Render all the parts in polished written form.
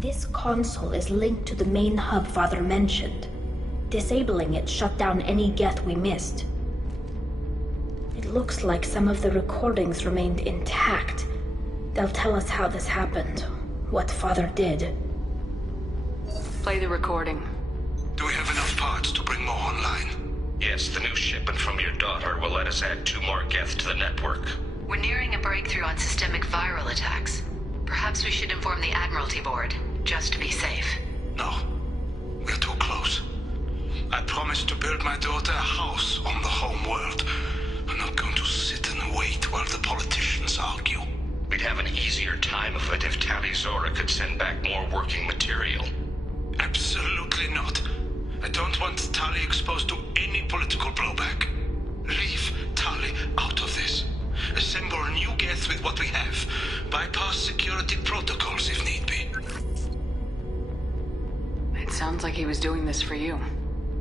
This console is linked to the main hub Father mentioned. Disabling it shut down any geth we missed. It looks like some of the recordings remained intact. They'll tell us how this happened, what Father did. Play the recording. Do we have enough parts to bring more online? Yes, the new shipment from your daughter will let us add 2 more geth to the network. We're nearing a breakthrough on systemic viral attacks. Perhaps we should inform the Admiralty Board, just to be safe. No. We're too close. I promised to build my daughter a house on the home world. I'm not going to sit and wait while the politicians argue. We'd have an easier time of it if Tali Zora could send back more working material. Absolutely not. I don't want Tali exposed to any political blowback. Leave Tali out of this. Assemble a new geth with what we have. Bypass security protocols if need be. It sounds like he was doing this for you.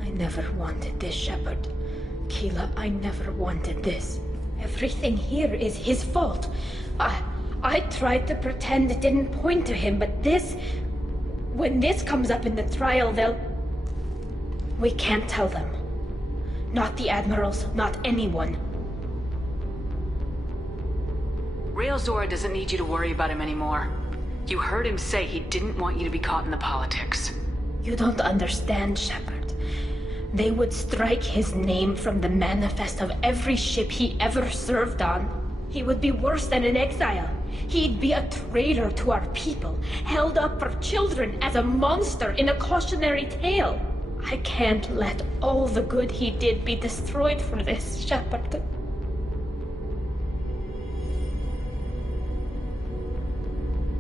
I never wanted this, Shepard. Keela, I never wanted this. Everything here is his fault. I tried to pretend it didn't point to him, but this... When this comes up in the trial, they'll... We can't tell them. Not the Admirals, not anyone. Rail Zora doesn't need you to worry about him anymore. You heard him say he didn't want you to be caught in the politics. You don't understand, Shepard. They would strike his name from the manifest of every ship he ever served on. He would be worse than an exile. He'd be a traitor to our people, held up for children as a monster in a cautionary tale. I can't let all the good he did be destroyed for this, Shepard.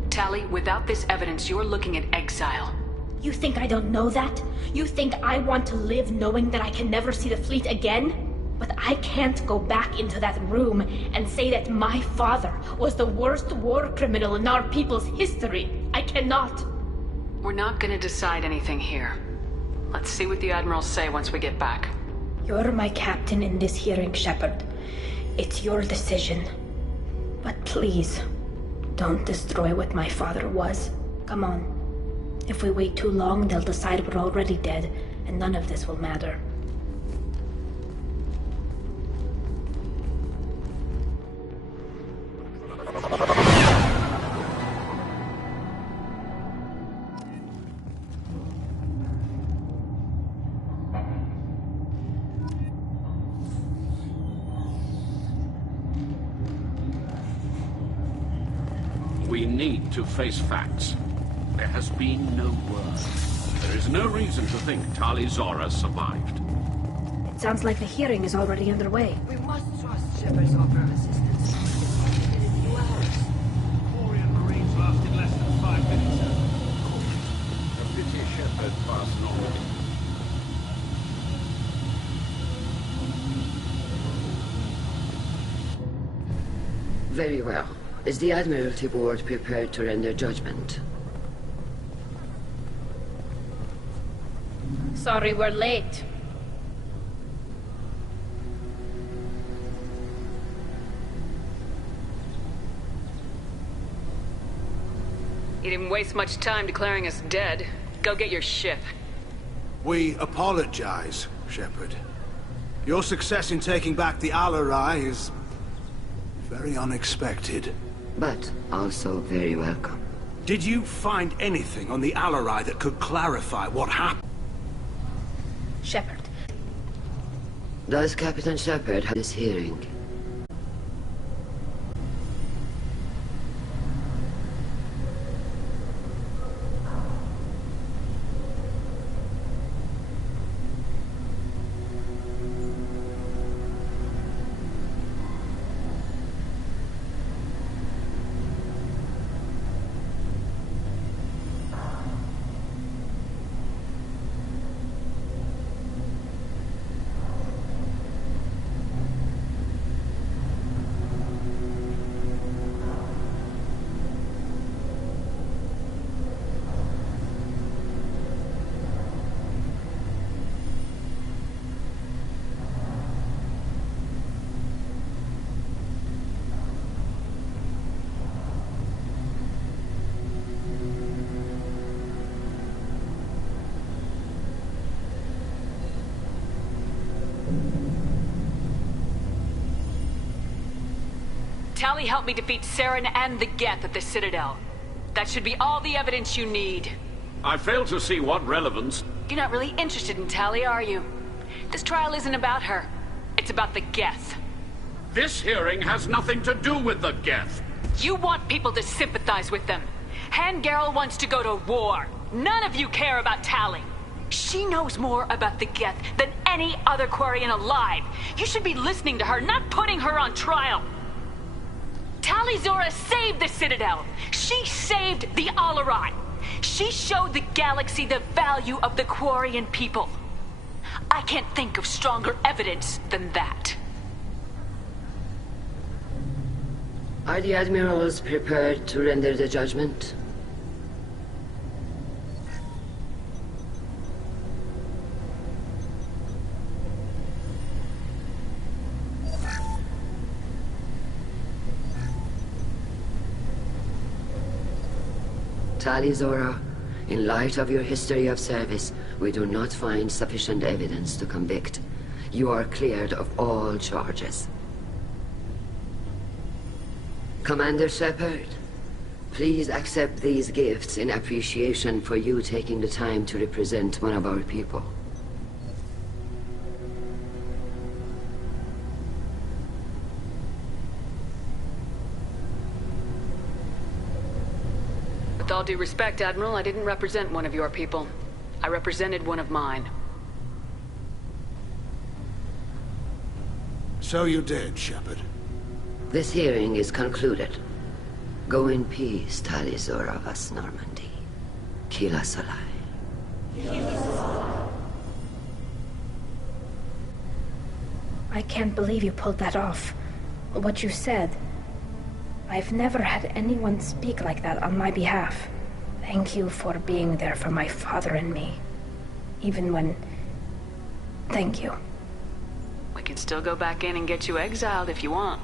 Tali, without this evidence, you're looking at exile. You think I don't know that? You think I want to live knowing that I can never see the fleet again? But I can't go back into that room and say that my father was the worst war criminal in our people's history. I cannot. We're not gonna decide anything here. Let's see what the Admirals say once we get back. You're my captain in this hearing, Shepard. It's your decision. But please, don't destroy what my father was. Come on. If we wait too long, they'll decide we're already dead, and none of this will matter. We need to face facts. There has been no word. There is no reason to think Tali Zora survived. It sounds like the hearing is already underway. We must trust Shepard's offer of assistance. In a few hours. Quarian Marines lasted less than 5 minutes. A pity Shepard passed on. Very well. Is the Admiralty Board prepared to render judgment? Sorry we're late. You didn't waste much time declaring us dead. Go get your ship. We apologize, Shepard. Your success in taking back the Alarai is very unexpected. But also very welcome. Did you find anything on the Alarai that could clarify what happened? Shepard. Does Captain Shepard have this hearing? Tali helped me defeat Saren and the Geth at the Citadel. That should be all the evidence you need. I fail to see what relevance... You're not really interested in Tali, are you? This trial isn't about her. It's about the Geth. This hearing has nothing to do with the Geth. You want people to sympathize with them. Hangarel wants to go to war. None of you care about Tali. She knows more about the Geth than any other Quarian alive. You should be listening to her, not putting her on trial. Tali Zora saved the Citadel. She saved the Alarai. She showed the galaxy the value of the Quarian people. I can't think of stronger evidence than that. Are the admirals prepared to render the judgment? Tali Zora, in light of your history of service, we do not find sufficient evidence to convict. You are cleared of all charges. Commander Shepard, please accept these gifts in appreciation for you taking the time to represent one of our people. With all due respect, Admiral, I didn't represent one of your people. I represented one of mine. So you did, Shepard. This hearing is concluded. Go in peace, Tali Zora vas Normandy. Kila Salai. I can't believe you pulled that off. What you said. I've never had anyone speak like that on my behalf. Thank you for being there for my father and me. Even when... Thank you. We can still go back in and get you exiled if you want.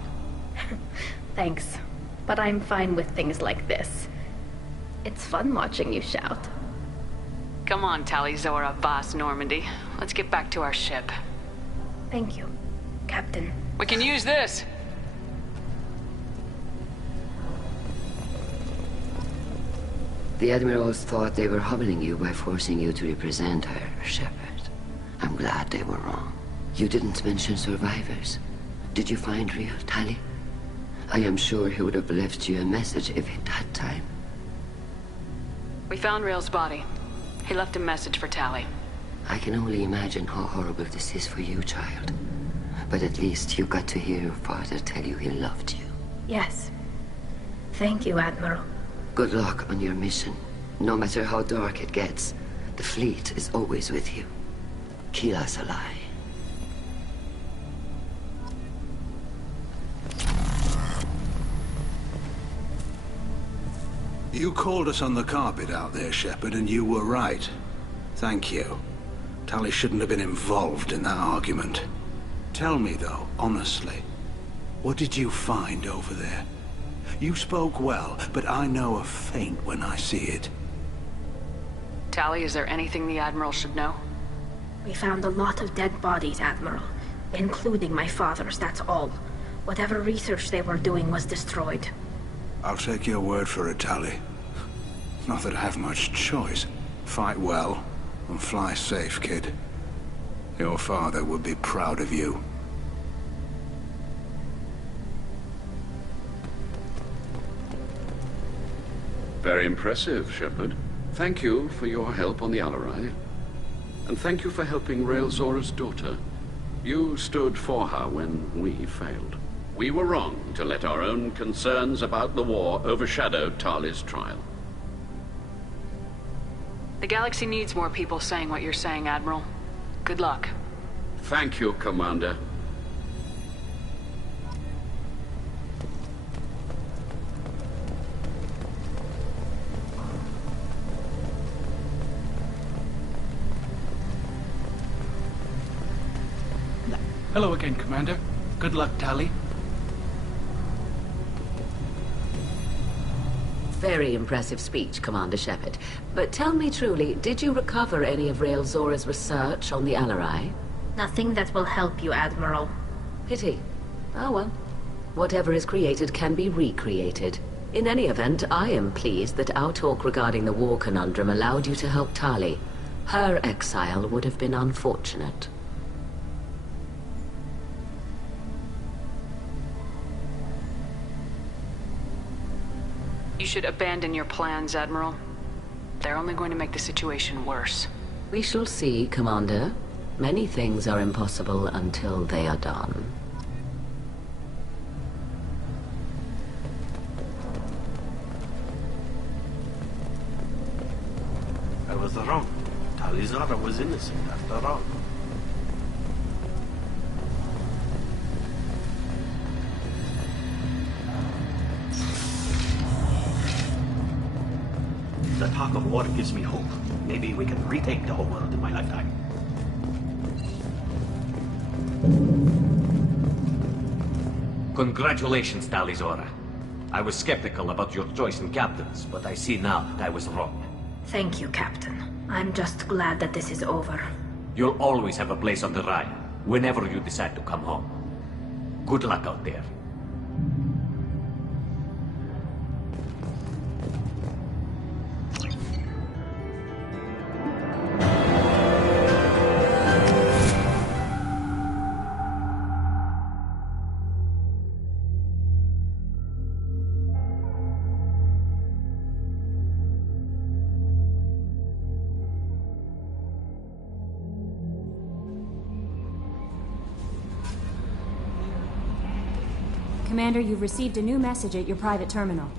Thanks. But I'm fine with things like this. It's fun watching you shout. Come on, Tali Zora vas Normandy. Let's get back to our ship. Thank you, Captain. We can use this! The admirals thought they were humbling you by forcing you to represent her, Shepard. I'm glad they were wrong. You didn't mention survivors. Did you find real Tali? I am sure he would have left you a message if he'd had time. We found Rael's body. He left a message for Tali. I can only imagine how horrible this is for you, child. But at least you got to hear your father tell you he loved you. Yes. Thank you, Admiral. Good luck on your mission. No matter how dark it gets, the fleet is always with you. Kila Salai. You called us on the carpet out there, Shepard, and you were right. Thank you. Tali shouldn't have been involved in that argument. Tell me, though, honestly, what did you find over there? You spoke well, but I know a feint when I see it. Tali, is there anything the Admiral should know? We found a lot of dead bodies, Admiral. Including my father's, that's all. Whatever research they were doing was destroyed. I'll take your word for it, Tali. Not that I have much choice. Fight well, and fly safe, kid. Your father would be proud of you. Very impressive, Shepard. Thank you for your help on the Alarai. And thank you for helping Rael Zora's daughter. You stood for her when we failed. We were wrong to let our own concerns about the war overshadow Tali's trial. The galaxy needs more people saying what you're saying, Admiral. Good luck. Thank you, Commander. Hello again, Commander. Good luck, Tali. Very impressive speech, Commander Shepard. But tell me truly, did you recover any of Rael Zora's research on the Alarai? Nothing that will help you, Admiral. Pity. Oh well. Whatever is created can be recreated. In any event, I am pleased that our talk regarding the war conundrum allowed you to help Tali. Her exile would have been unfortunate. You should abandon your plans, Admiral. They're only going to make the situation worse. We shall see, Commander. Many things are impossible until they are done. I was wrong. Tali Zora was innocent after all. The talk of war gives me hope. Maybe we can retake the whole world in my lifetime. Congratulations, Tali Zora. I was skeptical about your choice in captains, but I see now that I was wrong. Thank you, Captain. I'm just glad that this is over. You'll always have a place on the Rhine, whenever you decide to come home. Good luck out there. Commander, you've received a new message at your private terminal.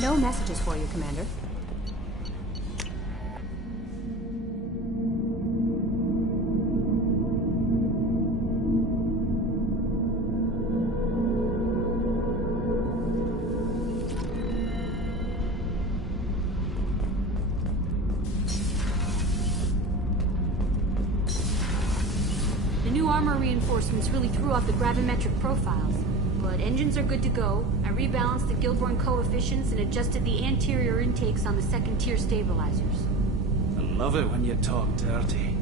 No messages for you, Commander. The new armor reinforcements really threw off the gravimetric profiles. But engines are good to go. I rebalanced the Gilborn coefficients and adjusted the anterior intakes on the second-tier stabilizers. I love it when you talk dirty.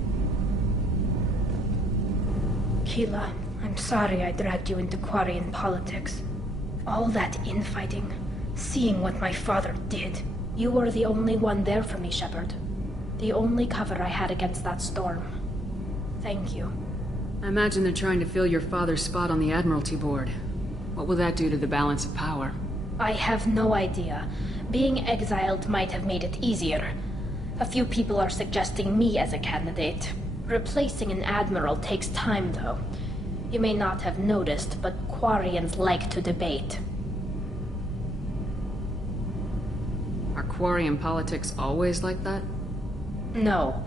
Keela, I'm sorry I dragged you into Quarian politics. All that infighting, seeing what my father did. You were the only one there for me, Shepard. The only cover I had against that storm. Thank you. I imagine they're trying to fill your father's spot on the Admiralty Board. What will that do to the balance of power? I have no idea. Being exiled might have made it easier. A few people are suggesting me as a candidate. Replacing an admiral takes time, though. You may not have noticed, but Quarians like to debate. Are Quarian politics always like that? No.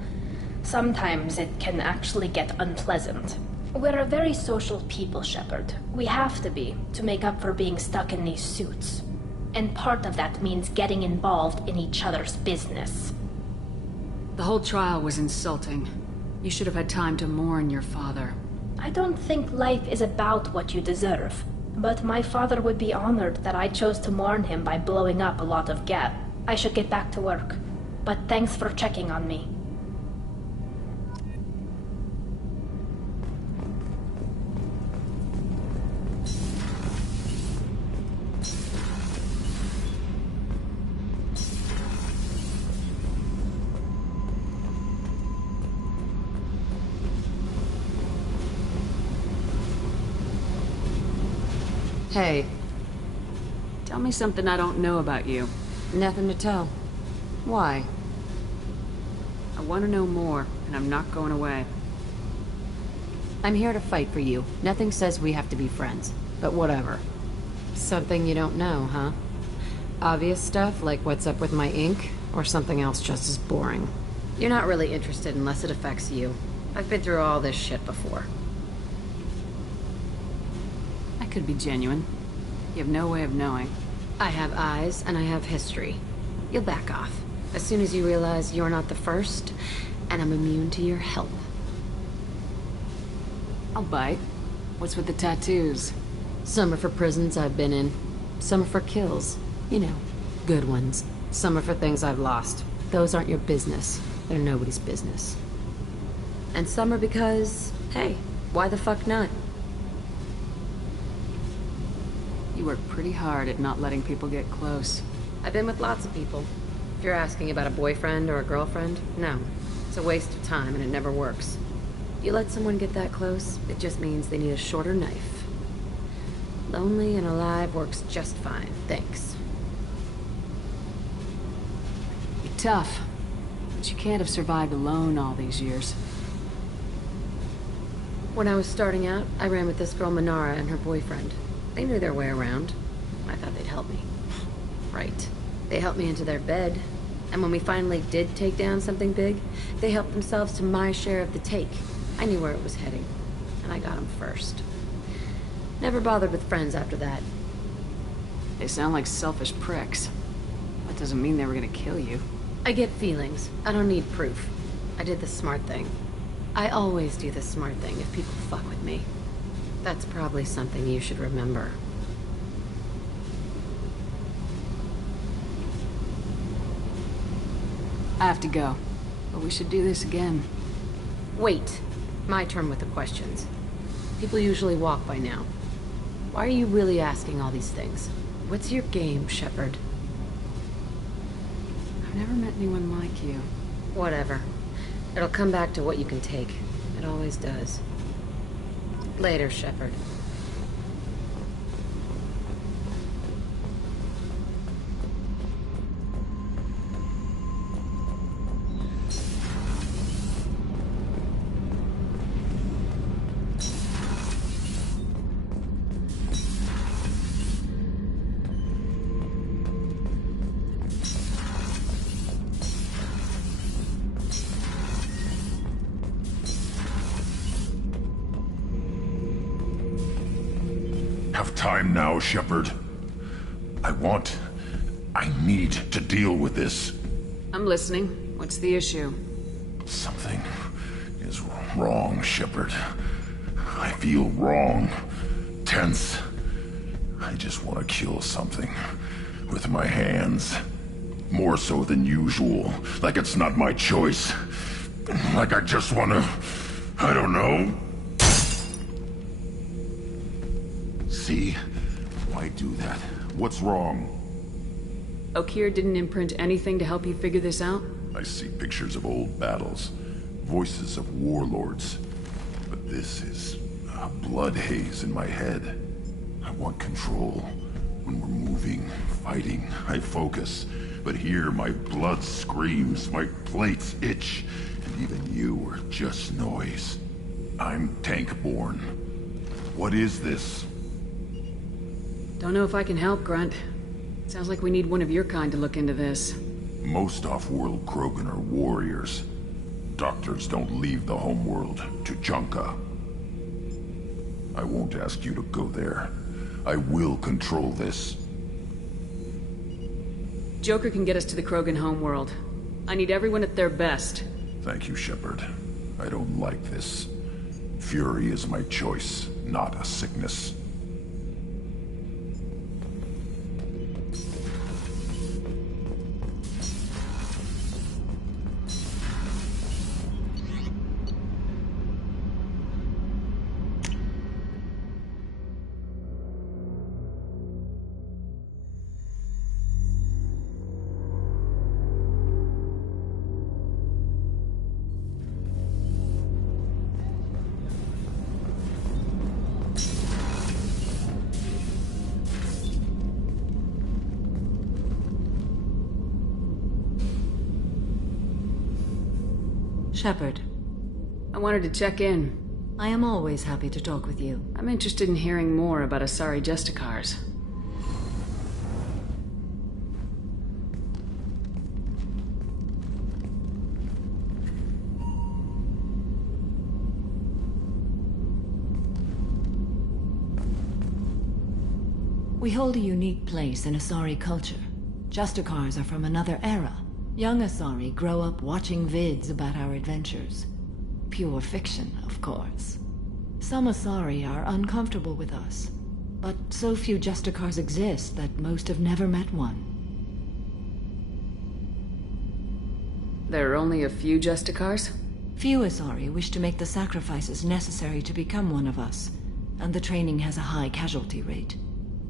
Sometimes it can actually get unpleasant. We're a very social people, Shepard. We have to be, to make up for being stuck in these suits. And part of that means getting involved in each other's business. The whole trial was insulting. You should have had time to mourn your father. I don't think life is about what you deserve. But my father would be honored that I chose to mourn him by blowing up a lot of gas. I should get back to work. But thanks for checking on me. Hey. Tell me something I don't know about you. Nothing to tell. Why? I want to know more, and I'm not going away. I'm here to fight for you. Nothing says we have to be friends, but whatever. Something you don't know, huh? Obvious stuff, like what's up with my ink, or something else just as boring? You're not really interested unless it affects you. I've been through all this shit before. I could be genuine. You have no way of knowing. I have eyes, and I have history. You'll back off. As soon as you realize you're not the first, and I'm immune to your help. I'll bite. What's with the tattoos? Some are for prisons I've been in. Some are for kills. You know, good ones. Some are for things I've lost. Those aren't your business. They're nobody's business. And some are because, hey, why the fuck not? You work pretty hard at not letting people get close. I've been with lots of people. If you're asking about a boyfriend or a girlfriend, no. It's a waste of time and it never works. You let someone get that close, it just means they need a shorter knife. Lonely and alive works just fine, thanks. You're tough, but you can't have survived alone all these years. When I was starting out, I ran with this girl Manara and her boyfriend. They knew their way around. I thought they'd help me. Right. They helped me into their bed. And when we finally did take down something big, they helped themselves to my share of the take. I knew where it was heading. And I got them first. Never bothered with friends after that. They sound like selfish pricks. That doesn't mean they were gonna kill you. I get feelings. I don't need proof. I did the smart thing. I always do the smart thing if people fuck with me. That's probably something you should remember. I have to go, but we should do this again. Wait. My turn with the questions. People usually walk by now. Why are you really asking all these things? What's your game, Shepard? I've never met anyone like you. Whatever. It'll come back to what you can take. It always does. Later, Shepard. Have time now, Shepard. I need to deal with this. I'm listening. What's the issue? Something is wrong, Shepard. I feel wrong. Tense. I just want to kill something. With my hands. More so than usual. Like it's not my choice. Like I just want to... I don't know. See? Why do that? What's wrong? Okeer didn't imprint anything to help you figure this out? I see pictures of old battles. Voices of warlords. But this is a blood haze in my head. I want control. When we're moving, fighting, I focus. But here my blood screams, my plates itch. And even you are just noise. I'm tank-born. What is this? Don't know if I can help, Grunt. Sounds like we need one of your kind to look into this. Most off-world Krogan are warriors. Doctors don't leave the homeworld to Junka. I won't ask you to go there. I will control this. Joker can get us to the Krogan homeworld. I need everyone at their best. Thank you, Shepard. I don't like this. Fury is my choice, not a sickness. Shepard. I wanted to check in. I am always happy to talk with you. I'm interested in hearing more about Asari Justicars. We hold a unique place in Asari culture. Justicars are from another era. Young Asari grow up watching vids about our adventures. Pure fiction, of course. Some Asari are uncomfortable with us, but so few Justicars exist that most have never met one. There are only a few Justicars? Few Asari wish to make the sacrifices necessary to become one of us, and the training has a high casualty rate.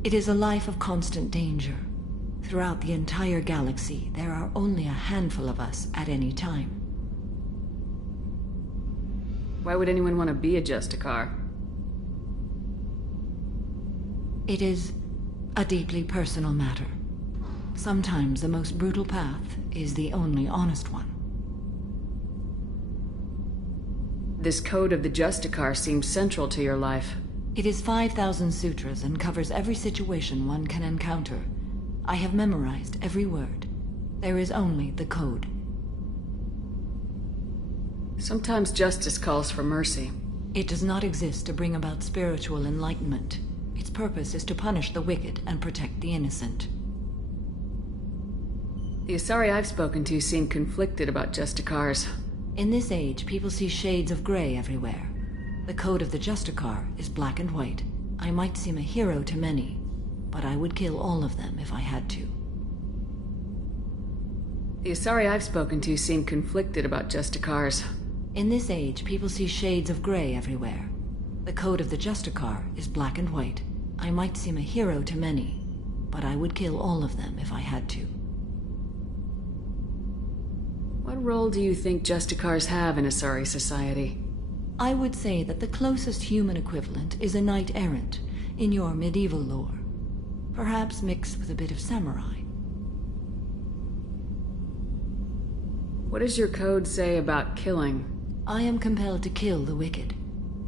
It is a life of constant danger. Throughout the entire galaxy, there are only a handful of us at any time. Why would anyone want to be a Justicar? It is a deeply personal matter. Sometimes the most brutal path is the only honest one. This code of the Justicar seems central to your life. It is 5,000 sutras and covers every situation one can encounter. I have memorized every word. There is only the code. Sometimes justice calls for mercy. It does not exist to bring about spiritual enlightenment. Its purpose is to punish the wicked and protect the innocent. The Asari I've spoken to seem conflicted about Justicars. In this age, people see shades of gray everywhere. The code of the Justicar is black and white. I might seem a hero to many, but I would kill all of them if I had to. The Asari I've spoken to seem conflicted about Justicars. In this age, people see shades of gray everywhere. The code of the Justicar is black and white. I might seem a hero to many, but I would kill all of them if I had to. What role do you think Justicars have in Asari society? I would say that the closest human equivalent is a knight-errant in your medieval lore. Perhaps mixed with a bit of samurai. What does your code say about killing? I am compelled to kill the wicked.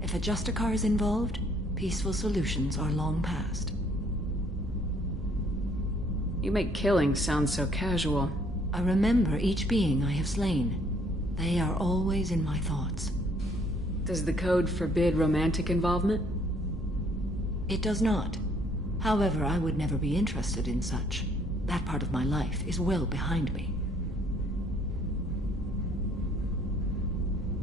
If a Justicar is involved, peaceful solutions are long past. You make killing sound so casual. I remember each being I have slain. They are always in my thoughts. Does the code forbid romantic involvement? It does not. However, I would never be interested in such. That part of my life is well behind me.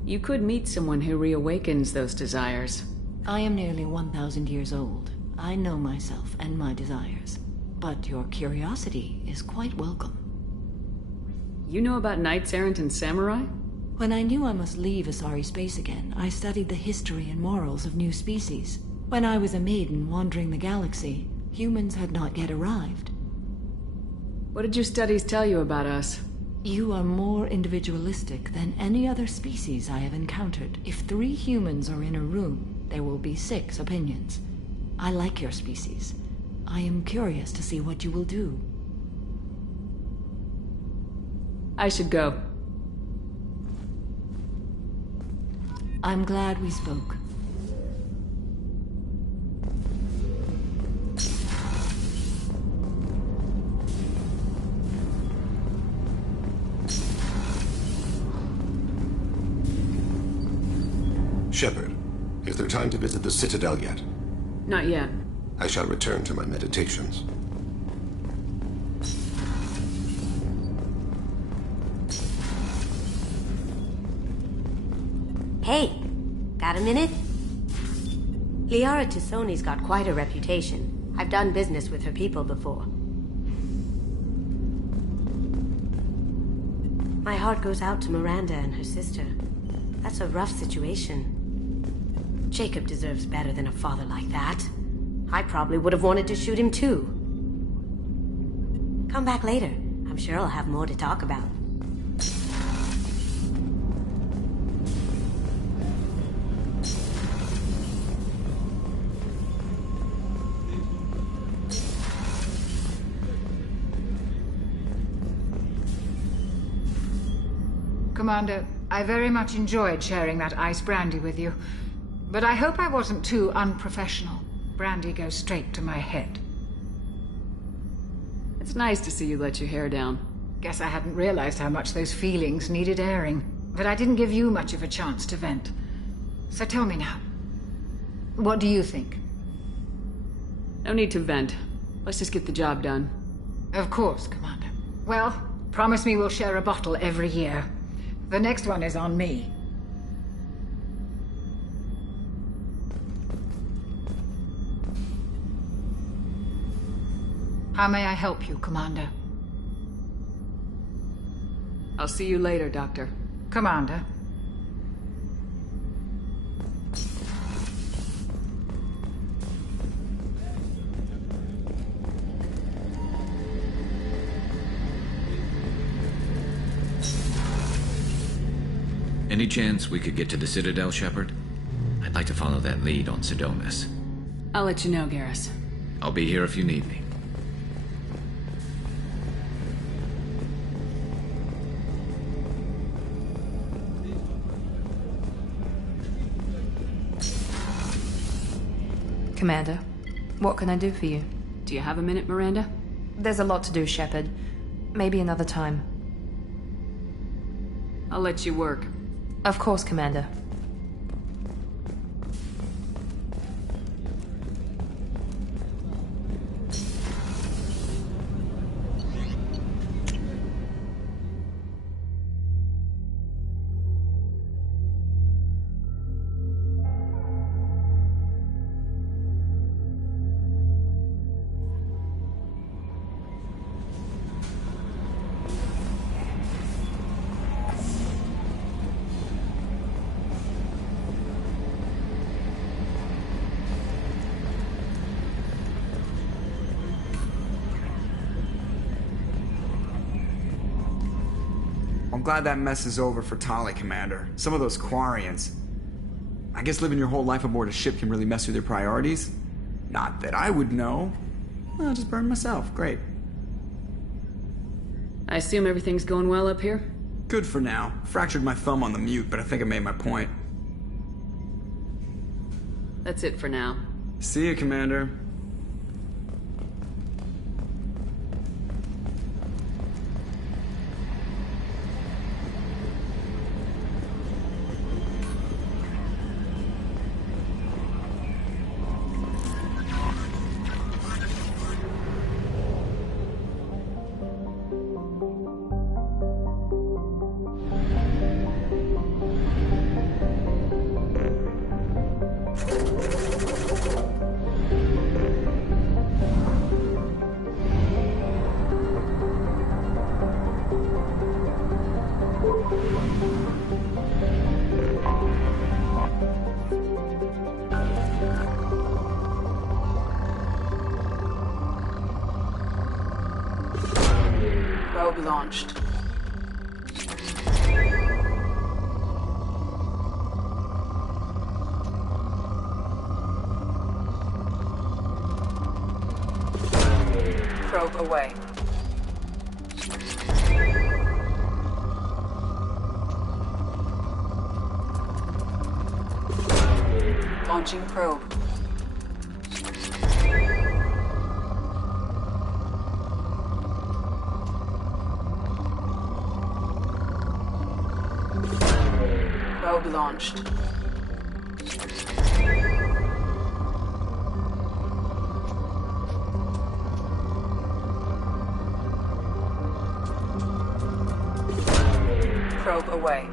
You could meet someone who reawakens those desires. I am nearly 1,000 years old. I know myself and my desires. But your curiosity is quite welcome. You know about knights errant and samurai? When I knew I must leave Asari space again, I studied the history and morals of new species. When I was a maiden wandering the galaxy, humans had not yet arrived. What did your studies tell you about us? You are more individualistic than any other species I have encountered. If 3 humans are in a room, there will be 6 opinions. I like your species. I am curious to see what you will do. I should go. I'm glad we spoke. Shepard, is there time to visit the Citadel yet? Not yet. I shall return to my meditations. Hey, got a minute? Liara Tassoni's got quite a reputation. I've done business with her people before. My heart goes out to Miranda and her sister. That's a rough situation. Jacob deserves better than a father like that. I probably would have wanted to shoot him too. Come back later. I'm sure I'll have more to talk about. Commander, I very much enjoyed sharing that ice brandy with you. But I hope I wasn't too unprofessional. Brandy goes straight to my head. It's nice to see you let your hair down. Guess I hadn't realized how much those feelings needed airing. But I didn't give you much of a chance to vent. So tell me now. What do you think? No need to vent. Let's just get the job done. Of course, Commander. Well, promise me we'll share a bottle every year. The next one is on me. How may I help you, Commander? I'll see you later, Doctor. Commander. Any chance we could get to the Citadel, Shepard? I'd like to follow that lead on Sidonis. I'll let you know, Garrus. I'll be here if you need me. Commander, what can I do for you? Do you have a minute, Miranda? There's a lot to do, Shepard. Maybe another time. I'll let you work. Of course, Commander. I'm glad that mess is over for Tali, Commander. Some of those Quarians. I guess living your whole life aboard a ship can really mess with your priorities. Not that I would know. I'll just burn myself. Great. I assume everything's going well up here? Good for now. Fractured my thumb on the mute, but I think I made my point. That's it for now. See you, Commander. Probe launched. Probe away. Launching probe. Probe launched. Probe away.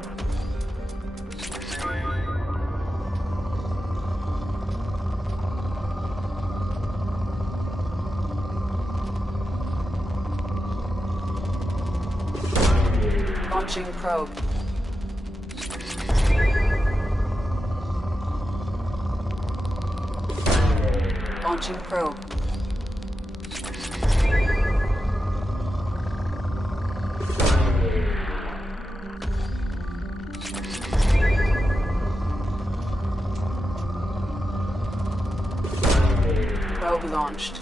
Launching probe. Launching probe. Probe launched.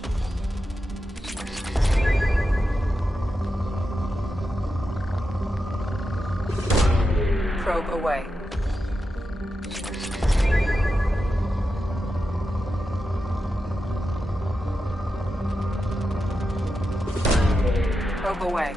Probe away. Probe away.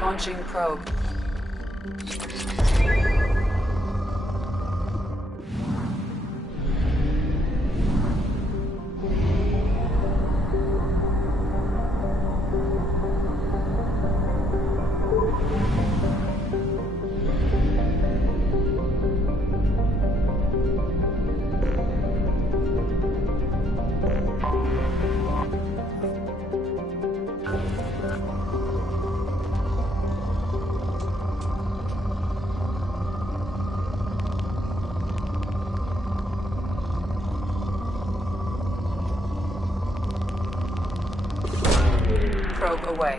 Launching probe. Probe away.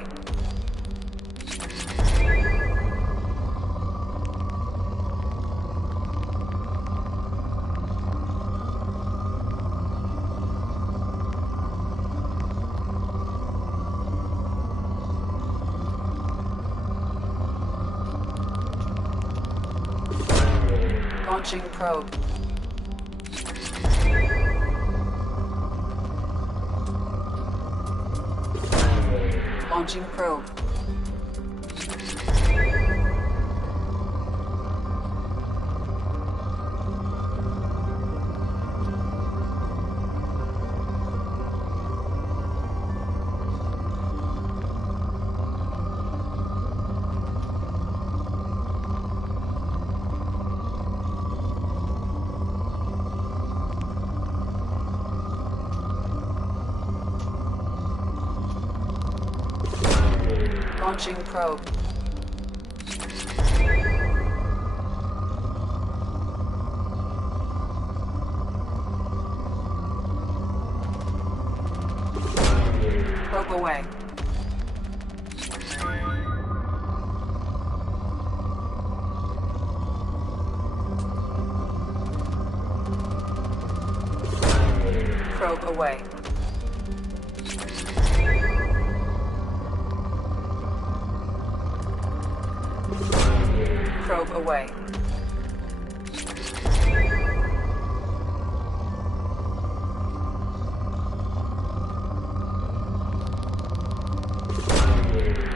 Launching probe. Launching probe. Launching probe. Probe away. Probe away. Probe away.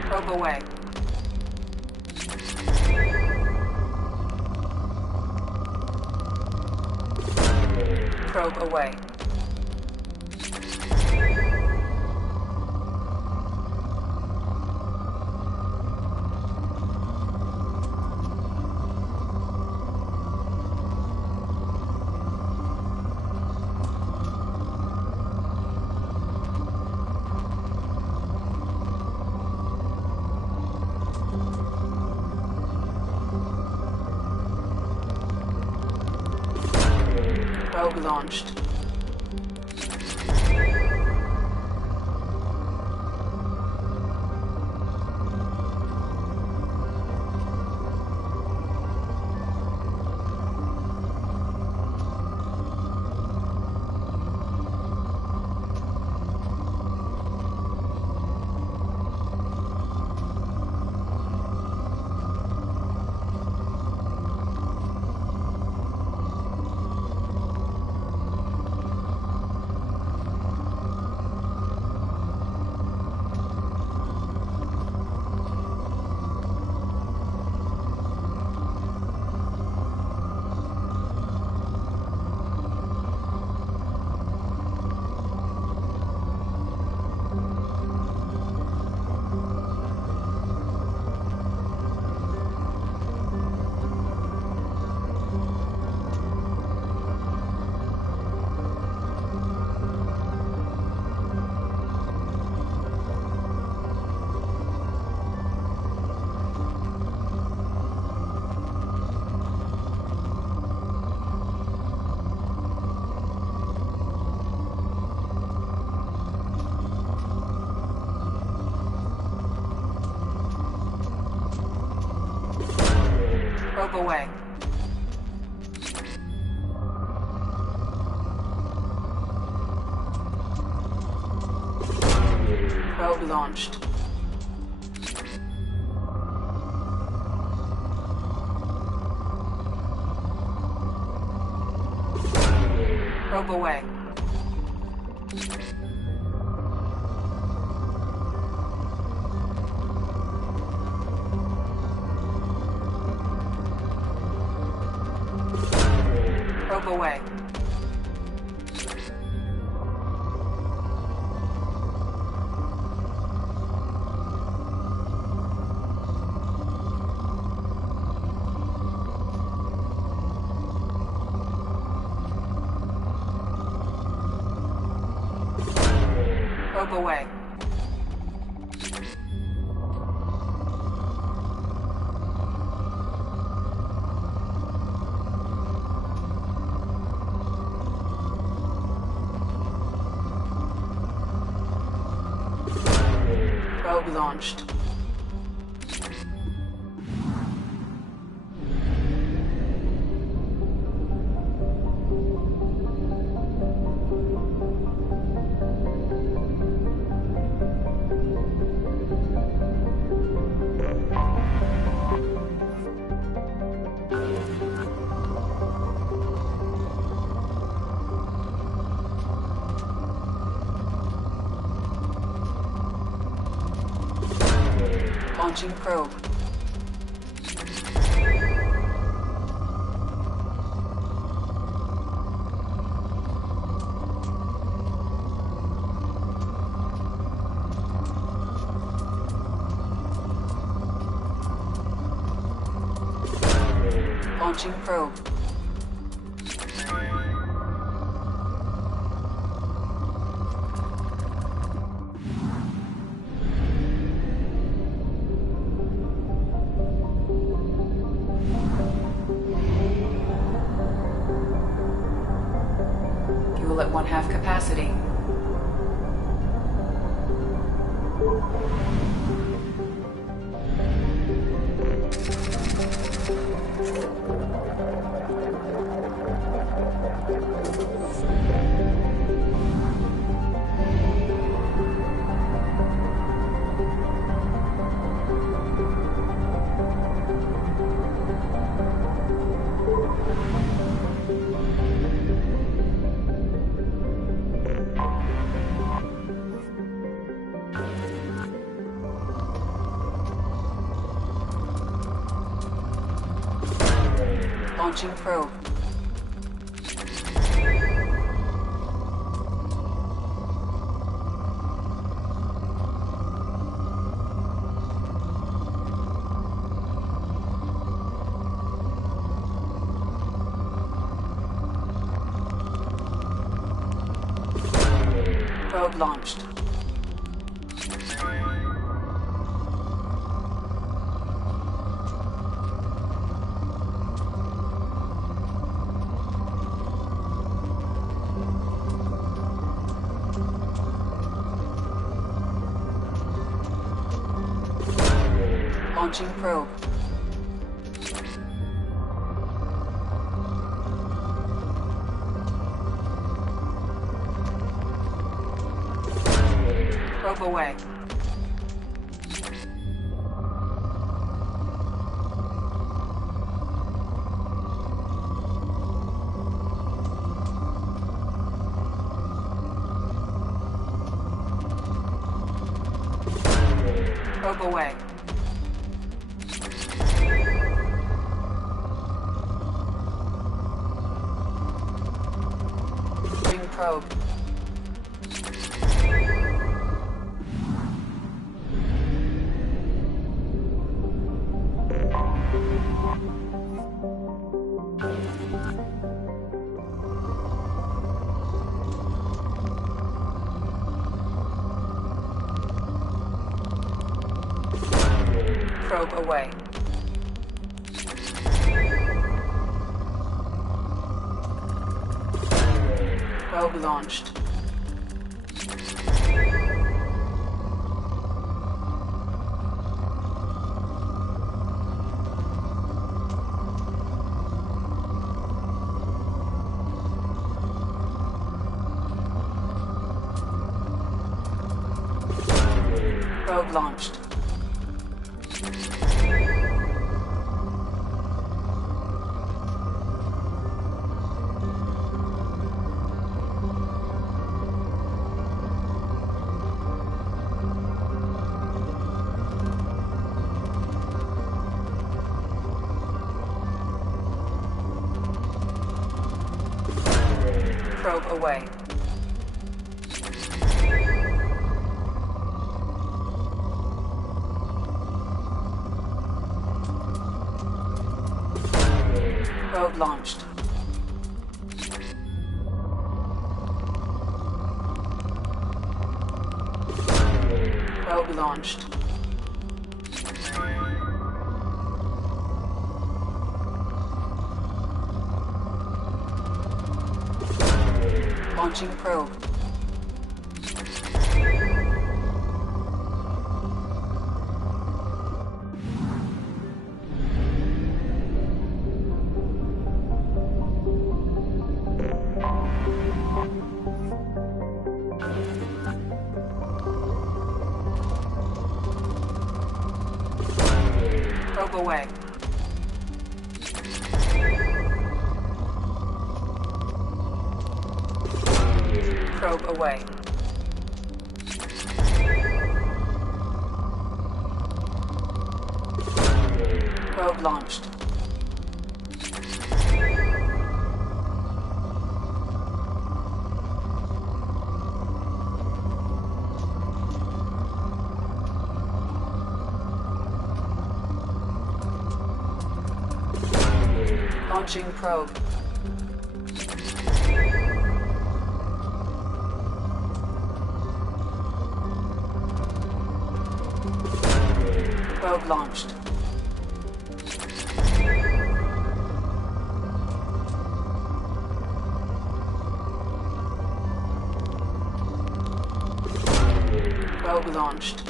Probe away. Probe away. Probe launched. Probe away. Probe launched. Probe away. Probe away. Probe away. Probe launched. Launching probe. Launching probe. Fuel at 1/2 capacity. Launching probe. Probe launched. Launching probe. Probe away. Probe away. Ring probe. Probe away. Probe launched. Probe launched. Probe away. Probe launched. Probe launched. Launching probe. Probe away. Probe away. Probe launched. Launching probe. Probe launched. Probe launched.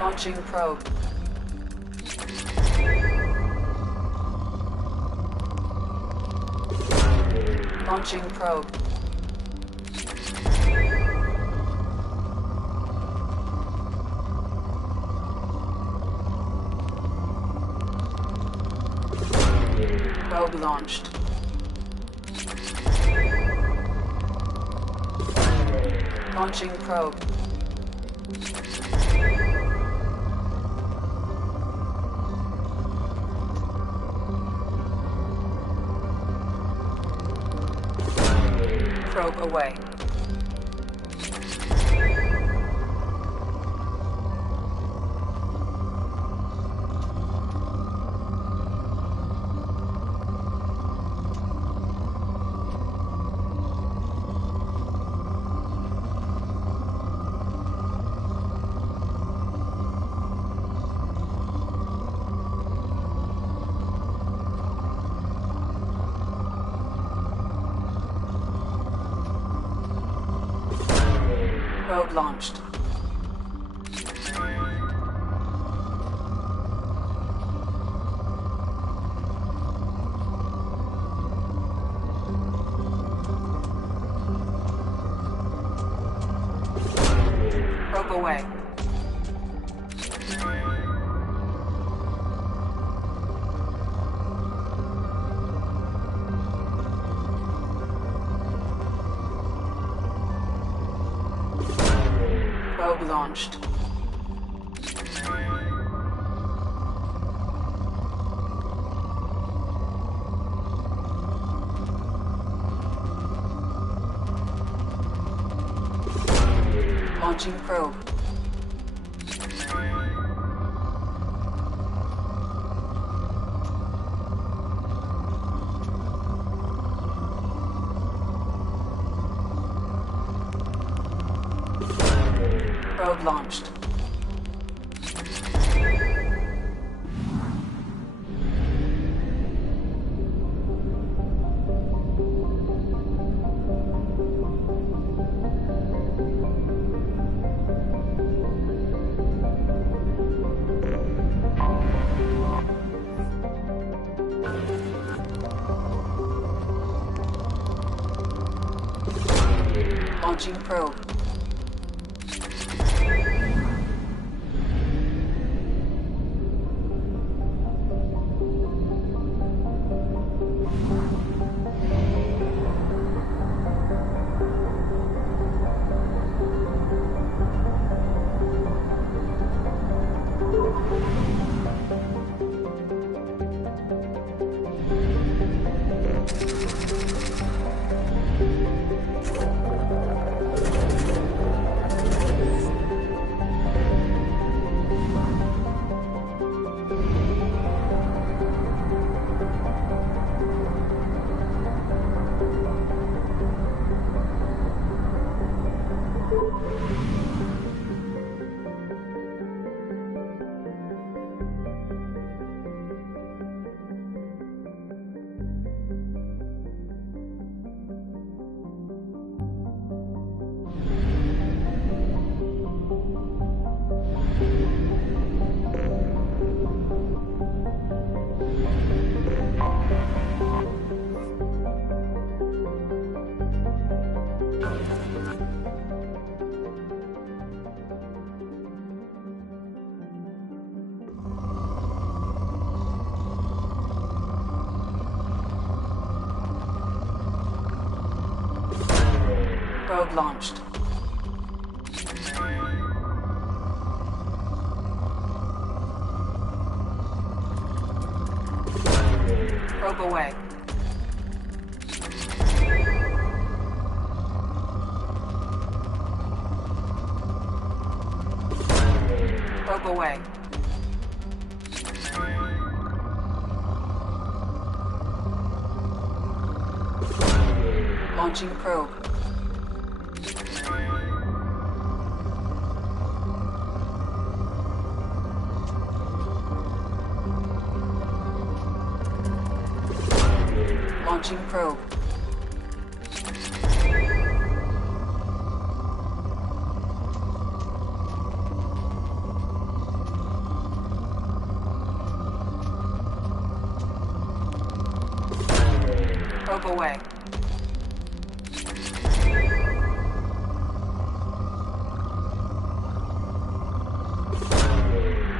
Launching probe. Launching probe. Probe launched. Launching probe. Probe away. Probe launched. Probe away. Probe launched. Launching probe. Probe launched. Launching probe. Probe launched. Probe away. Probe away. Launching probe. Launching probe. Probe away.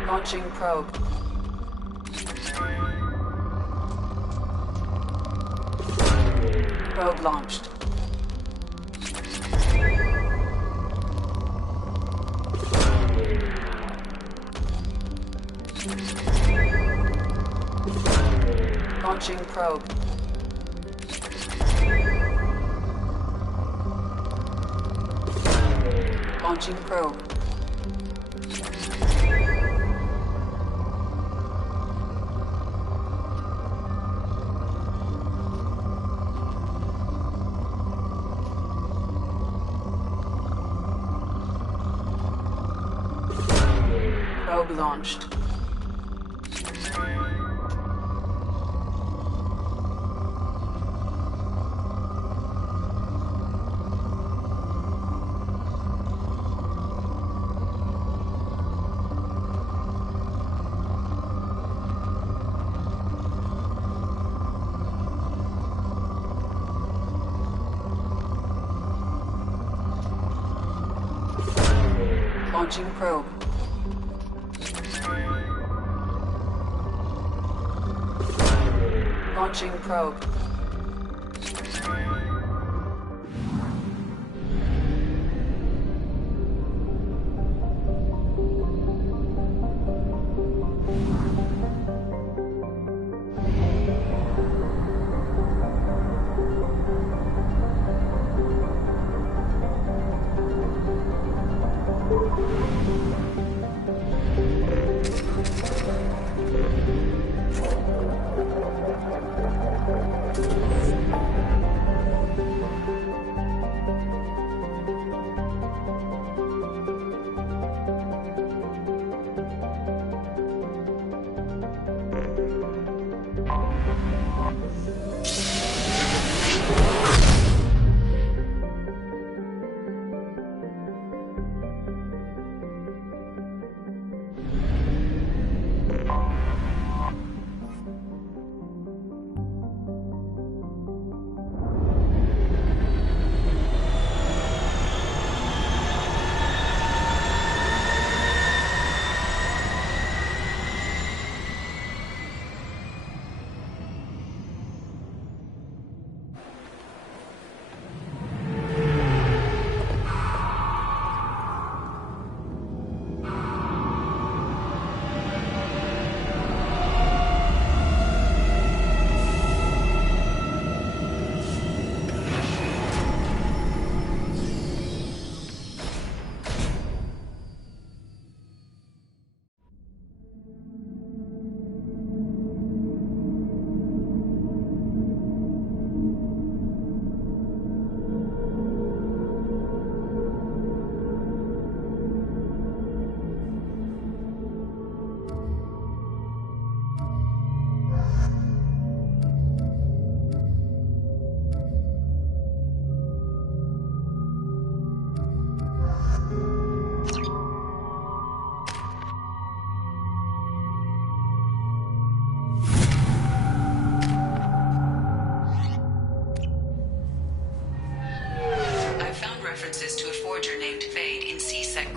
Launching probe. Probe launched. Launching probe. Launching probe. Probe launched. Launching probe. Launching probe.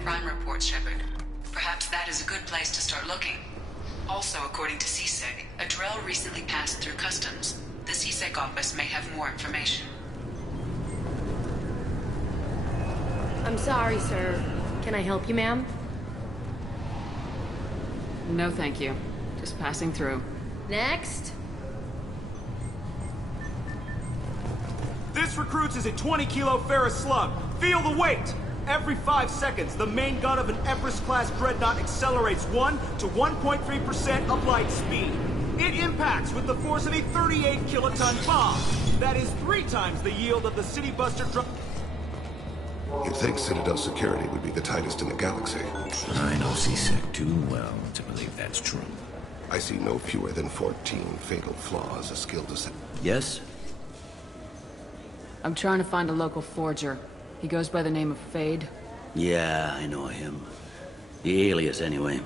crime reports, Shepard. Perhaps that is a good place to start looking. Also, according to CSEC, a Drell recently passed through customs. The CSEC office may have more information. I'm sorry, sir. Can I help you, ma'am? No, thank you. Just passing through. Next. This recruits is a 20-kilo ferrous slug. Feel the weight! Every 5 seconds, the main gun of an Everest-class dreadnought accelerates 1 to 1.3% of light speed. It impacts with the force of a 38-kiloton bomb. That is 3 times the yield of the City Buster drone. You'd think Citadel security would be the tightest in the galaxy. I know CSEC too well to believe that's true. I see no fewer than 14 fatal flaws a skill to set. Yes? I'm trying to find a local forger. He goes by the name of Fade. Yeah, I know him. The alias, anyway.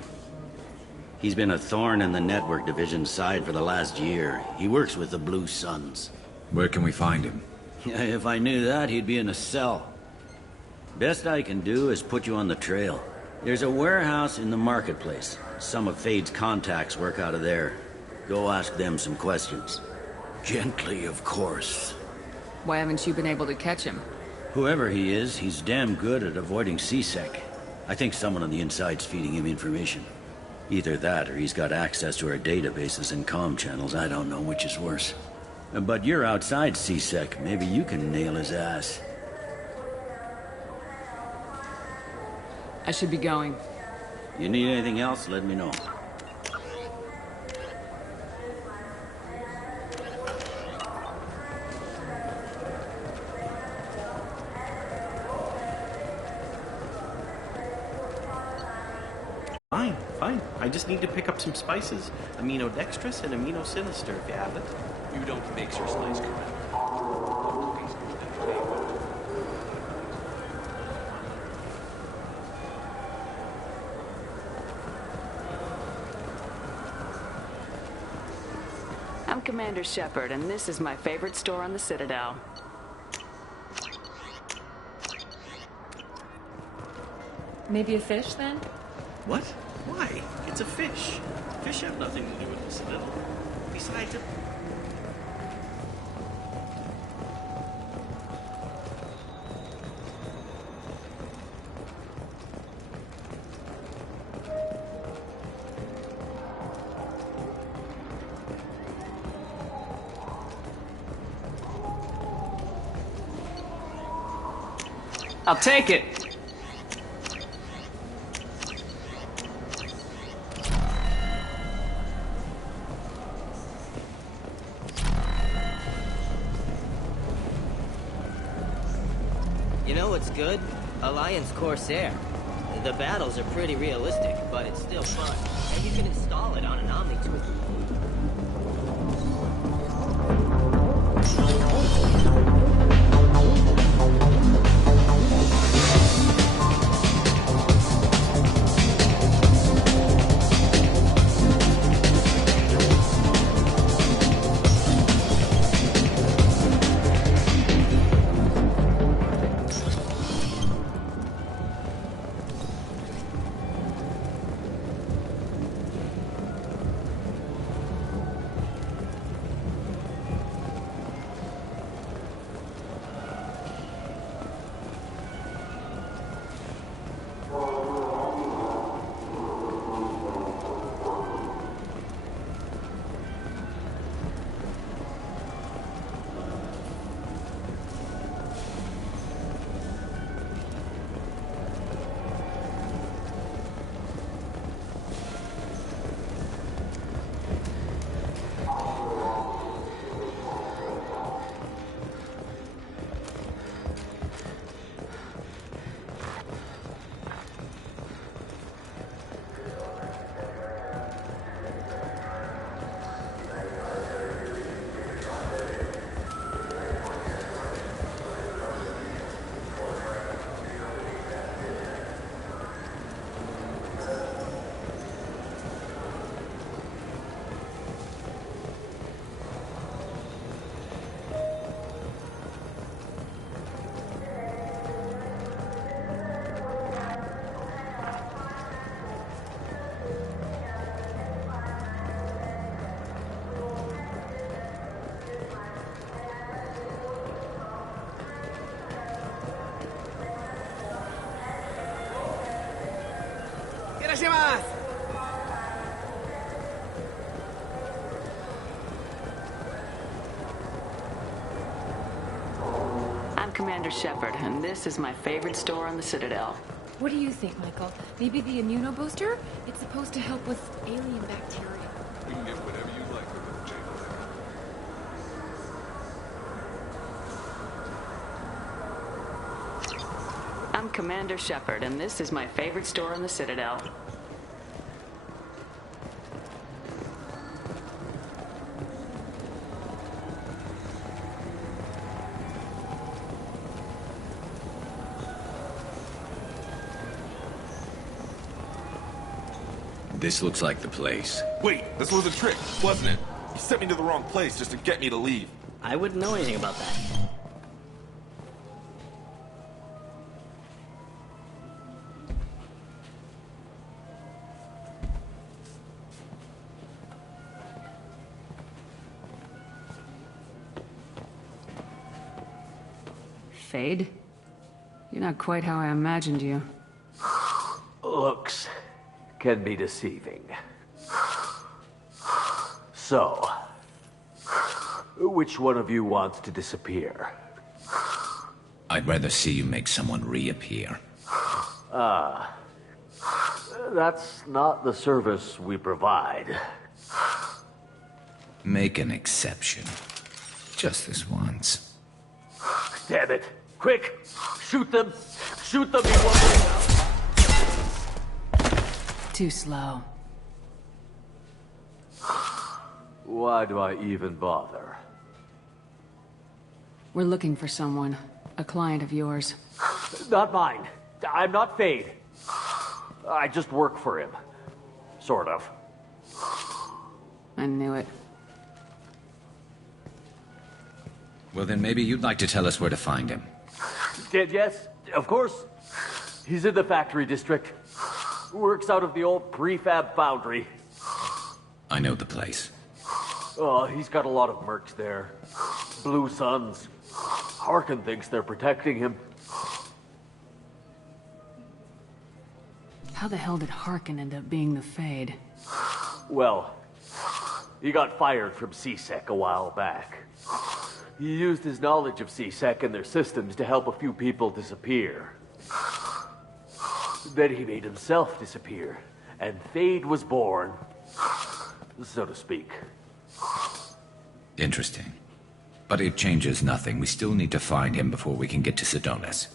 He's been a thorn in the network division's side for the last year. He works with the Blue Suns. Where can we find him? If I knew that, he'd be in a cell. Best I can do is put you on the trail. There's a warehouse in the marketplace. Some of Fade's contacts work out of there. Go ask them some questions. Gently, of course. Why haven't you been able to catch him? Whoever he is, he's damn good at avoiding CSEC. I think someone on the inside's feeding him information. Either that, or he's got access to our databases and comm channels. I don't know which is worse. But you're outside CSEC. Maybe you can nail his ass. I should be going. You need anything else, let me know. Fine. I just need to pick up some spices. Aminodextrous and aminosinister, if you have it. You don't mix your spice, Commander. I'm Commander Shepard, and this is my favorite store on the Citadel. Maybe a fish, then? What? Why? It's a fish. Fish have nothing to do with the Citadel. Besides, I'll take it. You know what's good? Alliance Corsair. The battles are pretty realistic, but it's still fun. And you can install it on an Omni tool. Commander Shepard, and this is my favorite store on the Citadel. What do you think, Michael? Maybe the immunobooster? It's supposed to help with alien bacteria. We can get whatever you like with it, Jake. I'm Commander Shepard, and this is my favorite store on the Citadel. This looks like the place. Wait, this was a trick, wasn't it? You sent me to the wrong place just to get me to leave. I wouldn't know anything about that. Fade? You're not quite how I imagined you. Looks can be deceiving. So, which one of you wants to disappear? I'd rather see you make someone reappear. That's not the service we provide. Make an exception. Just this once. Damn it! Quick! Shoot them! Shoot them, you want. Too slow. Why do I even bother? We're looking for someone. A client of yours. Not mine. I'm not Fade. I just work for him. Sort of. I knew it. Well, then maybe you'd like to tell us where to find him. Yes, of course. He's in the factory district. Works out of the old prefab foundry. I know the place. Oh, he's got a lot of mercs there. Blue Suns. Harkin thinks they're protecting him. How the hell did Harkin end up being the Fade? Well, he got fired from CSEC a while back. He used his knowledge of CSEC and their systems to help a few people disappear. Then he made himself disappear, and Fade was born, so to speak. Interesting. But it changes nothing. We still need to find him before we can get to Sidonis.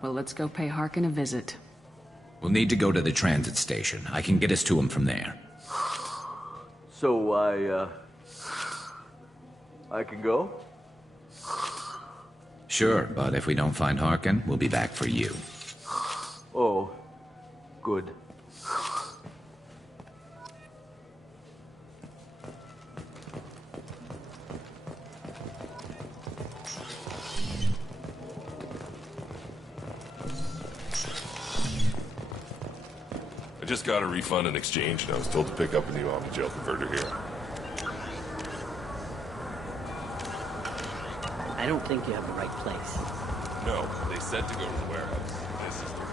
Well, let's go pay Harkin a visit. We'll need to go to the transit station. I can get us to him from there. So I can go? Sure, but if we don't find Harkin, we'll be back for you. Oh, good. I just got a refund in exchange, and I was told to pick up a new Omni-Gel converter here. I don't think you have the right place. No, they said to go to the warehouse. This is the warehouse.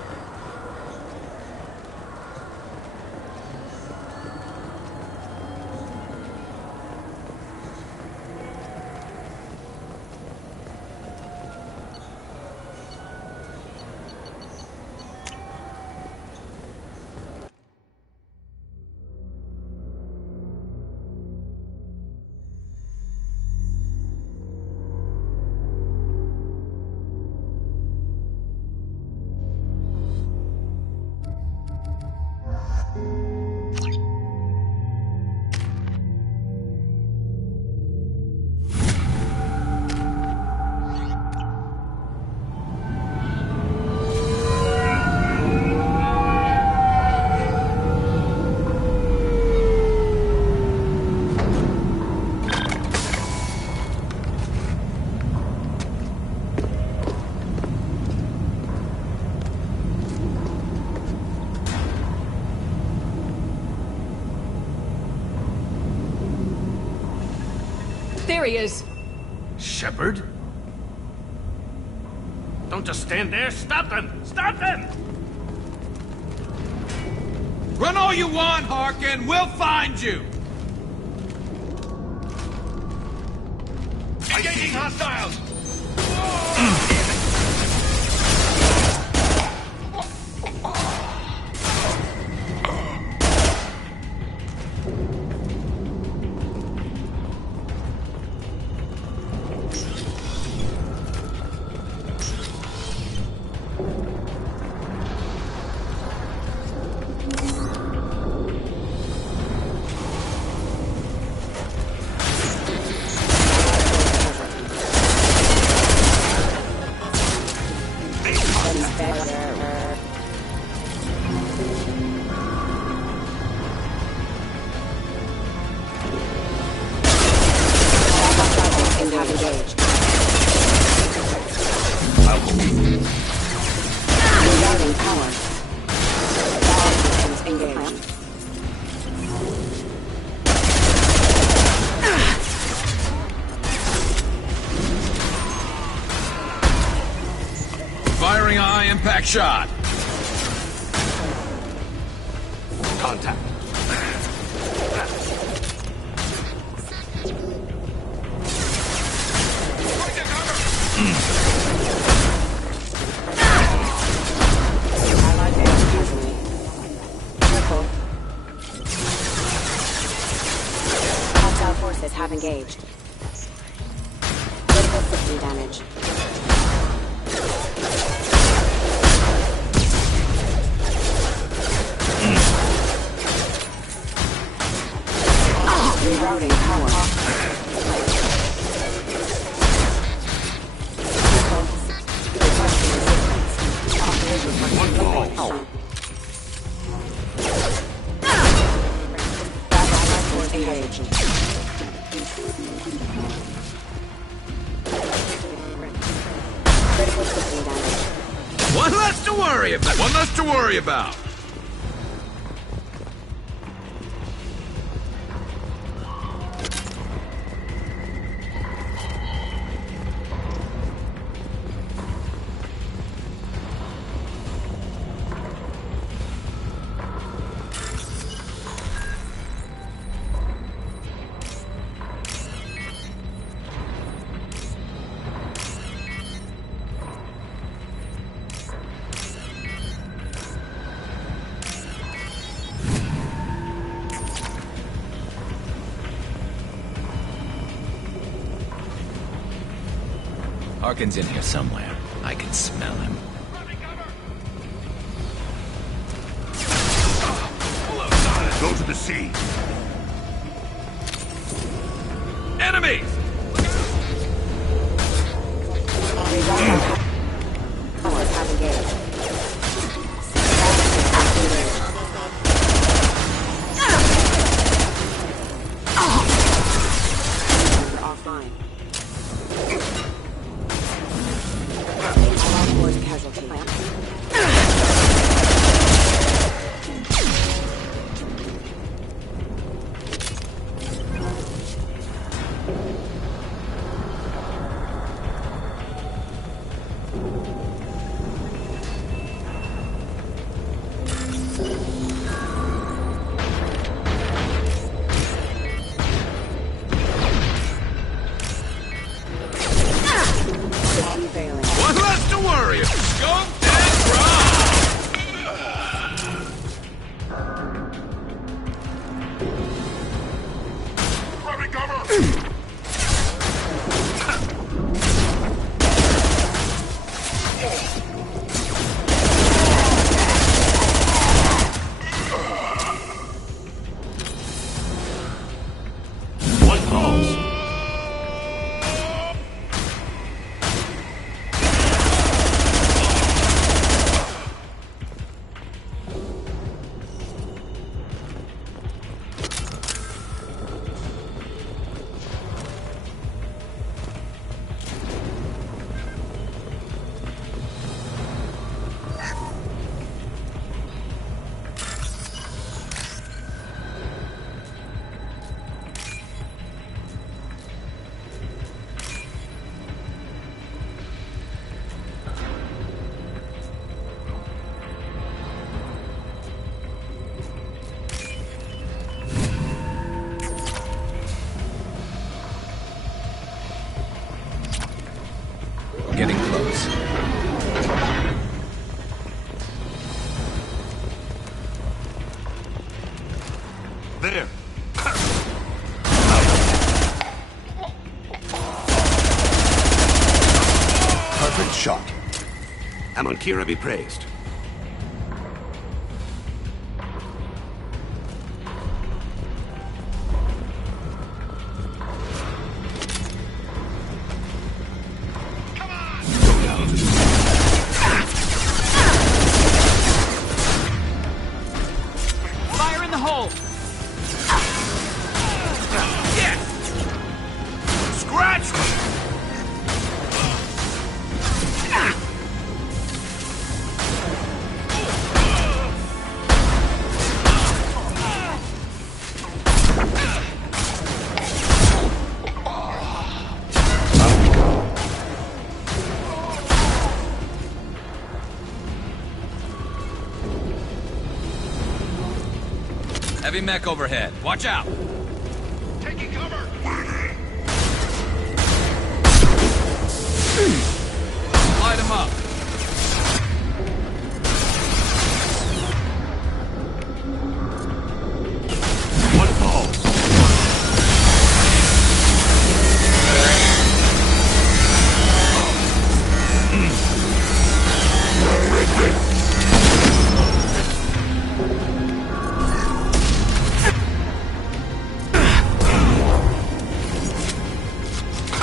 There he is! Shepard? Don't just stand there. Stop them! Stop them! Run all you want, Harkin. We'll find you. Engaging hostiles! Firing a high-impact shot. Contact. Hostile forces have engaged. Critical system damage. Rerouting power. One ball. Engaged. Critical system damage. One less to worry about. One less to worry about. Harkin's in here somewhere. I can smell him. Go to the sea. Enemies! Powers have engaged. Offline. Allied force casualty. One less to worry about. Go and Grabbing cover! One pulse. shot. Amankira be praised. Fire in the hole! Scratch! Heavy mech overhead. Watch out! Taking cover! Light him up! One falls.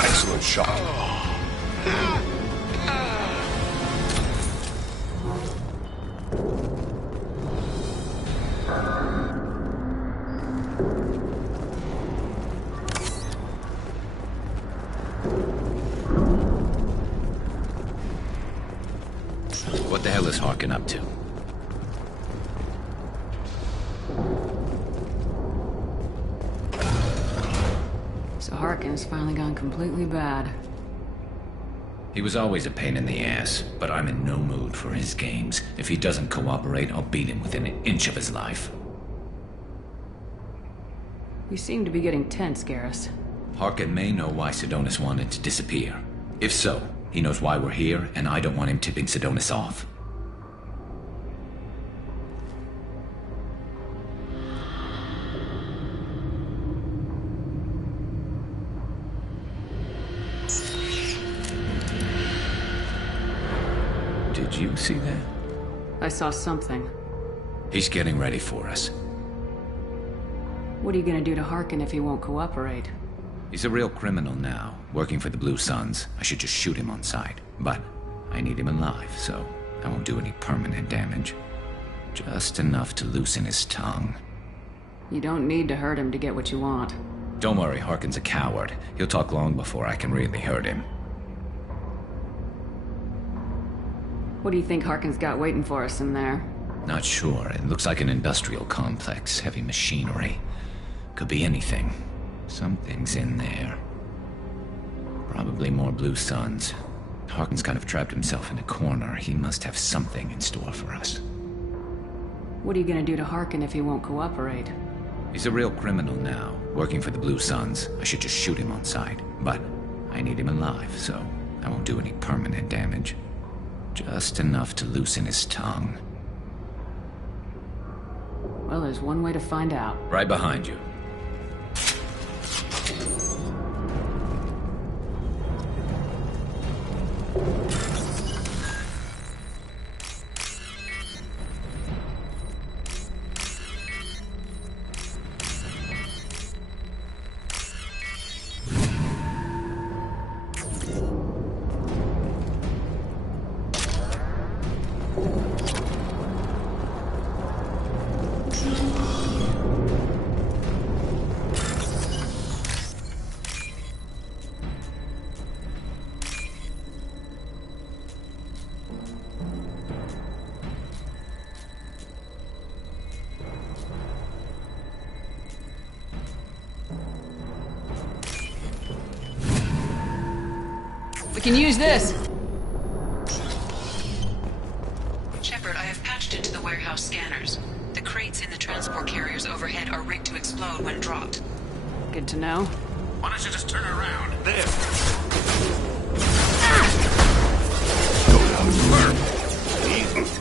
Excellent shot. What the hell is Harkin up to? So Harkin's finally gone completely bad. He was always a pain in the ass, but I'm in no mood for his games. If he doesn't cooperate, I'll beat him within an inch of his life. You seem to be getting tense, Garrus. Harkin may know why Sidonis wanted to disappear. If so, he knows why we're here, and I don't want him tipping Sidonis off. Did you see that? I saw something. He's getting ready for us. What are you gonna do to Harkin if he won't cooperate? He's a real criminal now, working for the Blue Suns. I should just shoot him on sight. But I need him alive, so I won't do any permanent damage. Just enough to loosen his tongue. You don't need to hurt him to get what you want. Don't worry, Harkin's a coward. He'll talk long before I can really hurt him. What do you think Harkin's got waiting for us in there? Not sure. It looks like an industrial complex. Heavy machinery. Could be anything. Something's in there. Probably more Blue Suns. Harkin's kind of trapped himself in a corner. He must have something in store for us. What are you gonna do to Harkin if he won't cooperate? He's a real criminal now, working for the Blue Suns. I should just shoot him on sight. But I need him alive, so I won't do any permanent damage. Just enough to loosen his tongue. Well, there's one way to find out. Right behind you. We can use this! Shepard, I have patched into the warehouse scanners. The crates in the transport carriers overhead are rigged to explode when dropped. Good to know. Why don't you just turn around? There. Go down and burn. Easy.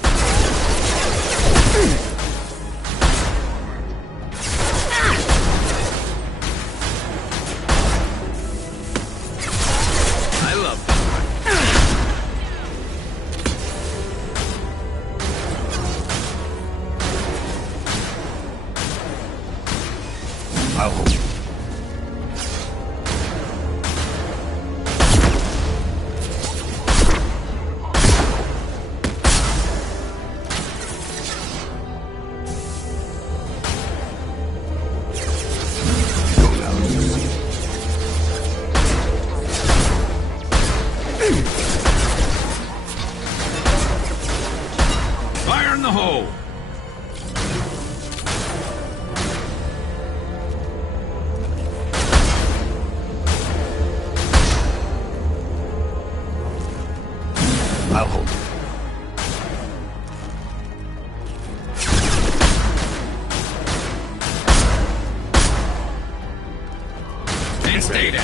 And stay down.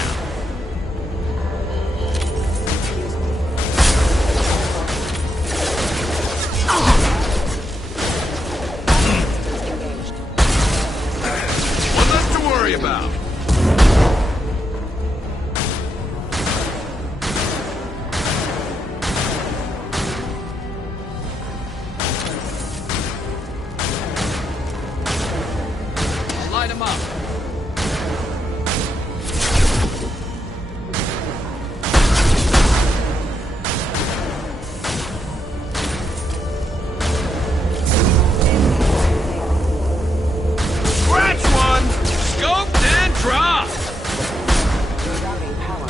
One less to worry about. Light him up. Scratch one! Scoped and dropped!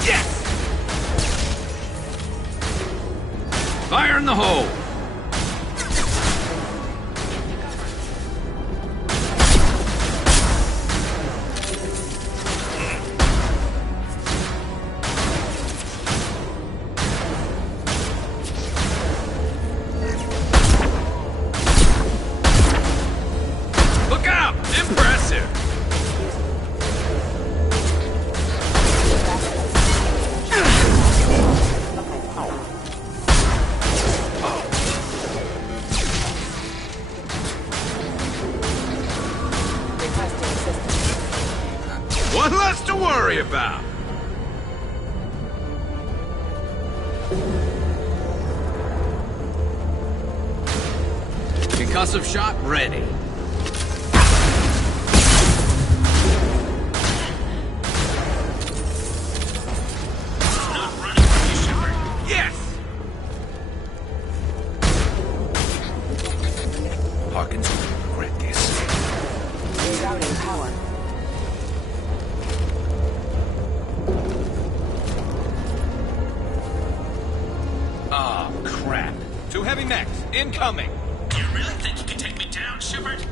Yes! Fire in the hole. Look out! Impressive! One less to worry about. Concussive shot ready. Yes! Harkins will regret this. Rerouting power. Ah, crap. Two heavy mechs, incoming. Do you really think you can take me down, Shepard?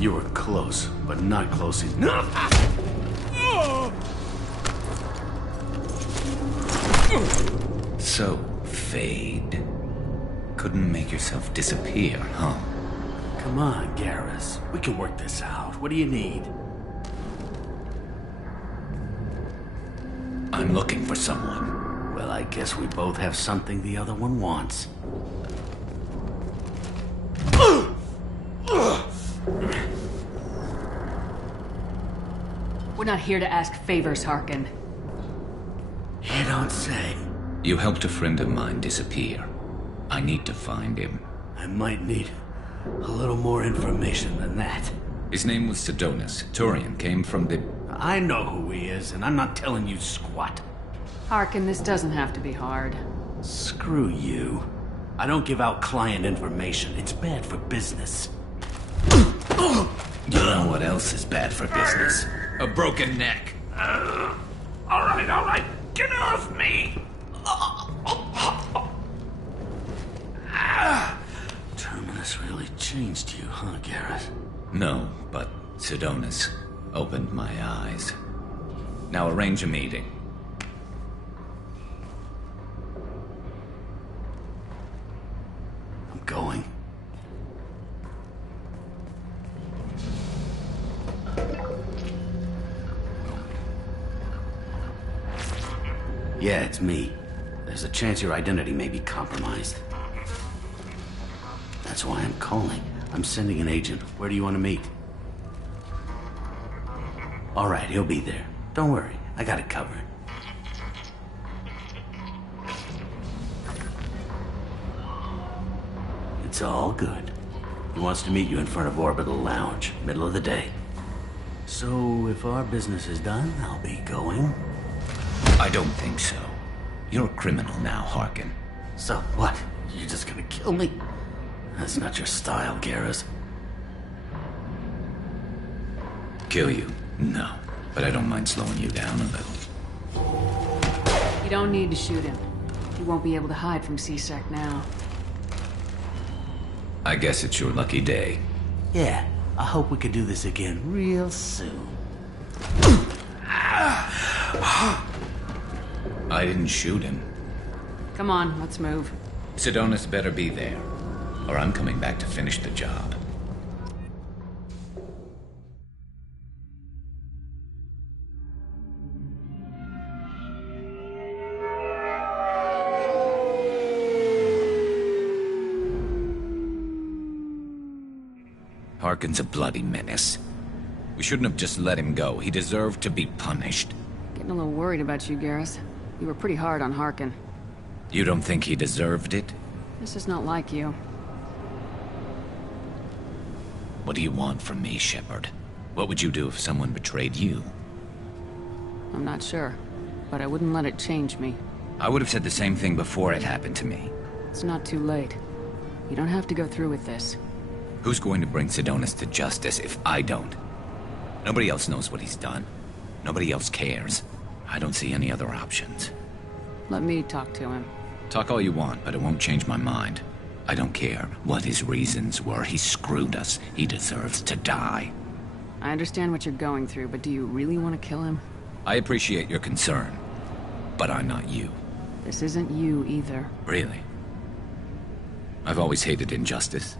You were close, but not close enough. So, Fade. Couldn't make yourself disappear, huh? Come on, Garrus. We can work this out. What do you need? I'm looking for someone. Well, I guess we both have something the other one wants. We're not here to ask favors, Harkin. You don't say. You helped a friend of mine disappear. I need to find him. I might need a little more information than that. His name was Sedonis. Turian came from the... I know who he is, and I'm not telling you squat. Harkin, this doesn't have to be hard. Screw you. I don't give out client information. It's bad for business. You know what else is bad for business? A broken neck. All right. Get off me! Terminus really changed you, huh, Garrett? No, but Sidonis opened my eyes. Now arrange a meeting. I'm going. Yeah, it's me. There's a chance your identity may be compromised. That's why I'm calling. I'm sending an agent. Where do you want to meet? All right, he'll be there. Don't worry, I got it covered. It's all good. He wants to meet you in front of Orbital Lounge, middle of the day. So, if our business is done, I'll be going. I don't think so. You're a criminal now, Harkin. So what? You're just gonna kill me? That's not your style, Garrus. Kill you? No. But I don't mind slowing you down a little. You don't need to shoot him. He won't be able to hide from C-Sec now. I guess it's your lucky day. Yeah, I hope we could do this again real soon. I didn't shoot him. Come on, let's move. Sidonis better be there, or I'm coming back to finish the job. Harkin's a bloody menace. We shouldn't have just let him go. He deserved to be punished. Getting a little worried about you, Garrus. You were pretty hard on Harkin. You don't think he deserved it? This is not like you. What do you want from me, Shepard? What would you do if someone betrayed you? I'm not sure, but I wouldn't let it change me. I would have said the same thing before it happened to me. It's not too late. You don't have to go through with this. Who's going to bring Sidonis to justice if I don't? Nobody else knows what he's done. Nobody else cares. I don't see any other options. Let me talk to him. Talk all you want, but it won't change my mind. I don't care what his reasons were. He screwed us. He deserves to die. I understand what you're going through, but do you really want to kill him? I appreciate your concern, but I'm not you. This isn't you either. Really? I've always hated injustice.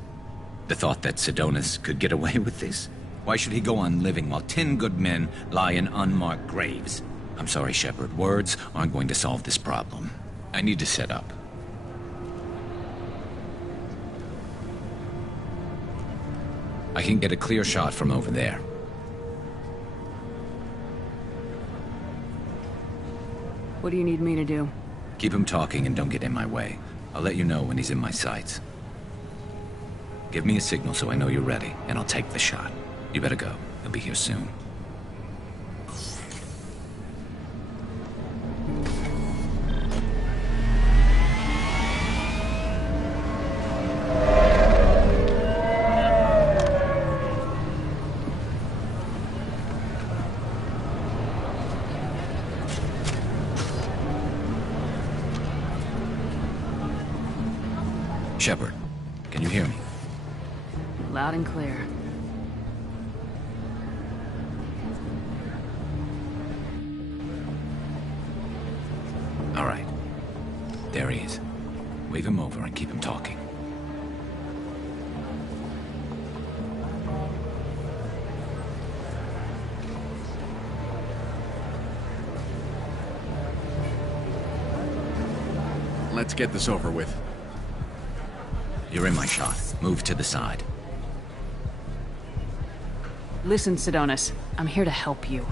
The thought that Sidonis could get away with this? Why should he go on living while 10 good men lie in unmarked graves? I'm sorry, Shepard. Words aren't going to solve this problem. I need to set up. I can get a clear shot from over there. What do you need me to do? Keep him talking and don't get in my way. I'll let you know when he's in my sights. Give me a signal so I know you're ready, and I'll take the shot. You better go. He'll be here soon. Shepard, can you hear me? Loud and clear. All right. There he is. Wave him over and keep him talking. Let's get this over with. You're in my shot. Move to the side. Listen, Sidonis. I'm here to help you.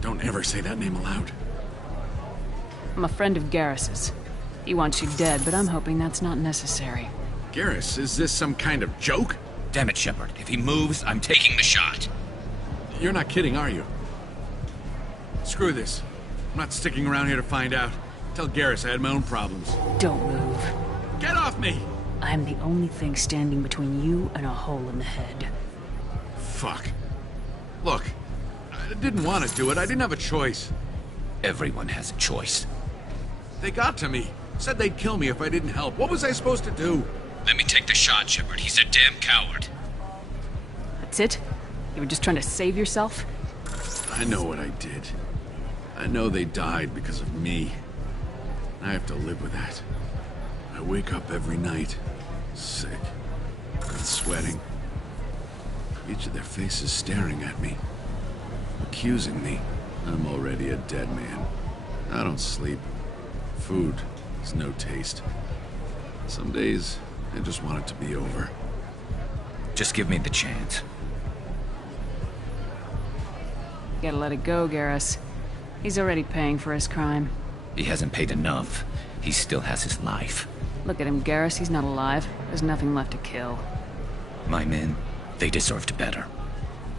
Don't ever say that name aloud. I'm a friend of Garrus's. He wants you dead, but I'm hoping that's not necessary. Garrus, is this some kind of joke? Damn it, Shepard. If he moves, I'm taking the shot. You're not kidding, are you? Screw this. I'm not sticking around here to find out. Tell Garrus I had my own problems. Don't move. Get off me! I'm the only thing standing between you and a hole in the head. Fuck. Look, I didn't want to do it. I didn't have a choice. Everyone has a choice. They got to me. Said they'd kill me if I didn't help. What was I supposed to do? Let me take the shot, Shepard. He's a damn coward. That's it? You were just trying to save yourself? I know what I did. I know they died because of me. I have to live with that. I wake up every night, sick, and sweating. Each of their faces staring at me, accusing me. I'm already a dead man. I don't sleep. Food has no taste. Some days, I just want it to be over. Just give me the chance. You gotta let it go, Garrus. He's already paying for his crime. He hasn't paid enough. He still has his life. Look at him, Garrus. He's not alive. There's nothing left to kill. My men, they deserved better.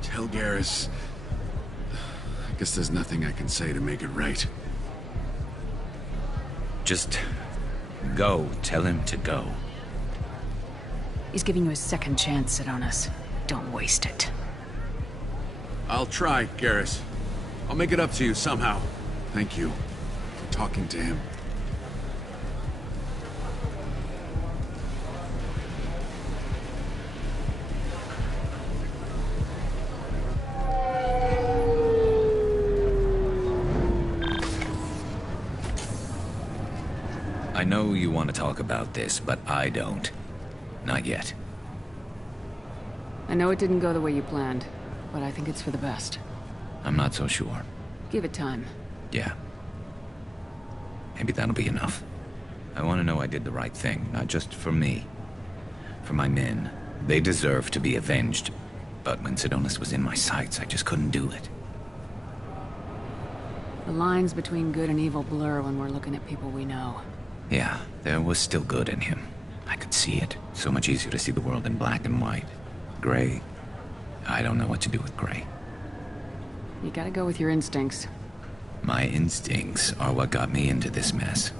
Tell Garrus... I guess there's nothing I can say to make it right. Just... go. Tell him to go. He's giving you a second chance, Sidonis. Don't waste it. I'll try, Garrus. I'll make it up to you somehow. Thank you for talking to him. I know you want to talk about this, but I don't. Not yet. I know it didn't go the way you planned, but I think it's for the best. I'm not so sure. Give it time. Yeah. Maybe that'll be enough. I want to know I did the right thing, not just for me. For my men. They deserve to be avenged. But when Sidonis was in my sights, I just couldn't do it. The lines between good and evil blur when we're looking at people we know. Yeah, there was still good in him. I could see it. So much easier to see the world in black and white. Gray. I don't know what to do with gray. You gotta go with your instincts. My instincts are what got me into this mess.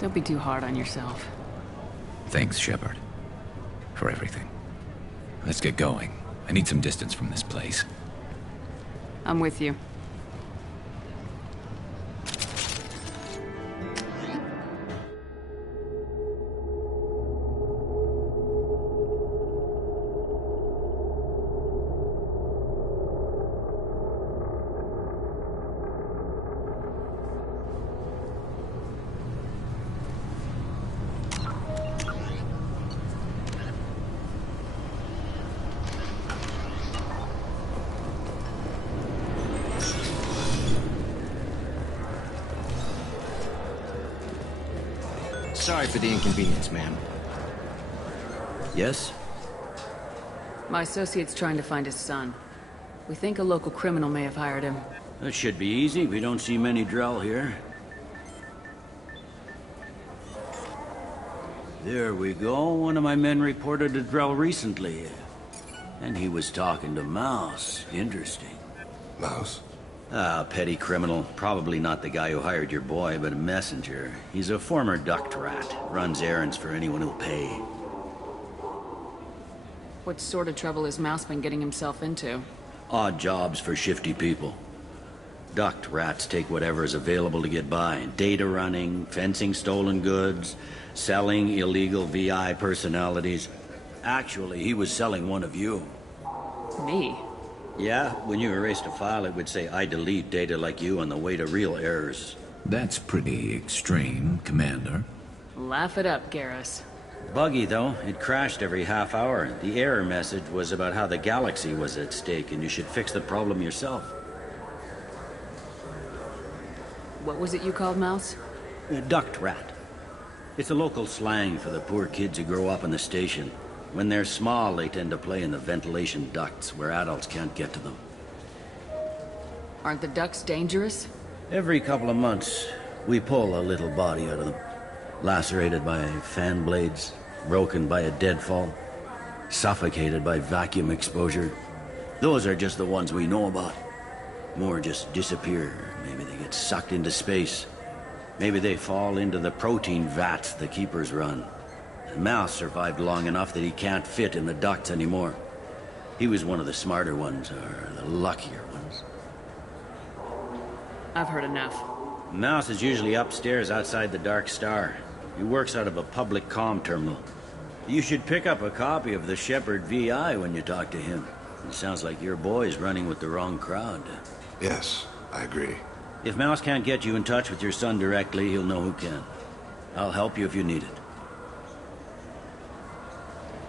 Don't be too hard on yourself. Thanks, Shepard. For everything. Let's get going. I need some distance from this place. I'm with you. Sorry for the inconvenience, ma'am. Yes? My associate's trying to find his son. We think a local criminal may have hired him. That should be easy. We don't see many Drell here. There we go. One of my men reported a Drell recently. And he was talking to Mouse. Interesting. Mouse? Ah, petty criminal. Probably not the guy who hired your boy, but a messenger. He's a former duct rat. Runs errands for anyone who'll pay. What sort of trouble has Mouse been getting himself into? Odd jobs for shifty people. Duct rats take whatever is available to get by. Data running, fencing stolen goods, selling illegal VI personalities. Actually, he was selling one of you. Me? Yeah, when you erased a file, it would say, I delete data like you on the way to real errors. That's pretty extreme, Commander. Laugh it up, Garrus. Buggy, though. It crashed every half hour. The error message was about how the galaxy was at stake, and you should fix the problem yourself. What was it you called Mouse? Duct rat. It's a local slang for the poor kids who grow up in the station. When they're small, they tend to play in the ventilation ducts where adults can't get to them. Aren't the ducts dangerous? Every couple of months, we pull a little body out of them. Lacerated by fan blades, broken by a deadfall, suffocated by vacuum exposure. Those are just the ones we know about. More just disappear. Maybe they get sucked into space. Maybe they fall into the protein vats the keepers run. Mouse survived long enough that he can't fit in the ducts anymore. He was one of the smarter ones, or the luckier ones. I've heard enough. Mouse is usually upstairs outside the Dark Star. He works out of a public comm terminal. You should pick up a copy of the Shepherd VI when you talk to him. It sounds like your boy's running with the wrong crowd. Yes, I agree. If Mouse can't get you in touch with your son directly, he'll know who can. I'll help you if you need it.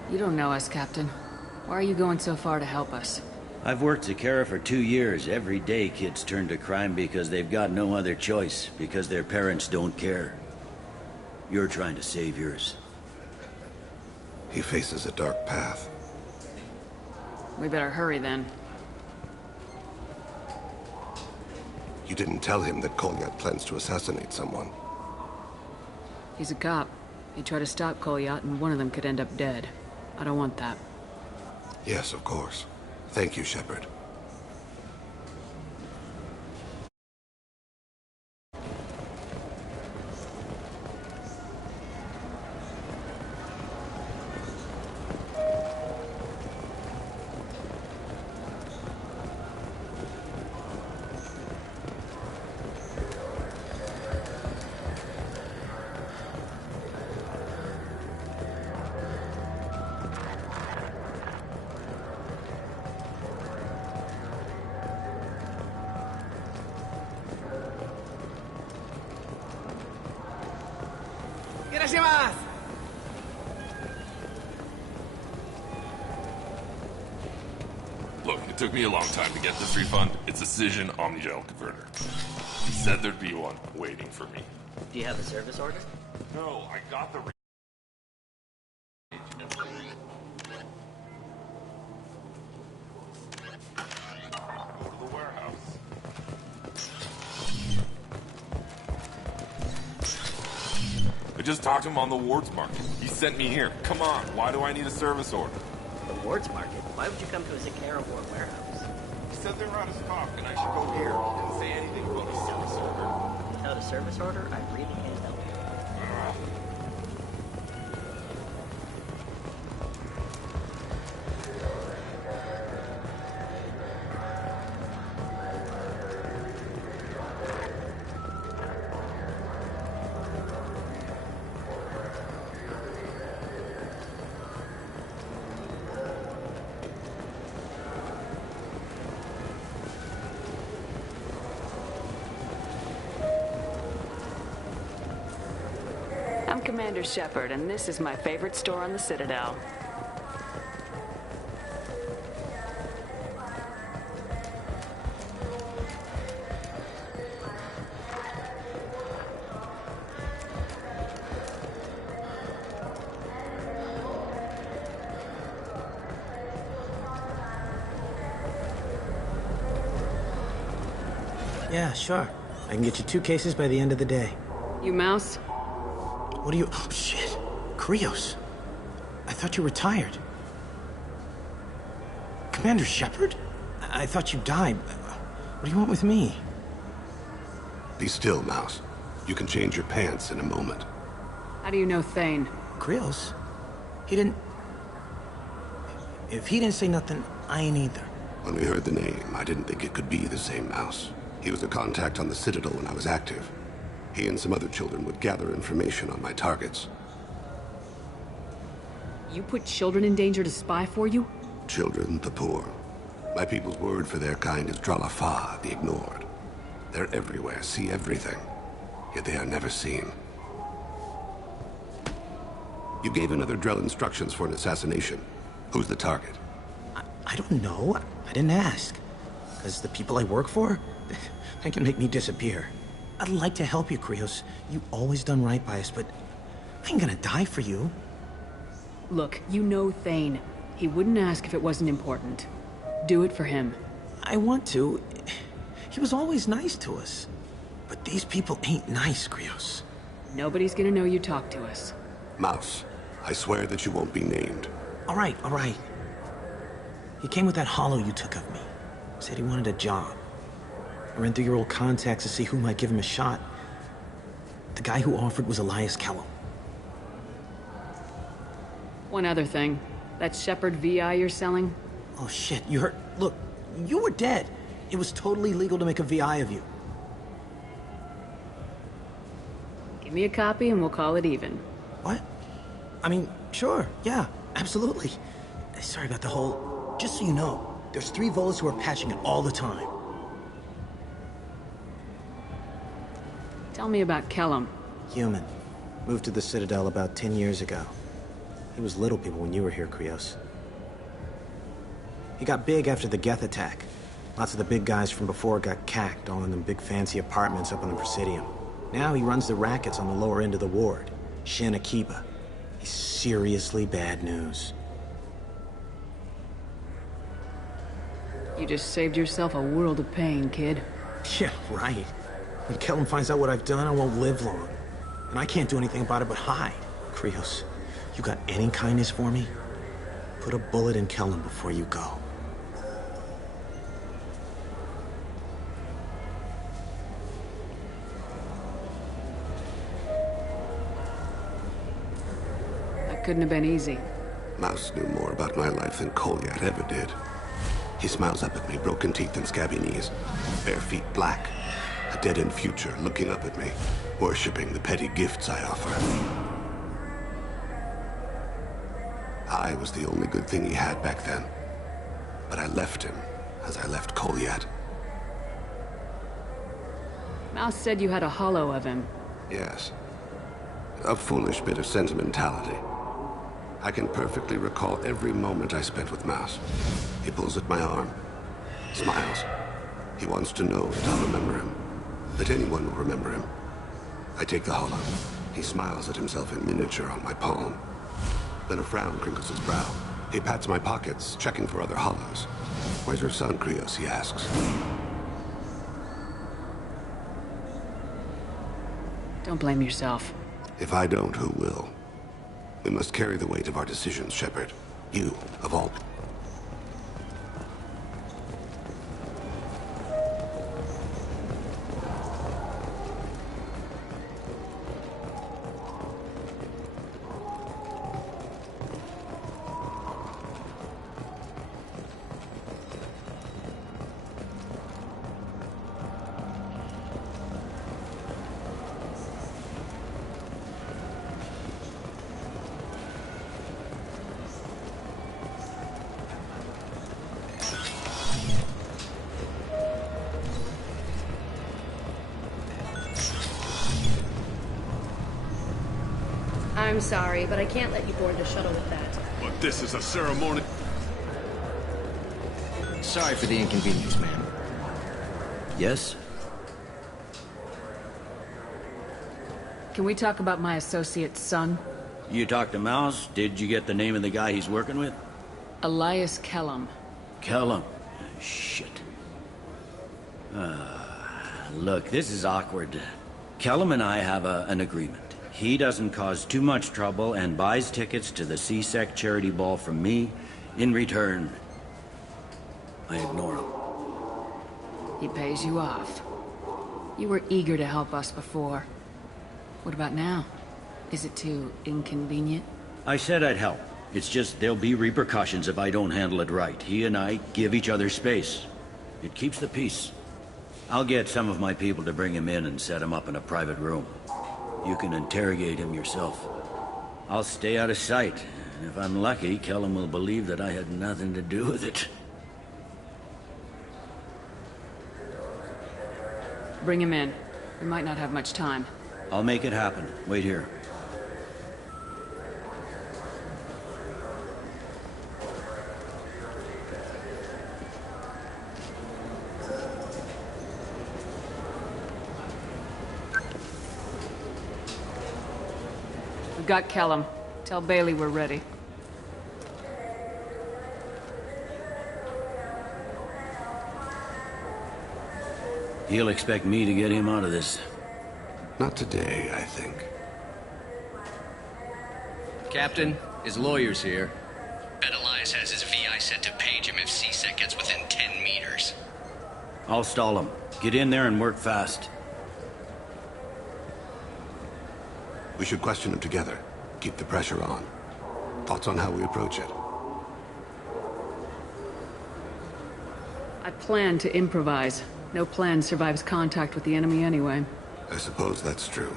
You don't know us, Captain. Why are you going so far to help us? I've worked Zakara for 2 years. Every day kids turn to crime because they've got no other choice, because their parents don't care. You're trying to save yours. He faces a dark path. We better hurry then. You didn't tell him that Kolyat plans to assassinate someone. He's a cop. He tried to stop Kolyat and one of them could end up dead. I don't want that. Yes, of course. Thank you, Shepard. Look, it took me a long time to get this refund. It's a Cision Omnigel converter. He said there'd be one waiting for me. Do you have a service order? No, I got the... Go to the warehouse. I just talked to him on the Wards Market. He sent me here. Come on, why do I need a service order? The Wards Market? Why would you come to a Zakara War warehouse? He said they were out of stock and I should go here. He didn't say anything about a service order. Without a service order, I really can't help you. I'm Commander Shepard, and this is my favorite store on the Citadel. Yeah, sure. I can get you 2 cases by the end of the day. You Mouse? What are you... Oh, shit. Krios. I thought you were retired. Commander Shepard? I thought you died. What do you want with me? Be still, Mouse. You can change your pants in a moment. How do you know Thane? Krios? He didn't... If he didn't say nothing, I ain't either. When we heard the name, I didn't think it could be the same Mouse. He was a contact on the Citadel when I was active. He and some other children would gather information on my targets. You put children in danger to spy for you? Children, the poor. My people's word for their kind is Dralafa, the ignored. They're everywhere, see everything. Yet they are never seen. You gave another Drell instructions for an assassination. Who's the target? I don't know. I didn't ask. Because the people I work for, they can make me disappear. I'd like to help you, Krios. You always done right by us, but I ain't gonna die for you. Look, you know Thane. He wouldn't ask if it wasn't important. Do it for him. I want to. He was always nice to us. But these people ain't nice, Krios. Nobody's gonna know you talked to us. Mouse, I swear that you won't be named. All right, all right. He came with that hollow you took of me. Said he wanted a job. I ran through your old contacts to see who might give him a shot. The guy who offered was Elias Kellum. One other thing. That Shepard VI you're selling? Oh shit, you heard... Look, you were dead. It was totally legal to make a VI of you. Give me a copy and we'll call it even. What? I mean, sure, yeah, absolutely. Sorry about the whole... Just so you know, there's 3 Volus who are patching it all the time. Tell me about Kellum. Human. Moved to the Citadel about 10 years ago. He was little people when you were here, Krios. He got big after the Geth attack. Lots of the big guys from before got cacked, all in them big fancy apartments up on the Presidium. Now he runs the rackets on the lower end of the ward. Shin Akiba. He's seriously bad news. You just saved yourself a world of pain, kid. Yeah, right. When Kellum finds out what I've done, I won't live long. And I can't do anything about it but hide. Krios, you got any kindness for me? Put a bullet in Kellum before you go. That couldn't have been easy. Mouse knew more about my life than Kolyat ever did. He smiles up at me, broken teeth and scabby knees, bare feet black. A dead-end future looking up at me, worshipping the petty gifts I offer. I was the only good thing he had back then. But I left him, as I left Kolyat. Mouse said you had a holo of him. Yes. A foolish bit of sentimentality. I can perfectly recall every moment I spent with Mouse. He pulls at my arm, smiles. He wants to know that I'll remember him, that anyone will remember him. I take the holo. He smiles at himself in miniature on my palm. Then a frown crinkles his brow. He pats my pockets, checking for other holos. Where's your son, Krios, he asks. Don't blame yourself. If I don't, who will? We must carry the weight of our decisions, Shepard. You, of all... I'm sorry, but I can't let you board the shuttle with that. But this is a ceremony. Sorry for the inconvenience, man. Yes? Can we talk about my associate's son? You talked to Mouse? Did you get the name of the guy he's working with? Elias Kellum. Kellum. Shit. Look, this is awkward. Kellum and I have an agreement. He doesn't cause too much trouble and buys tickets to the CSEC charity ball from me. In return, I ignore him. He pays you off. You were eager to help us before. What about now? Is it too inconvenient? I said I'd help. It's just there'll be repercussions if I don't handle it right. He and I give each other space. It keeps the peace. I'll get some of my people to bring him in and set him up in a private room. You can interrogate him yourself. I'll stay out of sight, and if I'm lucky, Kellum will believe that I had nothing to do with it. Bring him in. We might not have much time. I'll make it happen. Wait here. We've got Kellum. Tell Bailey we're ready. He'll expect me to get him out of this. Not today, I think. Captain, his lawyer's here. Bet Elias has his VI set to page him if CSEC gets within 10 meters. I'll stall him. Get in there and work fast. We should question him together. Keep the pressure on. Thoughts on how we approach it? I plan to improvise. No plan survives contact with the enemy anyway. I suppose that's true.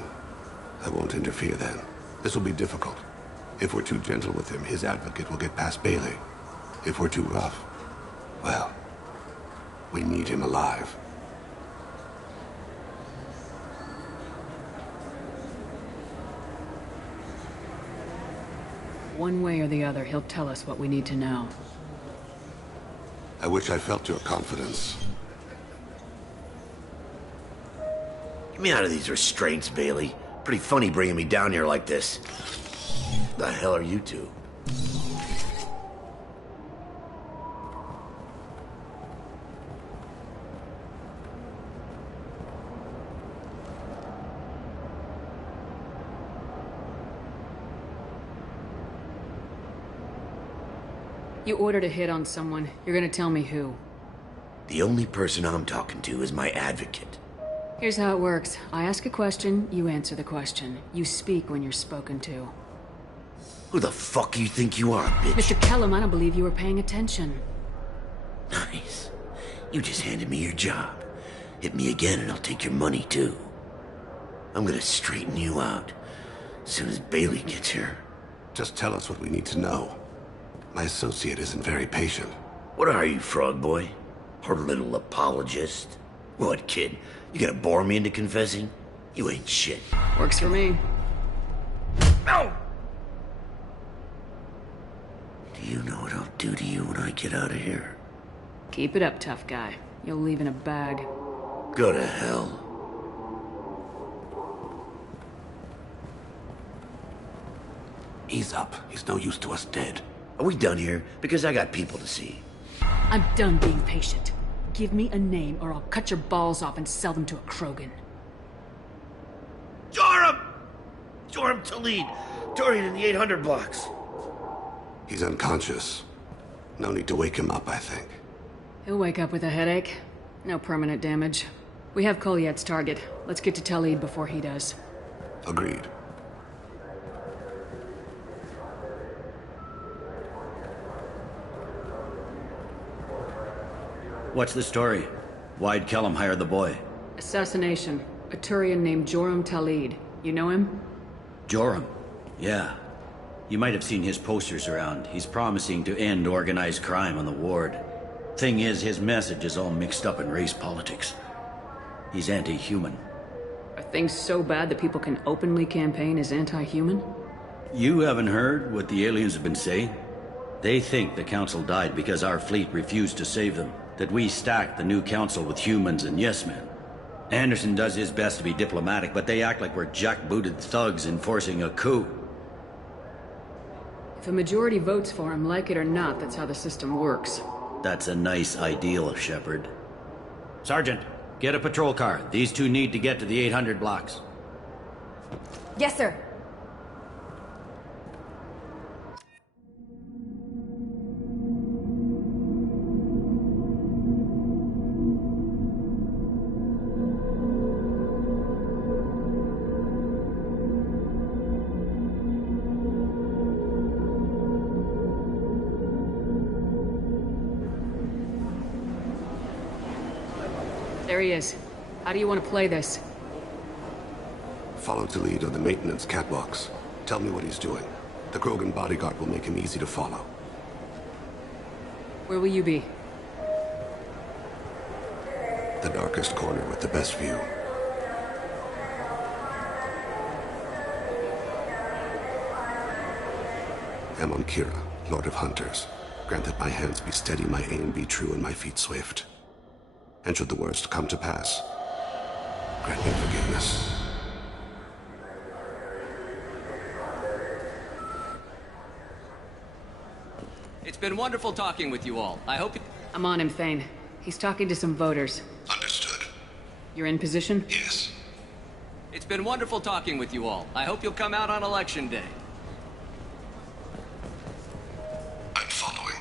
I won't interfere then. This will be difficult. If we're too gentle with him, his advocate will get past Bailey. If we're too rough, well, we need him alive. One way or the other, he'll tell us what we need to know. I wish I felt your confidence. Get me out of these restraints, Bailey. Pretty funny bringing me down here like this. The hell are you two? You ordered a hit on someone. You're gonna tell me who. The only person I'm talking to is my advocate. Here's how it works. I ask a question, you answer the question. You speak when you're spoken to. Who the fuck you think you are, bitch? Mr. Kellum, I don't believe you were paying attention. Nice. You just handed me your job. Hit me again and I'll take your money too. I'm gonna straighten you out as soon as Bailey gets here. Just tell us what we need to know. My associate isn't very patient. What are you, frog boy? Her little apologist? What, kid? You gonna bore me into confessing? You ain't shit. Works for me. No! Do you know what I'll do to you when I get out of here? Keep it up, tough guy. You'll leave in a bag. Go to hell. Ease up. He's no use to us dead. Are we done here? Because I got people to see. I'm done being patient. Give me a name or I'll cut your balls off and sell them to a Krogan. Joram! Joram Talid! Torian in the 800 blocks. He's unconscious. No need to wake him up, I think. He'll wake up with a headache. No permanent damage. We have Kolyet's target. Let's get to Talid before he does. Agreed. What's the story? Why'd Kellum hire the boy? Assassination. A Turian named Joram Talid. You know him? Joram? Yeah. You might have seen his posters around. He's promising to end organized crime on the ward. Thing is, his message is all mixed up in race politics. He's anti-human. Are things so bad that people can openly campaign as anti-human? You haven't heard what the aliens have been saying? They think the Council died because our fleet refused to save them. That we stacked the new Council with humans and yes-men. Anderson does his best to be diplomatic, but they act like we're jackbooted thugs enforcing a coup. If a majority votes for him, like it or not, that's how the system works. That's a nice ideal, Shepard. Sergeant, get a patrol car. These two need to get to the 800 blocks. Yes, sir. There he is. How do you want to play this? Follow Talid on the maintenance catwalks. Tell me what he's doing. The Krogan bodyguard will make him easy to follow. Where will you be? The darkest corner with the best view. Amon Kira, Lord of Hunters. Grant that my hands be steady, my aim be true, and my feet swift. And should the worst come to pass, grant me forgiveness. It's been wonderful talking with you all. I hope I'm on him, Thane. He's talking to some voters. Understood. You're in position? Yes. It's been wonderful talking with you all. I hope you'll come out on Election Day. I'm following.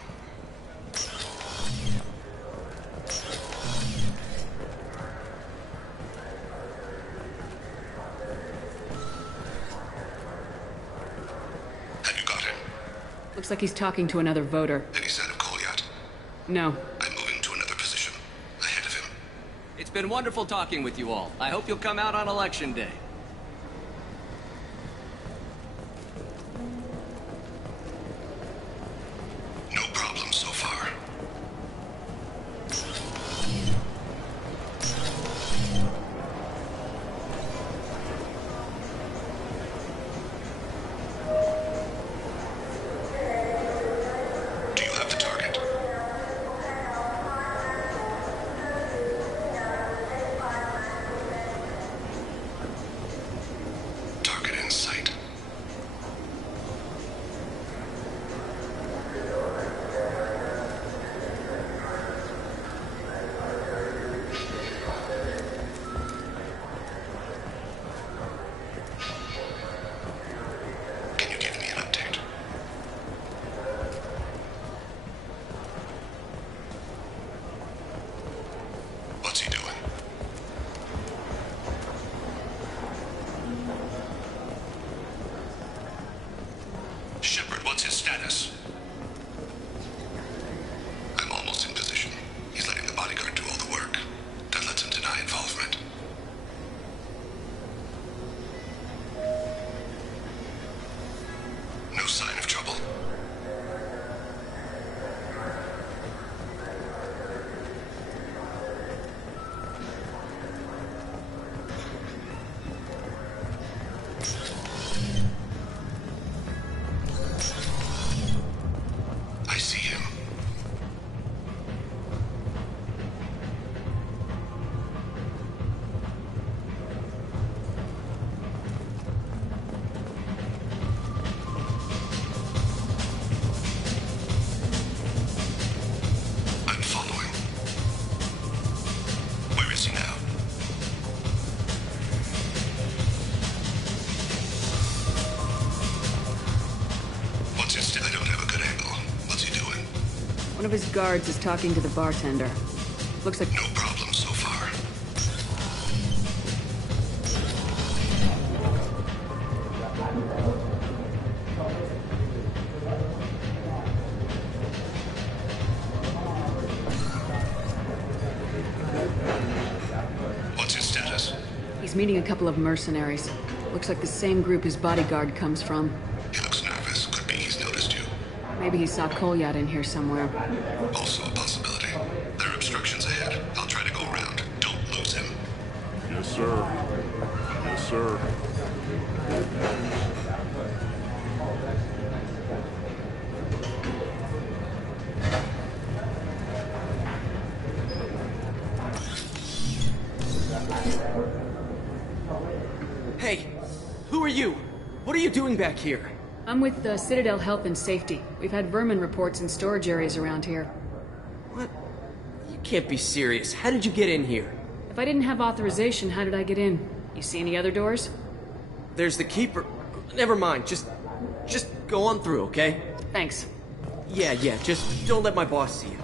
Have you got him? Looks like he's talking to another voter. Any sign of Kolyat? No. I'm moving to another position. Ahead of him. It's been wonderful talking with you all. I hope you'll come out on Election Day. No problem so far. Do you have the target? Target in sight. Can you give me an update? What's he doing? Shepard, what's his status? I'm almost in position. He's letting the bodyguard do all the work. That lets him deny involvement. No sign of trouble. I see him. I'm following. Where is he now? What's his I don't have a good angle. What's he doing? One of his guards is talking to the bartender. Looks like... No problem so far. What's his status? He's meeting a couple of mercenaries. Looks like the same group his bodyguard comes from. He looks nervous. Could be he's noticed you. Maybe he saw Kolyat in here somewhere. Also a possibility. There are obstructions ahead. I'll try to go around. Don't lose him. Yes, sir. Yes, sir. Hey, who are you? What are you doing back here? I'm with the Citadel Health and Safety. We've had vermin reports in storage areas around here. What? You can't be serious. How did you get in here? If I didn't have authorization, how did I get in? You see any other doors? There's the keeper. Never mind. Just go on through, okay? Thanks. Yeah, just don't let my boss see you.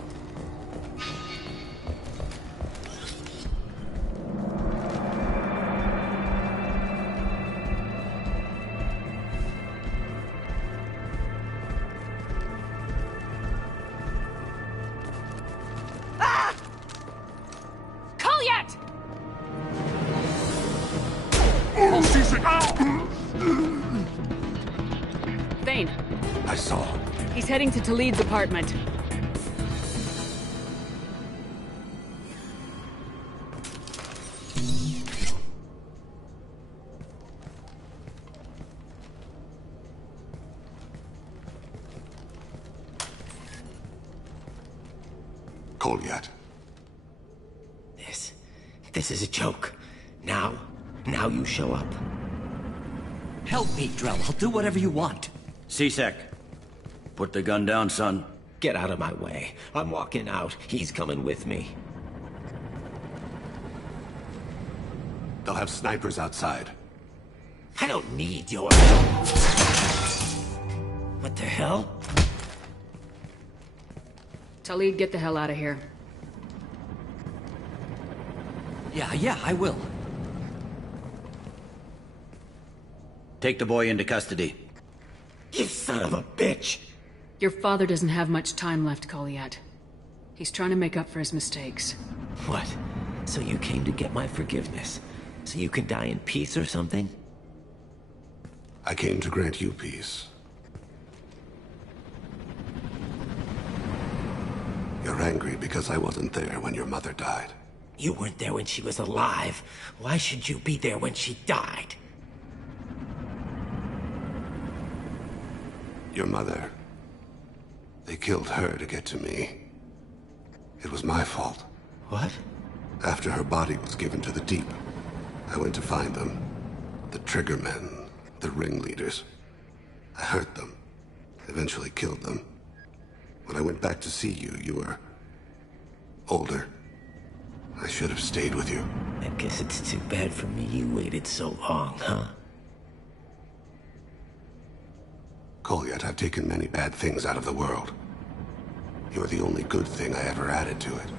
Kolyat! Thane. I saw. He's heading to Talid's apartment. Kolyat. This is a joke. Now you show up. Help me, Drell. I'll do whatever you want. C-Sec, put the gun down, son. Get out of my way. I'm walking out. He's coming with me. They'll have snipers outside. I don't need your... What the hell? Talid, get the hell out of here. Yeah, I will. Take the boy into custody. You son of a bitch! Your father doesn't have much time left, Colliat. He's trying to make up for his mistakes. What? So you came to get my forgiveness? So you can die in peace or something? I came to grant you peace. You're angry because I wasn't there when your mother died. You weren't there when she was alive. Why should you be there when she died? Your mother. They killed her to get to me. It was my fault. What? After her body was given to the Deep, I went to find them. The Triggermen, the ringleaders. I hurt them, eventually killed them. When I went back to see you, you were older. I should have stayed with you. I guess it's too bad for me you waited so long, huh? Colliat, I've taken many bad things out of the world. You're the only good thing I ever added to it.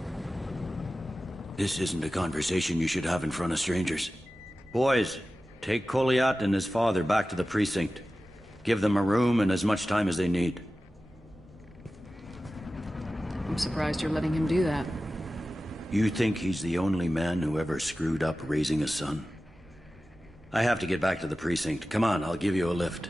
This isn't a conversation you should have in front of strangers. Boys, take Colliat and his father back to the precinct. Give them a room and as much time as they need. I'm surprised you're letting him do that. You think he's the only man who ever screwed up raising a son? I have to get back to the precinct. Come on, I'll give you a lift.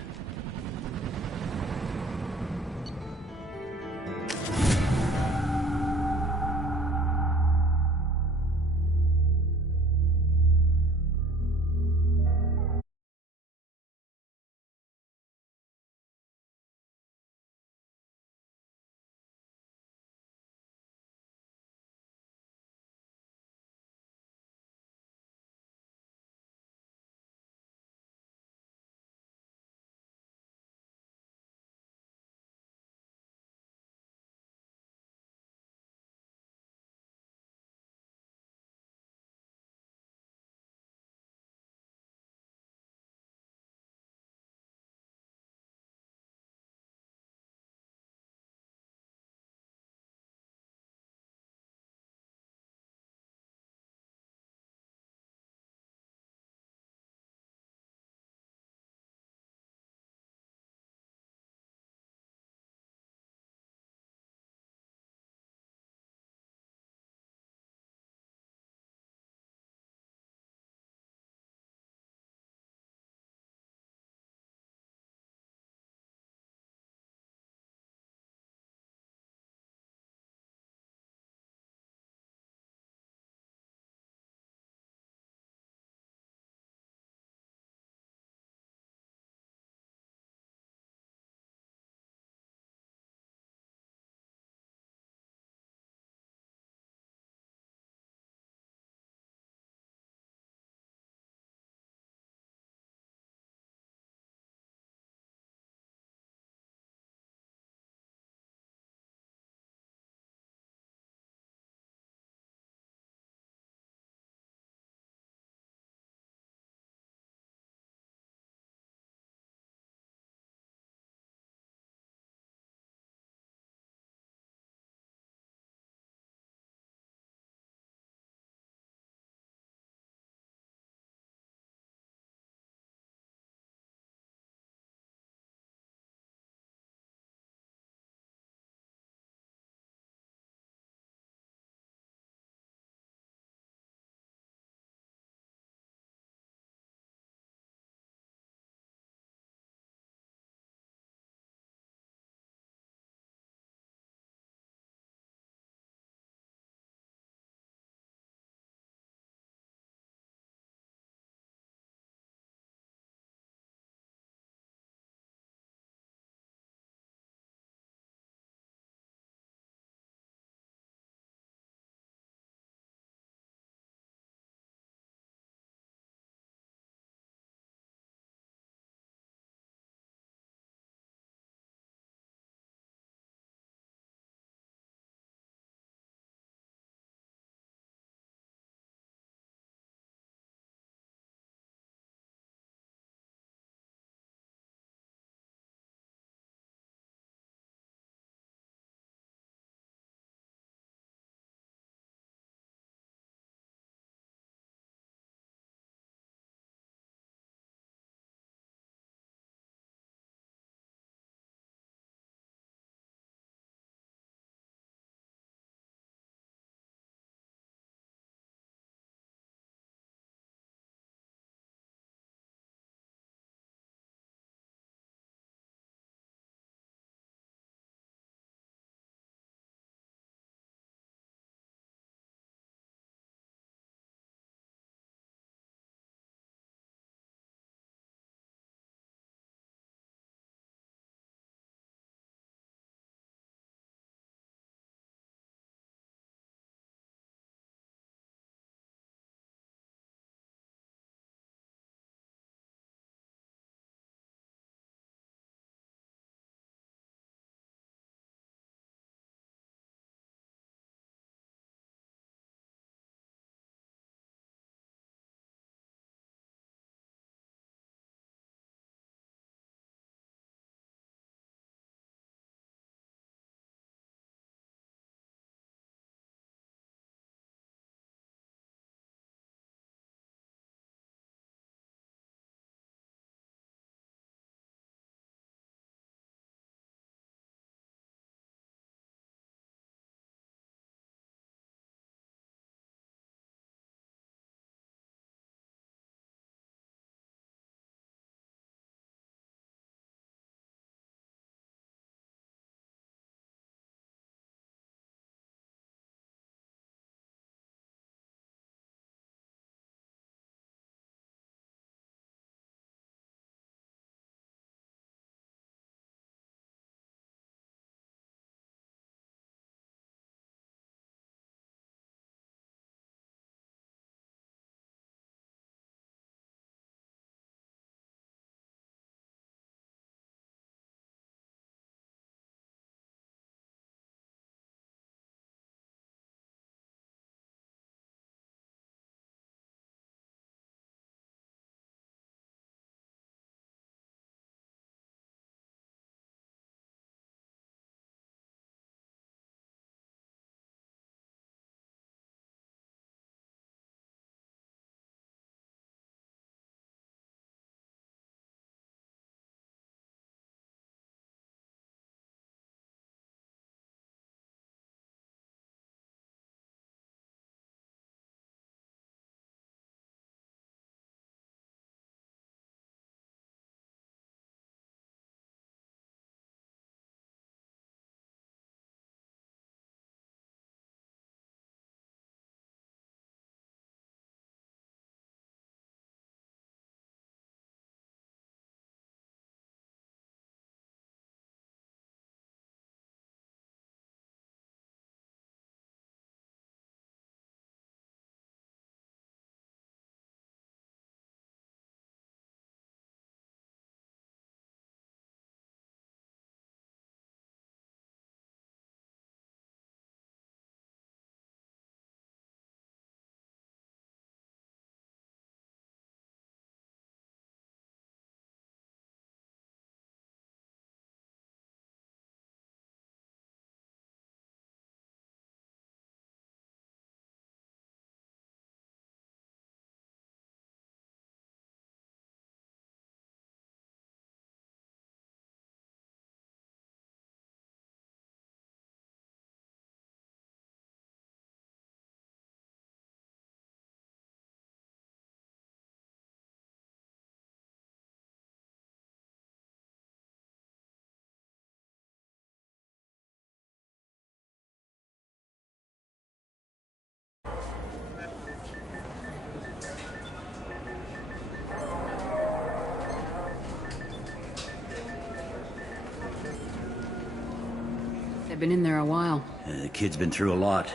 I've been in there a while. The kid's been through a lot.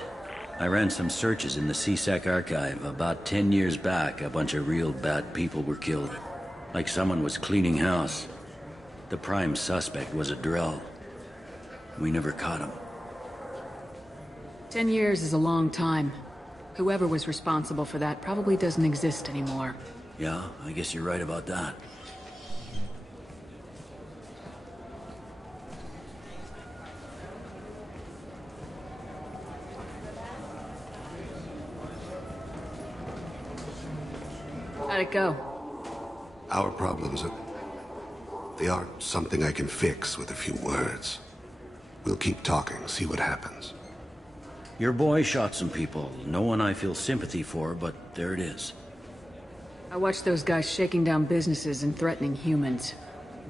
I ran some searches in the CSEC archive. About 10 years back, a bunch of real bad people were killed. Like someone was cleaning house. The prime suspect was a Drell. We never caught him. 10 years is a long time. Whoever was responsible for that probably doesn't exist anymore. Yeah, I guess you're right about that. How'd it go? Our problems they aren't something I can fix with a few words. We'll keep talking, see what happens. Your boy shot some people. No one I feel sympathy for, but there it is. I watched those guys shaking down businesses and threatening humans.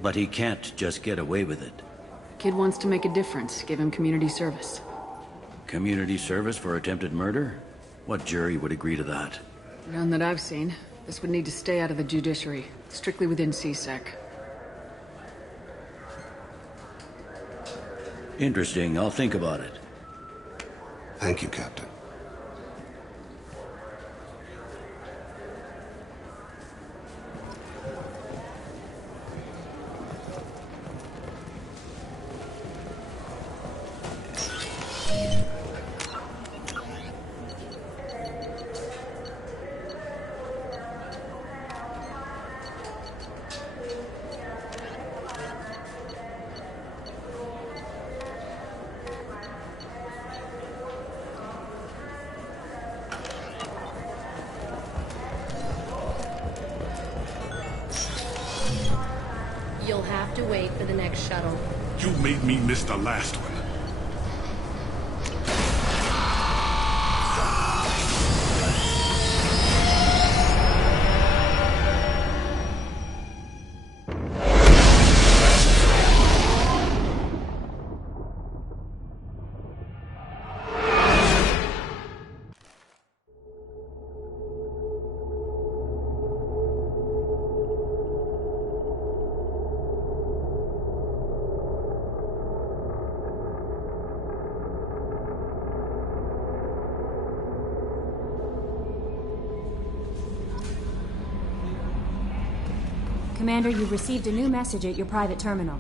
But he can't just get away with it. Kid wants to make a difference. Give him community service. Community service for attempted murder? What jury would agree to that? None that I've seen. This would need to stay out of the judiciary. Strictly within CSEC. Interesting. I'll think about it. Thank you, Captain. You'll have to wait for the next shuttle. You made me miss the last one. Commander, you've received a new message at your private terminal.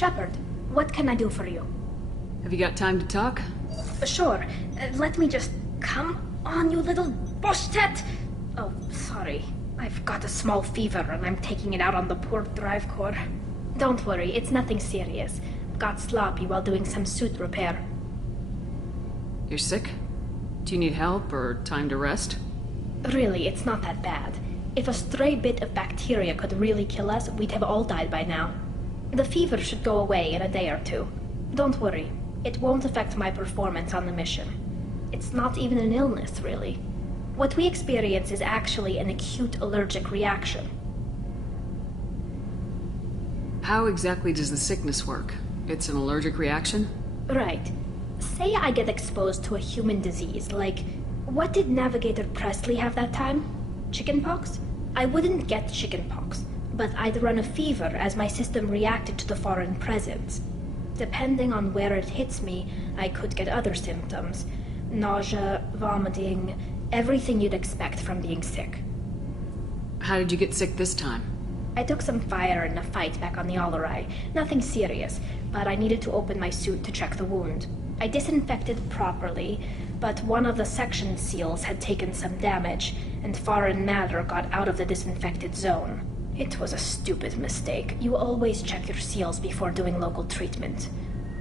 Shepard, what can I do for you? Have you got time to talk? Sure. Let me just... Come on, you little boshtet! Oh, sorry. I've got a small fever and I'm taking it out on the poor drive core. Don't worry, it's nothing serious. Got sloppy while doing some suit repair. You're sick? Do you need help or time to rest? Really, it's not that bad. If a stray bit of bacteria could really kill us, we'd have all died by now. The fever should go away in a day or two. Don't worry, it won't affect my performance on the mission. It's not even an illness, really. What we experience is actually an acute allergic reaction. How exactly does the sickness work? It's an allergic reaction? Right. Say I get exposed to a human disease, like... What did Navigator Presley have that time? Chickenpox? I wouldn't get chickenpox, but I'd run a fever as my system reacted to the foreign presence. Depending on where it hits me, I could get other symptoms. Nausea, vomiting, everything you'd expect from being sick. How did you get sick this time? I took some fire in a fight back on the Allerai. Nothing serious, but I needed to open my suit to check the wound. I disinfected properly, but one of the section seals had taken some damage, and foreign matter got out of the disinfected zone. It was a stupid mistake. You always check your seals before doing local treatment.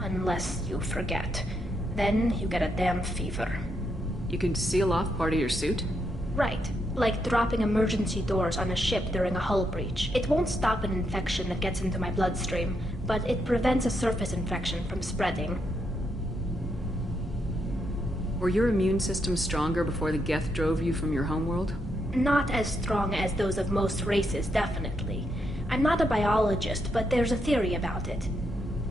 Unless you forget. Then you get a damn fever. You can seal off part of your suit? Right. Like dropping emergency doors on a ship during a hull breach. It won't stop an infection that gets into my bloodstream, but it prevents a surface infection from spreading. Were your immune system stronger before the Geth drove you from your homeworld? Not as strong as those of most races, definitely. I'm not a biologist, but there's a theory about it.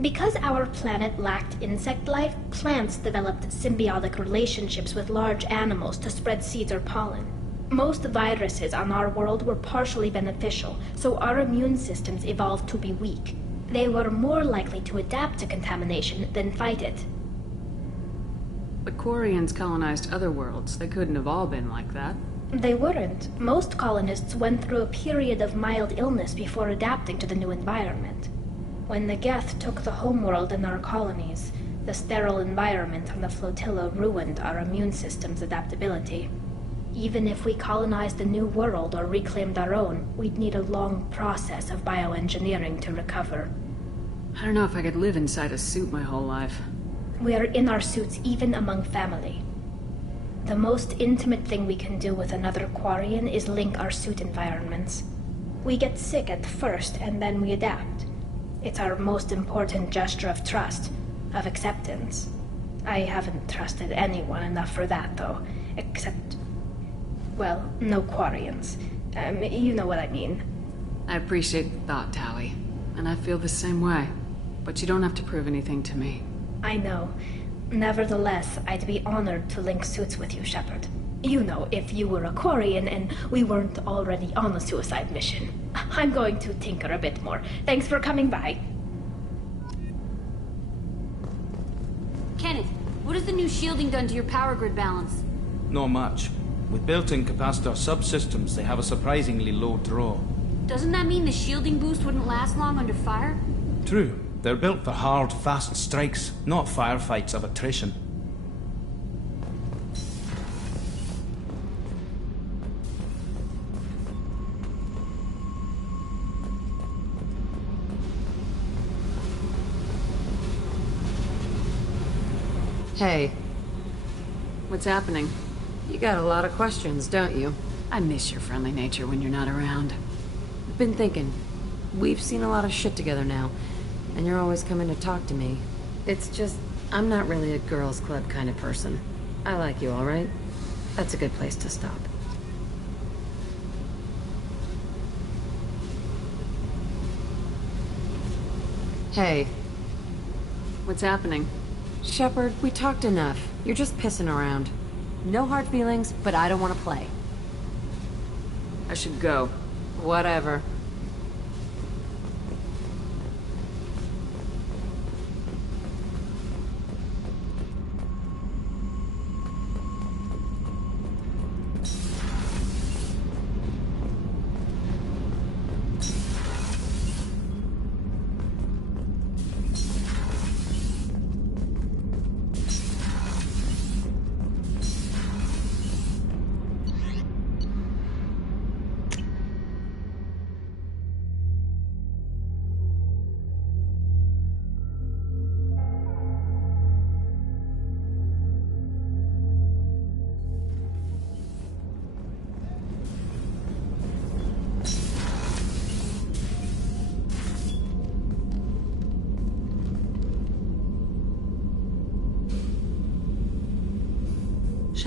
Because our planet lacked insect life, plants developed symbiotic relationships with large animals to spread seeds or pollen. Most viruses on our world were partially beneficial, so our immune systems evolved to be weak. They were more likely to adapt to contamination than fight it. The Quarians colonized other worlds. They couldn't have all been like that. They weren't. Most colonists went through a period of mild illness before adapting to the new environment. When the Geth took the homeworld in our colonies, the sterile environment on the flotilla ruined our immune system's adaptability. Even if we colonized a new world or reclaimed our own, we'd need a long process of bioengineering to recover. I don't know if I could live inside a suit my whole life. We are in our suits even among family. The most intimate thing we can do with another Quarian is link our suit environments. We get sick at first, and then we adapt. It's our most important gesture of trust, of acceptance. I haven't trusted anyone enough for that, though. Except... well, no Quarians. You know what I mean. I appreciate the thought, Towie. And I feel the same way. But you don't have to prove anything to me. I know. Nevertheless, I'd be honored to link suits with you, Shepard. You know, if you were a Quarian and we weren't already on a suicide mission. I'm going to tinker a bit more. Thanks for coming by. Kenneth, what has the new shielding done to your power grid balance? Not much. With built-in capacitor subsystems, they have a surprisingly low draw. Doesn't that mean the shielding boost wouldn't last long under fire? True. They're built for hard, fast strikes, not firefights of attrition. Hey. What's happening? You got a lot of questions, don't you? I miss your friendly nature when you're not around. I've been thinking. We've seen a lot of shit together now, and you're always coming to talk to me. It's just, I'm not really a girls' club kind of person. I like you, all right? That's a good place to stop. Hey. What's happening? Shepard, we talked enough. You're just pissing around. No hard feelings, but I don't want to play. I should go. Whatever.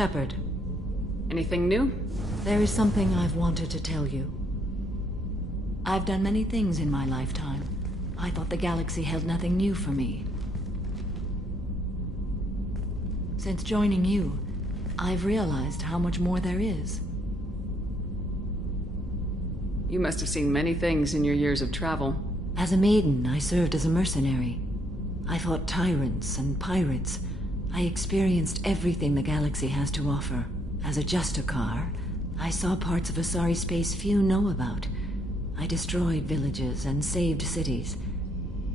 Shepard. Anything new? There is something I've wanted to tell you. I've done many things in my lifetime. I thought the galaxy held nothing new for me. Since joining you, I've realized how much more there is. You must have seen many things in your years of travel. As a maiden, I served as a mercenary. I fought tyrants and pirates. I experienced everything the galaxy has to offer. As a Justicar, I saw parts of Asari space few know about. I destroyed villages and saved cities.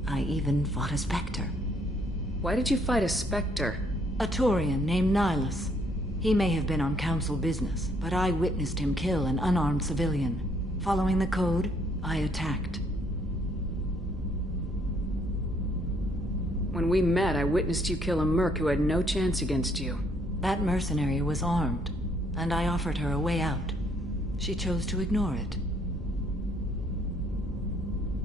I even fought a Spectre. Why did you fight a Spectre? A Turian named Nihilus. He may have been on Council business, but I witnessed him kill an unarmed civilian. Following the code, I attacked. When we met, I witnessed you kill a merc who had no chance against you. That mercenary was armed, and I offered her a way out. She chose to ignore it.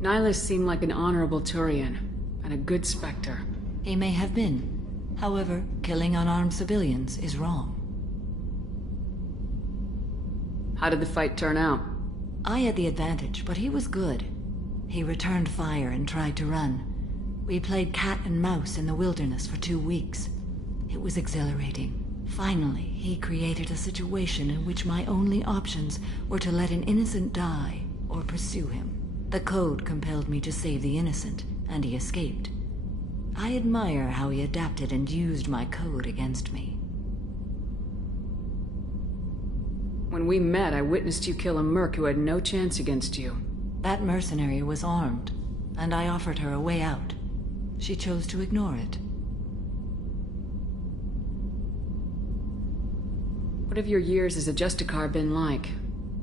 Nihilus seemed like an honorable Turian, and a good Spectre. He may have been. However, killing unarmed civilians is wrong. How did the fight turn out? I had the advantage, but he was good. He returned fire and tried to run. We played cat and mouse in the wilderness for 2 weeks. It was exhilarating. Finally, he created a situation in which my only options were to let an innocent die or pursue him. The code compelled me to save the innocent, and he escaped. I admire how he adapted and used my code against me. When we met, I witnessed you kill a merc who had no chance against you. That mercenary was armed, and I offered her a way out. She chose to ignore it. What have your years as a Justicar been like?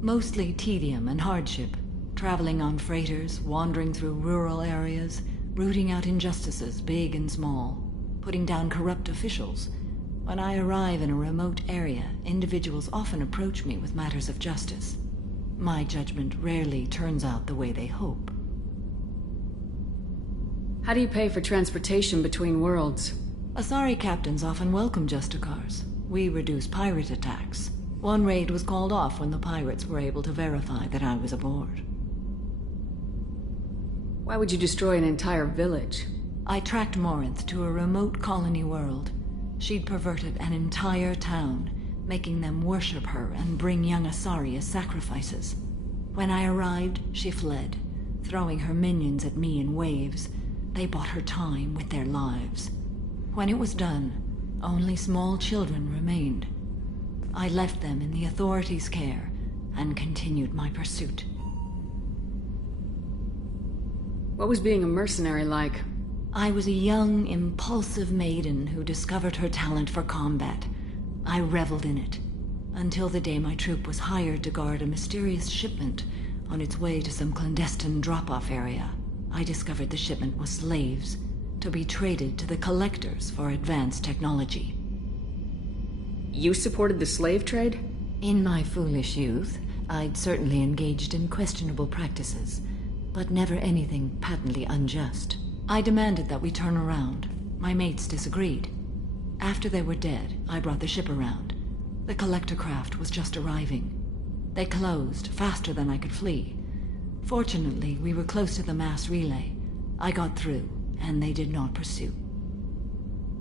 Mostly tedium and hardship. Traveling on freighters, wandering through rural areas, rooting out injustices, big and small, putting down corrupt officials. When I arrive in a remote area, individuals often approach me with matters of justice. My judgment rarely turns out the way they hope. How do you pay for transportation between worlds? Asari captains often welcome Justicars. We reduce pirate attacks. One raid was called off when the pirates were able to verify that I was aboard. Why would you destroy an entire village? I tracked Morinth to a remote colony world. She'd perverted an entire town, making them worship her and bring young Asari as sacrifices. When I arrived, she fled, throwing her minions at me in waves. They bought her time with their lives. When it was done, only small children remained. I left them in the authorities' care and continued my pursuit. What was being a mercenary like? I was a young, impulsive maiden who discovered her talent for combat. I reveled in it, until the day my troop was hired to guard a mysterious shipment on its way to some clandestine drop-off area. I discovered the shipment was slaves, to be traded to the collectors for advanced technology. You supported the slave trade? In my foolish youth, I'd certainly engaged in questionable practices, but never anything patently unjust. I demanded that we turn around. My mates disagreed. After they were dead, I brought the ship around. The collector craft was just arriving. They closed faster than I could flee. Fortunately, we were close to the mass relay. I got through, and they did not pursue.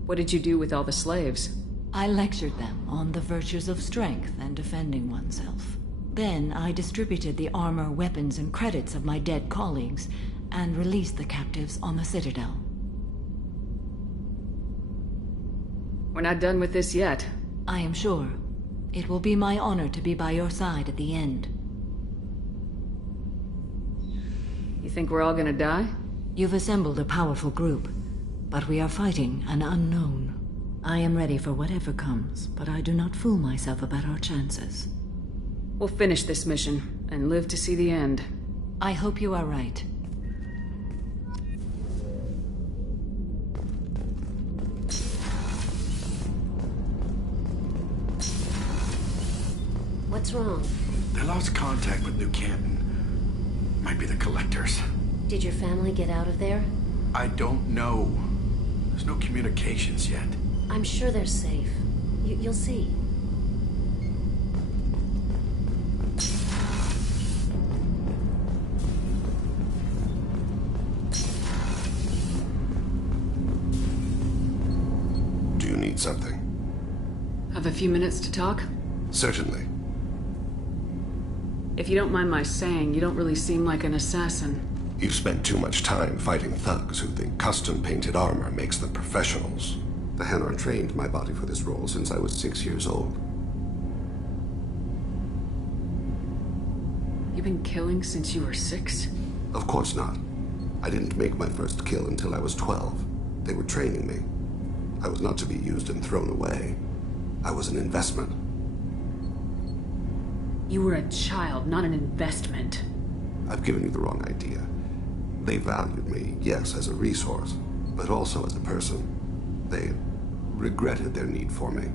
What did you do with all the slaves? I lectured them on the virtues of strength and defending oneself. Then I distributed the armor, weapons, and credits of my dead colleagues and released the captives on the Citadel. We're not done with this yet. I am sure. It will be my honor to be by your side at the end. You think we're all gonna die? You've assembled a powerful group, but we are fighting an unknown. I am ready for whatever comes, but I do not fool myself about our chances. We'll finish this mission, and live to see the end. I hope you are right. What's wrong? They lost contact with New Canton. Might be the collectors. Did your family get out of there? I don't know. There's no communications yet. I'm sure they're safe. You'll see. something. Have a few minutes to talk? Certainly. If you don't mind my saying, you don't really seem like an assassin. You've spent too much time fighting thugs who think custom-painted armor makes them professionals. The Hanar trained my body for this role since I was 6 years old. You've been killing since you were 6? Of course not. I didn't make my first kill until I was 12. They were training me. I was not to be used and thrown away. I was an investment. You were a child, not an investment. I've given you the wrong idea. They valued me, yes, as a resource, but also as a person. They regretted their need for me.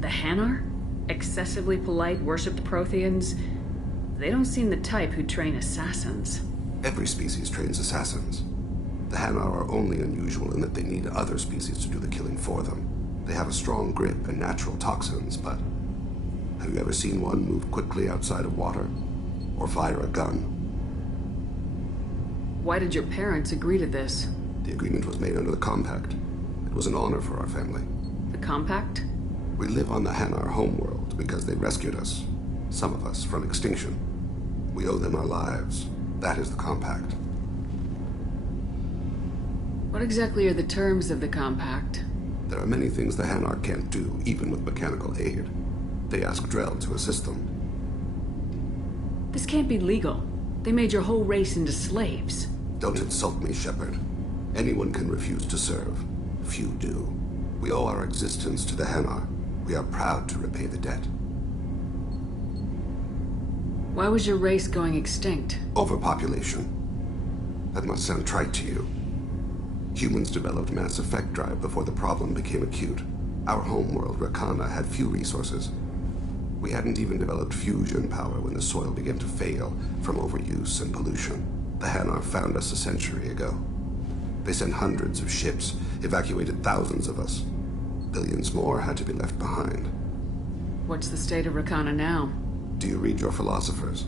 The Hanar? Excessively polite, worship the Protheans? They don't seem the type who train assassins. Every species trains assassins. The Hanar are only unusual in that they need other species to do the killing for them. They have a strong grip and natural toxins, but have you ever seen one move quickly outside of water? Or fire a gun? Why did your parents agree to this? The agreement was made under the Compact. It was an honor for our family. The Compact? We live on the Hanar homeworld because they rescued us. Some of us from extinction. We owe them our lives. That is the Compact. What exactly are the terms of the Compact? There are many things the Hanar can't do, even with mechanical aid. They ask Drell to assist them. This can't be legal. They made your whole race into slaves. Don't insult me, Shepard. Anyone can refuse to serve. Few do. We owe our existence to the Hanar. We are proud to repay the debt. Why was your race going extinct? Overpopulation. That must sound trite to you. Humans developed mass effect drive before the problem became acute. Our homeworld, Rakana, had few resources. We hadn't even developed fusion power when the soil began to fail from overuse and pollution. The Hanar found us a century ago. They sent hundreds of ships, evacuated thousands of us. Billions more had to be left behind. What's the state of Rakana now? Do you read your philosophers?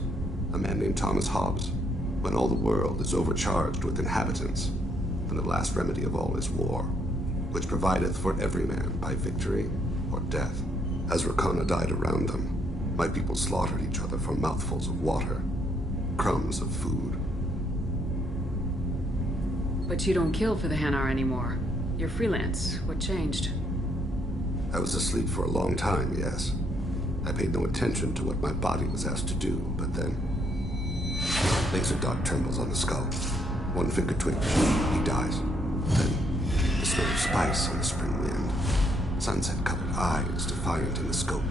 A man named Thomas Hobbes. When all the world is overcharged with inhabitants, then the last remedy of all is war, which provideth for every man by victory or death. As Rakana died around them, my people slaughtered each other for mouthfuls of water, crumbs of food. But you don't kill for the Hanar anymore. You're freelance. What changed? I was asleep for a long time, yes. I paid no attention to what my body was asked to do, but then... Laser dot trembles on the skull. One finger twitch, he dies. Then, the smell of spice on the spring wind. Sunset-colored eyes defiant in the scope.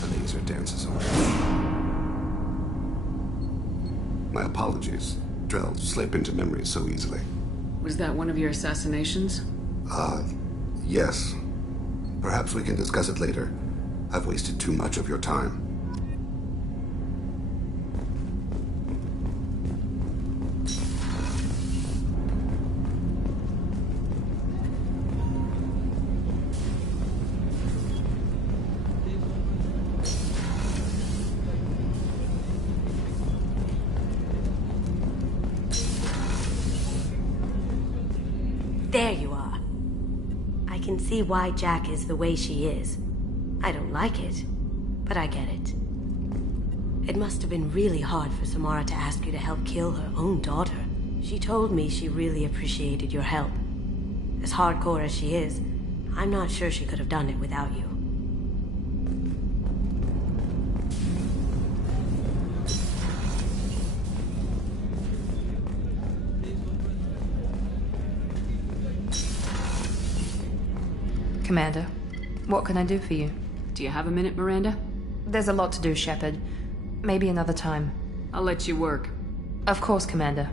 The laser dances away. My apologies. Drell slip into memory so easily. Was that one of your assassinations? Yes. Perhaps we can discuss it later. I've wasted too much of your time. There you are. I can see why Jack is the way she is. I don't like it, but I get it. It must have been really hard for Samara to ask you to help kill her own daughter. She told me she really appreciated your help. As hardcore as she is, I'm not sure she could have done it without you. Commander, what can I do for you? Do you have a minute, Miranda? There's a lot to do, Shepard. Maybe another time. I'll let you work. Of course, Commander.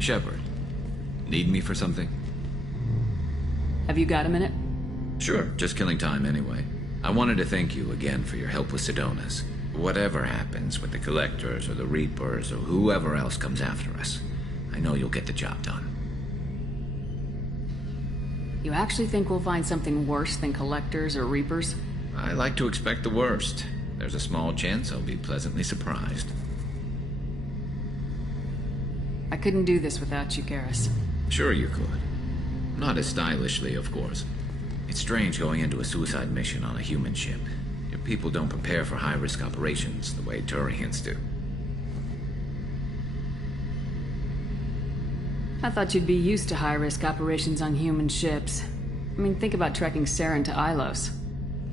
Shepard, need me for something? Have you got a minute? Sure, just killing time anyway. I wanted to thank you again for your help with Sidonis. Whatever happens with the Collectors or the Reapers or whoever else comes after us, I know you'll get the job done. You actually think we'll find something worse than collectors or reapers? I like to expect the worst. There's a small chance I'll be pleasantly surprised. I couldn't do this without you, Garrus. Sure you could. Not as stylishly, of course. It's strange going into a suicide mission on a human ship. Your people don't prepare for high-risk operations the way Turians do. I thought you'd be used to high-risk operations on human ships. I mean, think about trekking Saren to Ilos.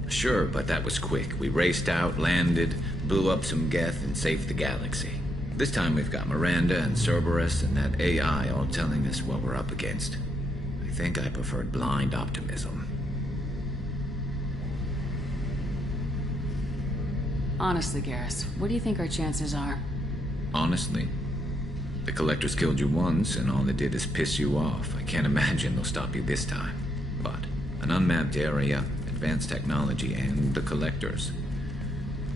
Sure, but that was quick. We raced out, landed, blew up some Geth, and saved the galaxy. This time we've got Miranda and Cerberus and that AI all telling us what we're up against. I think I preferred blind optimism. Honestly, Garrus, what do you think our chances are? Honestly? The Collectors killed you once, and all they did is piss you off. I can't imagine they'll stop you this time. But an unmapped area, advanced technology, and the Collectors.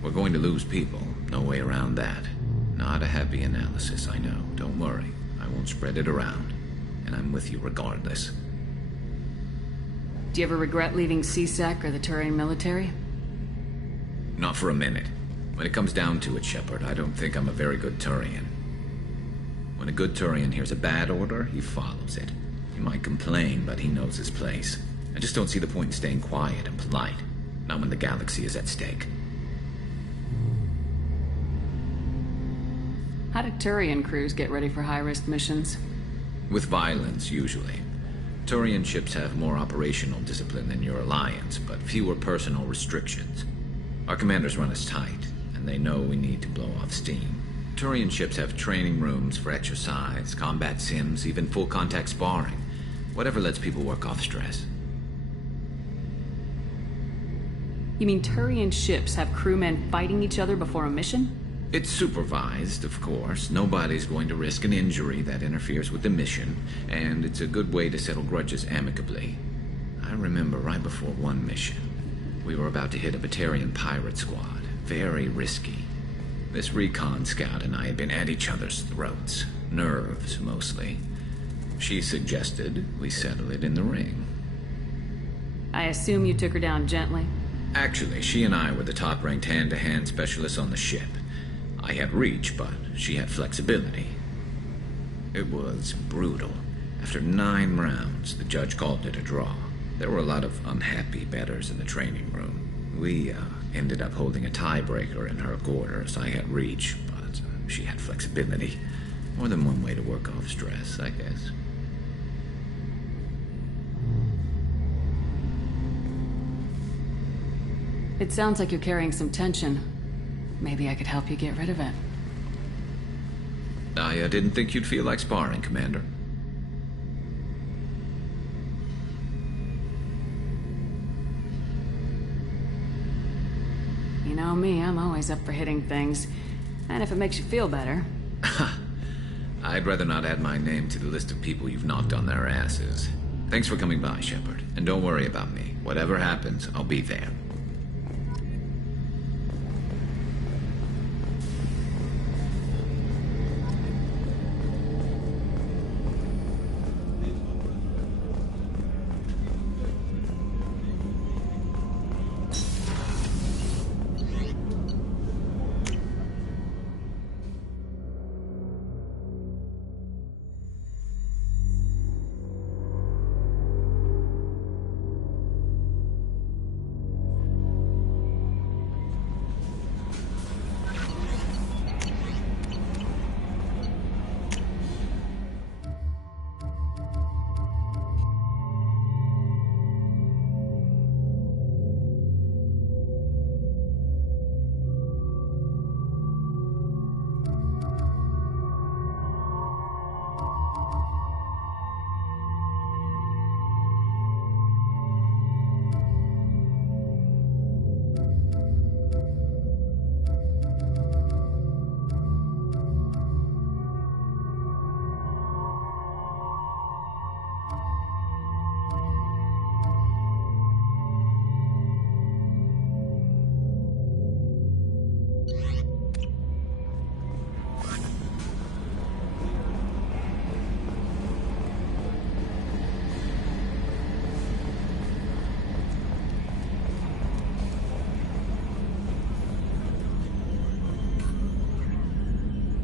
We're going to lose people. No way around that. Not a happy analysis, I know. Don't worry. I won't spread it around. And I'm with you regardless. Do you ever regret leaving C-Sec or the Turian military? Not for a minute. When it comes down to it, Shepard, I don't think I'm a very good Turian. When a good Turian hears a bad order, he follows it. He might complain, but he knows his place. I just don't see the point in staying quiet and polite. Not when the galaxy is at stake. How do Turian crews get ready for high-risk missions? With violence, usually. Turian ships have more operational discipline than your alliance, but fewer personal restrictions. Our commanders run us tight, and they know we need to blow off steam. Turian ships have training rooms for exercise, combat sims, even full-contact sparring. Whatever lets people work off stress. You mean Turian ships have crewmen fighting each other before a mission? It's supervised, of course. Nobody's going to risk an injury that interferes with the mission, and it's a good way to settle grudges amicably. I remember right before one mission, we were about to hit a Batarian pirate squad. Very risky. This recon scout and I had been at each other's throats. Nerves, mostly. She suggested we settle it in the ring. I assume you took her down gently? Actually, she and I were the top-ranked hand-to-hand specialists on the ship. I had reach, but she had flexibility. It was brutal. After 9 rounds, the judge called it a draw. There were a lot of unhappy bettors in the training room. We, ended up holding a tiebreaker in her quarters. I had reach, but she had flexibility. More than one way to work off stress, I guess. It sounds like you're carrying some tension. Maybe I could help you get rid of it. I didn't think you'd feel like sparring, Commander. You know me, I'm always up for hitting things. And if it makes you feel better. I'd rather not add my name to the list of people you've knocked on their asses. Thanks for coming by, Shepard. And don't worry about me. Whatever happens, I'll be there.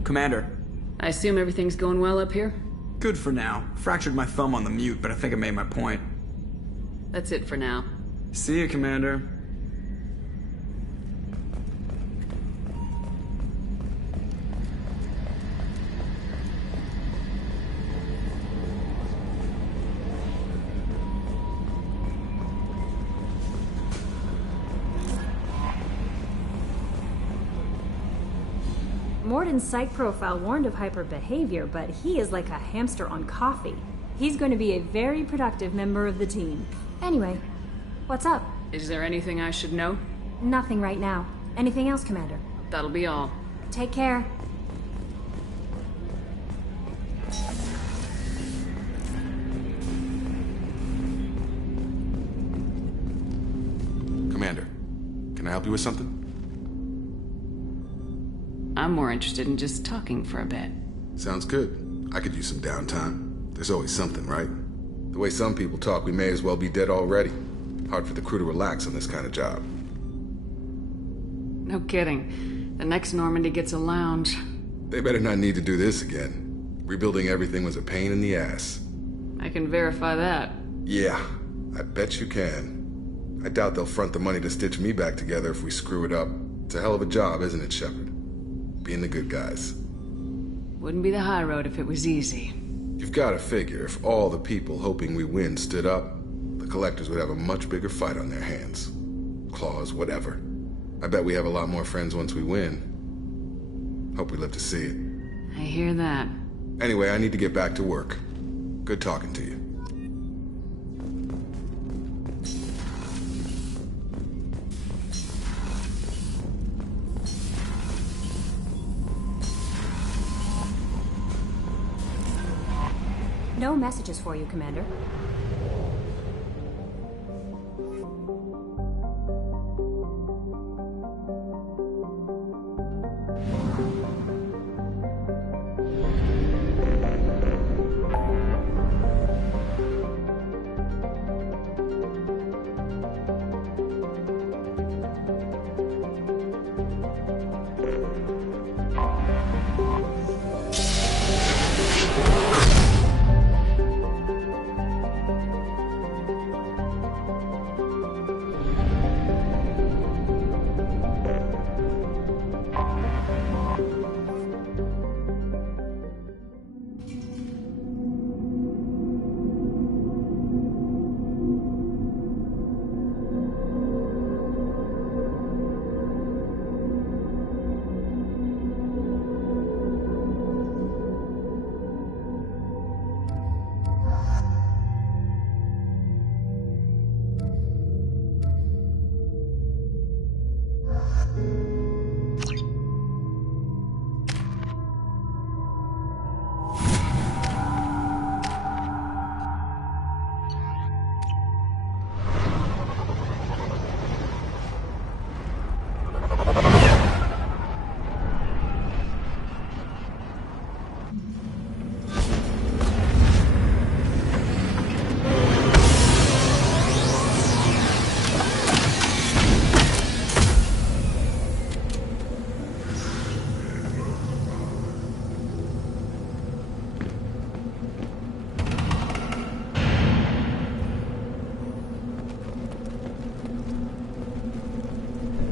Commander. I assume everything's going well up here? Good for now. Fractured my thumb on the mute, but I think I made my point. That's it for now. See you, Commander. Morden's psych profile warned of hyper behavior, but he is like a hamster on coffee. He's going to be a very productive member of the team. Anyway, what's up? Is there anything I should know? Nothing right now. Anything else, Commander? That'll be all. Take care. Commander, can I help you with something? I'm more interested in just talking for a bit. Sounds good. I could use some downtime. There's always something, right? The way some people talk, we may as well be dead already. Hard for the crew to relax on this kind of job. No kidding. The next Normandy gets a lounge. They better not need to do this again. Rebuilding everything was a pain in the ass. I can verify that. Yeah, I bet you can. I doubt they'll front the money to stitch me back together if we screw it up. It's a hell of a job, isn't it, Shepard? Being the good guys. Wouldn't be the high road if it was easy. You've got to figure if all the people hoping we win stood up, the collectors would have a much bigger fight on their hands. Claws, whatever. I bet we have a lot more friends once we win. Hope we live to see it. I hear that. Anyway, I need to get back to work. Good talking to you. No messages for you, Commander.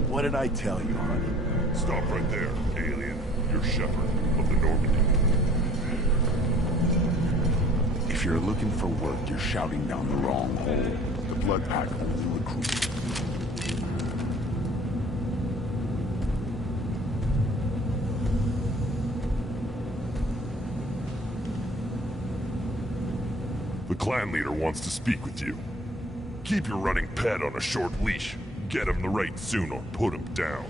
What did I tell you, honey? Stop right there, alien. You're Shepard of the Normandy. If you're looking for work, you're shouting down the wrong hole. The Blood Pack only recruits. The clan leader wants to speak with you. Keep your running pet on a short leash. Get him the right soon or put him down.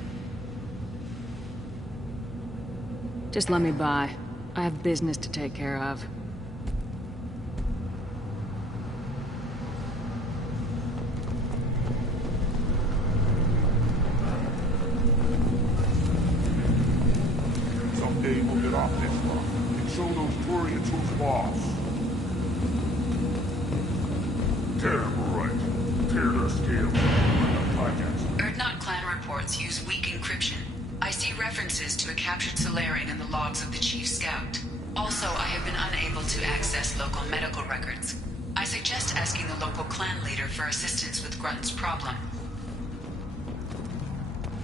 Just let me by. I have business to take care of. Someday we'll get off this rock and show those Turians who's boss. Damn right. Tear their scales. Erdnot clan reports use weak encryption. I see references to a captured Solarian in the logs of the Chief Scout. Also, I have been unable to access local medical records. I suggest asking the local clan leader for assistance with Grunt's problem.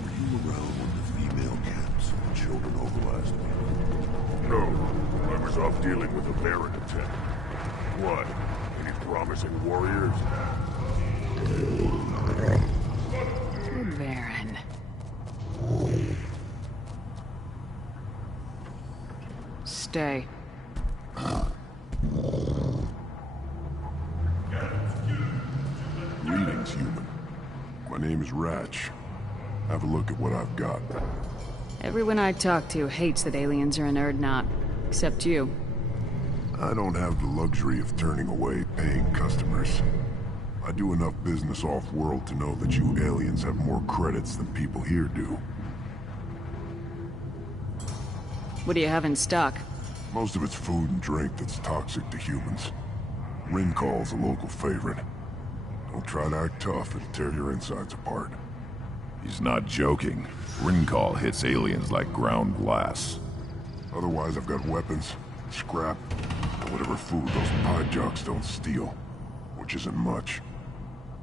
Were you around when the female camps and children overlast me? No, I was off dealing with a Baron attack. What? Any promising warriors? Baron. Stay. Greetings, human. My name is Ratch. Have a look at what I've got. Everyone I talk to hates that aliens are an Urdnot. Except you. I don't have the luxury of turning away paying customers. I do enough business off-world to know that you aliens have more credits than people here do. What do you have in stock? Most of it's food and drink that's toxic to humans. Rincall's a local favorite. Don't try to act tough, it'll tear your insides apart. He's not joking. Rincall hits aliens like ground glass. Otherwise, I've got weapons, scrap, and whatever food those pie jocks don't steal. Which isn't much.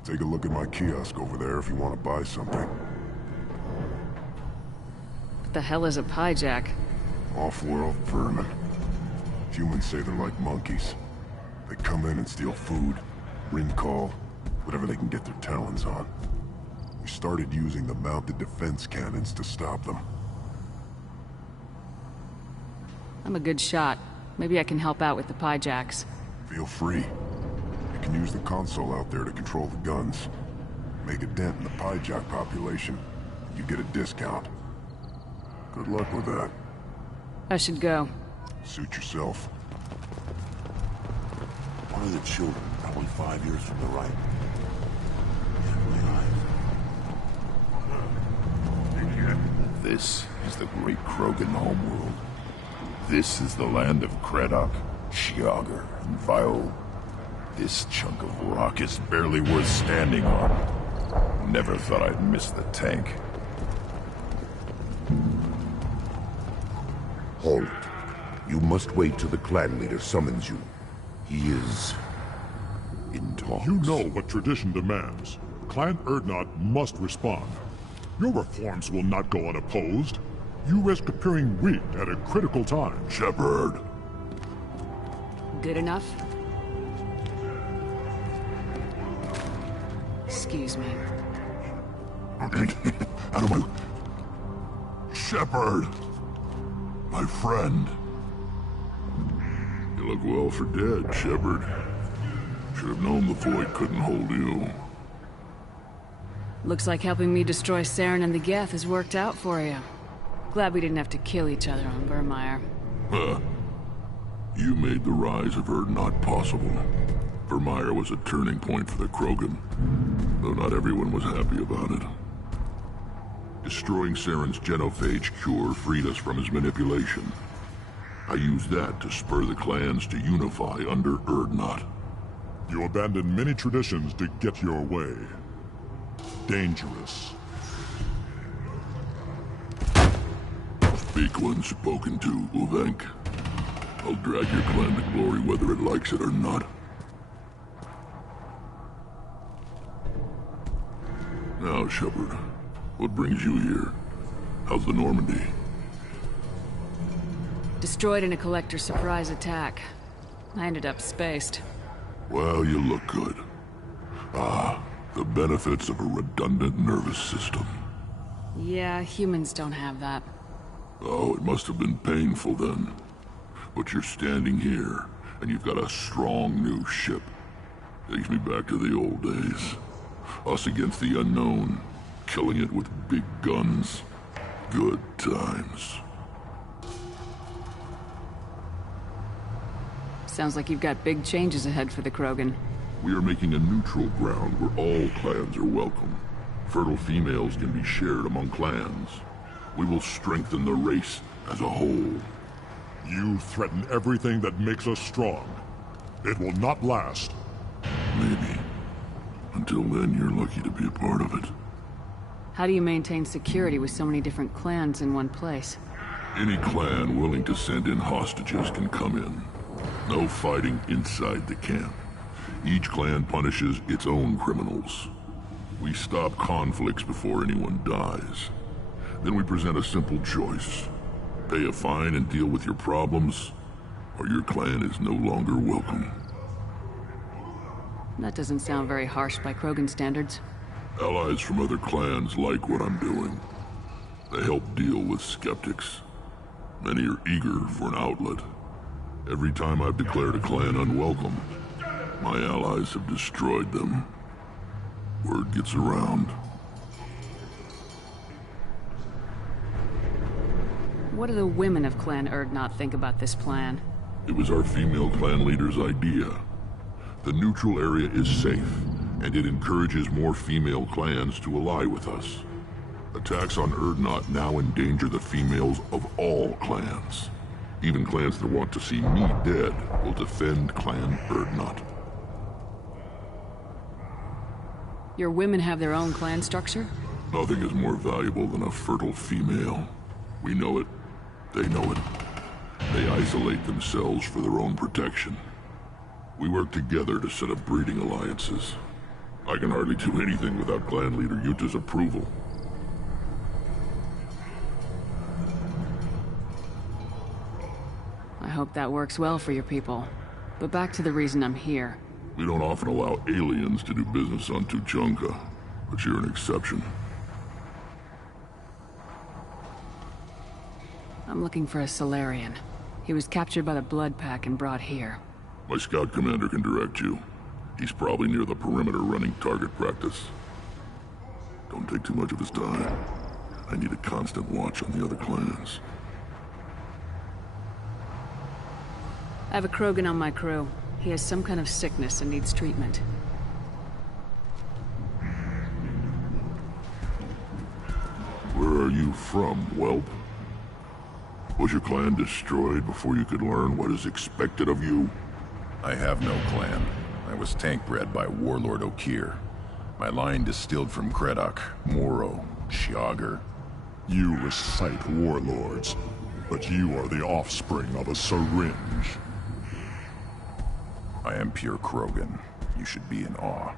Take a look at my kiosk over there if you want to buy something. What the hell is a piejack? Off-world vermin. Humans say they're like monkeys. They come in and steal food, Rincall, whatever they can get their talons on. We started using the mounted defense cannons to stop them. I'm a good shot. Maybe I can help out with the piejacks. Feel free. You can use the console out there to control the guns. Make a dent in the piejack population. You get a discount. Good luck with that. I should go. Suit yourself. One of the children, probably 5 years from the right. This is the great Krogan homeworld. This is the land of Kredok, Shiagar, and Vio. This chunk of rock is barely worth standing on. Never thought I'd miss the tank. Halt. You must wait till the clan leader summons you. He is in talks. You know what tradition demands. Clan Urdnot must respond. Your reforms will not go unopposed. You risk appearing weak at a critical time. Shepard. Good enough? Excuse me. Out of my... Shepard! My friend. You look well for dead, Shepard. Should have known the Void couldn't hold you. Looks like helping me destroy Saren and the Geth has worked out for you. Glad we didn't have to kill each other on Vermeer. Huh. You made the rise of Urdnot possible. Vermeer was a turning point for the Krogan, though not everyone was happy about it. Destroying Saren's genophage cure freed us from his manipulation. I used that to spur the clans to unify under Urdnot. You abandoned many traditions to get your way. Dangerous. Speak when spoken to, Uvenk. I'll drag your clan to glory whether it likes it or not. Now, Shepard, what brings you here? How's the Normandy? Destroyed in a Collector surprise attack. I ended up spaced. Well, you look good. Ah, the benefits of a redundant nervous system. Yeah, humans don't have that. Oh, it must have been painful then. But you're standing here, and you've got a strong new ship. Takes me back to the old days. Us against the unknown, killing it with big guns. Good times. Sounds like you've got big changes ahead for the Krogan. We are making a neutral ground where all clans are welcome. Fertile females can be shared among clans. We will strengthen the race as a whole. You threaten everything that makes us strong. It will not last. Maybe. Until then, you're lucky to be a part of it. How do you maintain security with so many different clans in one place? Any clan willing to send in hostages can come in. No fighting inside the camp. Each clan punishes its own criminals. We stop conflicts before anyone dies. Then we present a simple choice. Pay a fine and deal with your problems, or your clan is no longer welcome. That doesn't sound very harsh by Krogan standards. Allies from other clans like what I'm doing. They help deal with skeptics. Many are eager for an outlet. Every time I've declared a clan unwelcome, my allies have destroyed them. Word gets around. What do the women of Clan Urdnot think about this plan? It was our female clan leader's idea. The neutral area is safe, and it encourages more female clans to ally with us. Attacks on Urdnot now endanger the females of all clans. Even clans that want to see me dead will defend Clan Urdnot. Your women have their own clan structure? Nothing is more valuable than a fertile female. We know it. They know it. They isolate themselves for their own protection. We work together to set up breeding alliances. I can hardly do anything without clan leader Yuta's approval. I hope that works well for your people. But back to the reason I'm here. We don't often allow aliens to do business on Tuchanka, but you're an exception. I'm looking for a Solarian. He was captured by the Blood Pack and brought here. My scout commander can direct you. He's probably near the perimeter running target practice. Don't take too much of his time. I need a constant watch on the other clans. I have a Krogan on my crew. He has some kind of sickness and needs treatment. Where are you from, whelp? Was your clan destroyed before you could learn what is expected of you? I have no clan. I was tank bred by Warlord Okir. My line distilled from Kredok, Moro, Shiagar. You recite warlords, but you are the offspring of a syringe. I am pure Krogan. You should be in awe.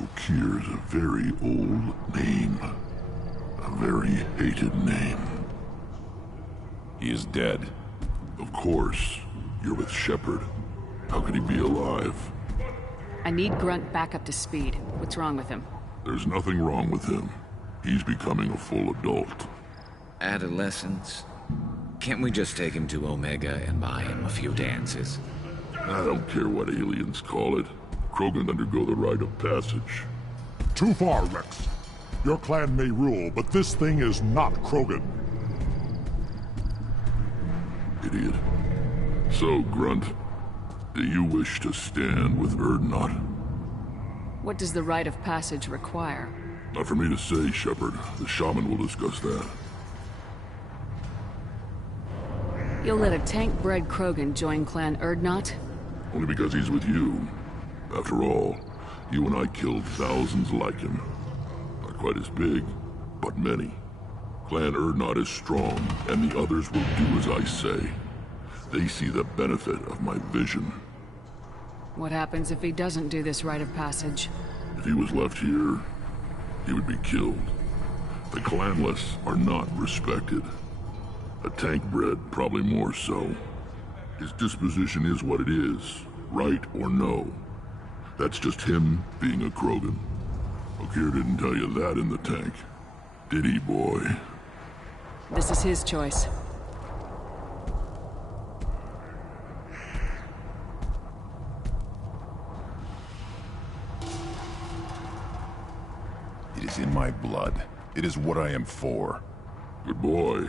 Okir's a very old name. A very hated name. He is dead. Of course. You're with Shepard. How could he be alive? I need Grunt back up to speed. What's wrong with him? There's nothing wrong with him. He's becoming a full adult. Adolescence? Can't we just take him to Omega and buy him a few dances? I don't care what aliens call it. Krogan undergo the rite of passage. Too far, Rex. Your clan may rule, but this thing is not Krogan. Idiot. So, Grunt, do you wish to stand with Urdnot? What does the rite of passage require? Not for me to say, Shepard. The shaman will discuss that. You'll let a tank-bred Krogan join Clan Urdnot? Only because he's with you. After all, you and I killed thousands like him. Not quite as big, but many. Clan Urdnot is strong, and the others will do as I say. They see the benefit of my vision. What happens if he doesn't do this rite of passage? If he was left here, he would be killed. The clanless are not respected. A tank-bred, probably more so. His disposition is what it is, right or no. That's just him being a Krogan. Okir didn't tell you that in the tank. Did he, boy? This is his choice. It is in my blood. It is what I am for. Good boy.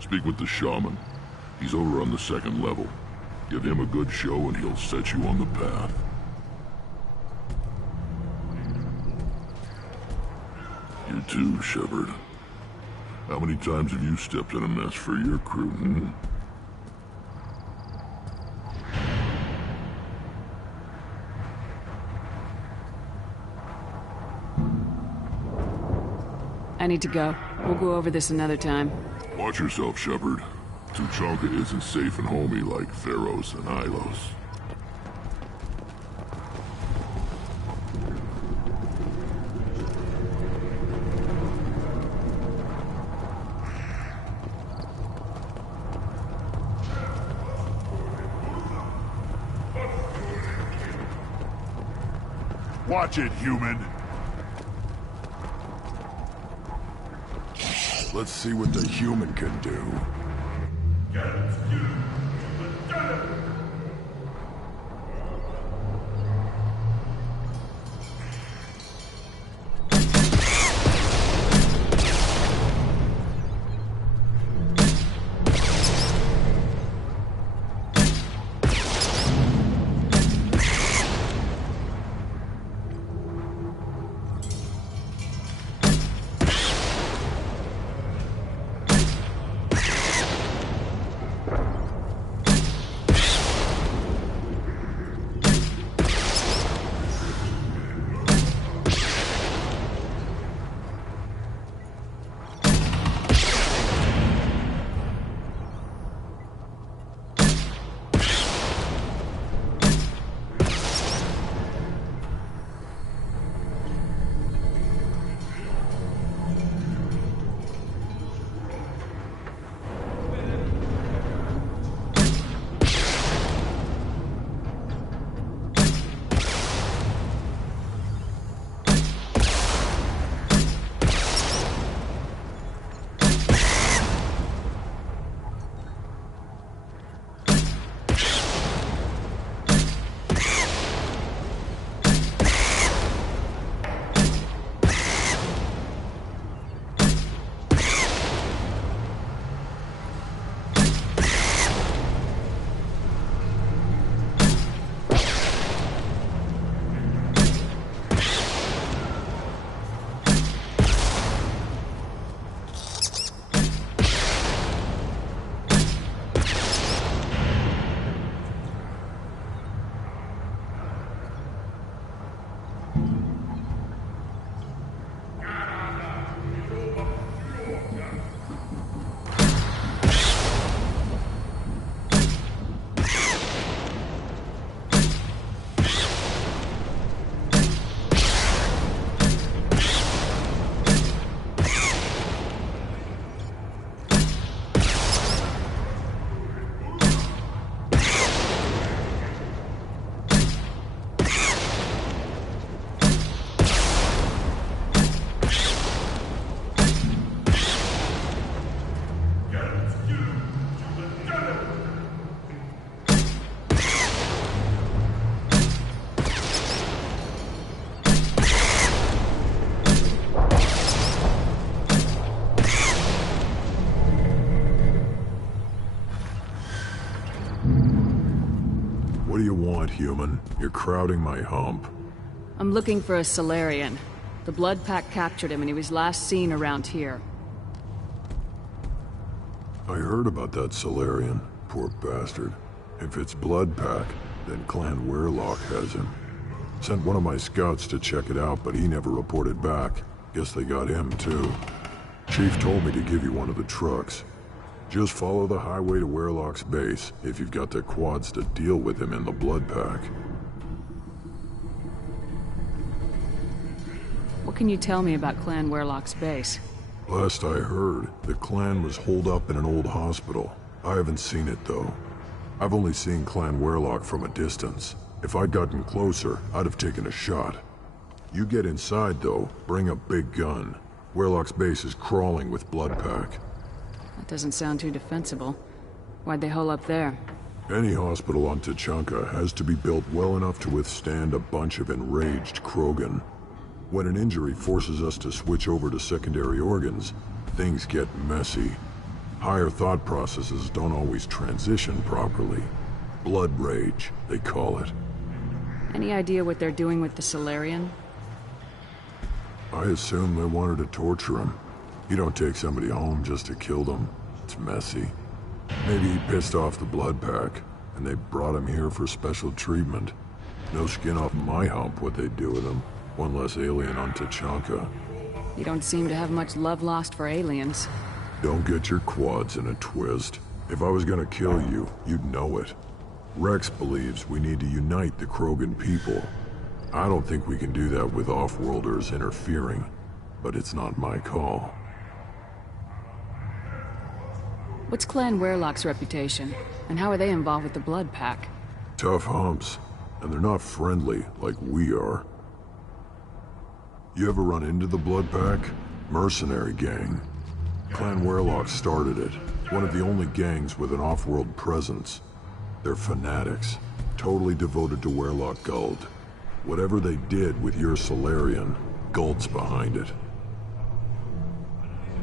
Speak with the shaman. He's over on the second level. Give him a good show and he'll set you on the path. You too, Shepard. How many times have you stepped in a mess for your crew, hmm? I need to go. We'll go over this another time. Watch yourself, Shepard. Tuchanka isn't safe and homey like Theros and Ilos. Watch it, human. Let's see what the human can do. What do you want, human? You're crowding my hump. I'm looking for a Solarian. The Blood Pack captured him and he was last seen around here. I heard about that Solarian. Poor bastard. If it's Blood Pack, then Clan Weirlock has him. Sent one of my scouts to check it out, but he never reported back. Guess they got him, too. Chief told me to give you one of the trucks. Just follow the highway to Weirlock's base, if you've got the quads to deal with him in the Blood Pack. What can you tell me about Clan Weirlock's base? Last I heard, the clan was holed up in an old hospital. I haven't seen it, though. I've only seen Clan Weirlock from a distance. If I'd gotten closer, I'd have taken a shot. You get inside, though, bring a big gun. Weirlock's base is crawling with Blood Pack. That doesn't sound too defensible. Why'd they hole up there? Any hospital on Tuchanka has to be built well enough to withstand a bunch of enraged Krogan. When an injury forces us to switch over to secondary organs, things get messy. Higher thought processes don't always transition properly. Blood rage, they call it. Any idea what they're doing with the Solarian? I assume they wanted to torture him. You don't take somebody home just to kill them. It's messy. Maybe he pissed off the Blood Pack, and they brought him here for special treatment. No skin off my hump what they'd do with him. One less alien on Tuchanka. You don't seem to have much love lost for aliens. Don't get your quads in a twist. If I was gonna kill you, you'd know it. Rex believes we need to unite the Krogan people. I don't think we can do that with off-worlders interfering, but it's not my call. What's Clan Werlock's reputation? And how are they involved with the Blood Pack? Tough humps, and they're not friendly like we are. You ever run into the Blood Pack? Mercenary gang. Clan Werlock started it. One of the only gangs with an off-world presence. They're fanatics, totally devoted to Werlock Guld. Whatever they did with your Solarian, Guld's behind it.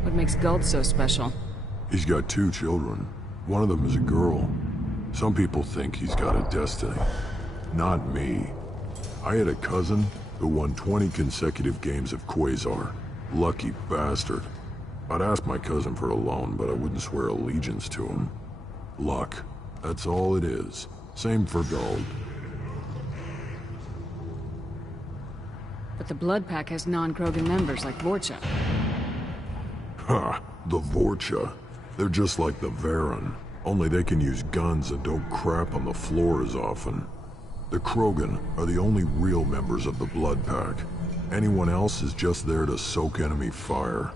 What makes Guld so special? He's got 2 children. One of them is a girl. Some people think he's got a destiny. Not me. I had a cousin who won 20 consecutive games of Quasar. Lucky bastard. I'd ask my cousin for a loan, but I wouldn't swear allegiance to him. Luck. That's all it is. Same for Guld. But the Blood Pack has non-Krogan members like Vorcha. Ha! The Vorcha. They're just like the Varen. Only they can use guns and don't crap on the floor as often. The Krogan are the only real members of the Blood Pack. Anyone else is just there to soak enemy fire.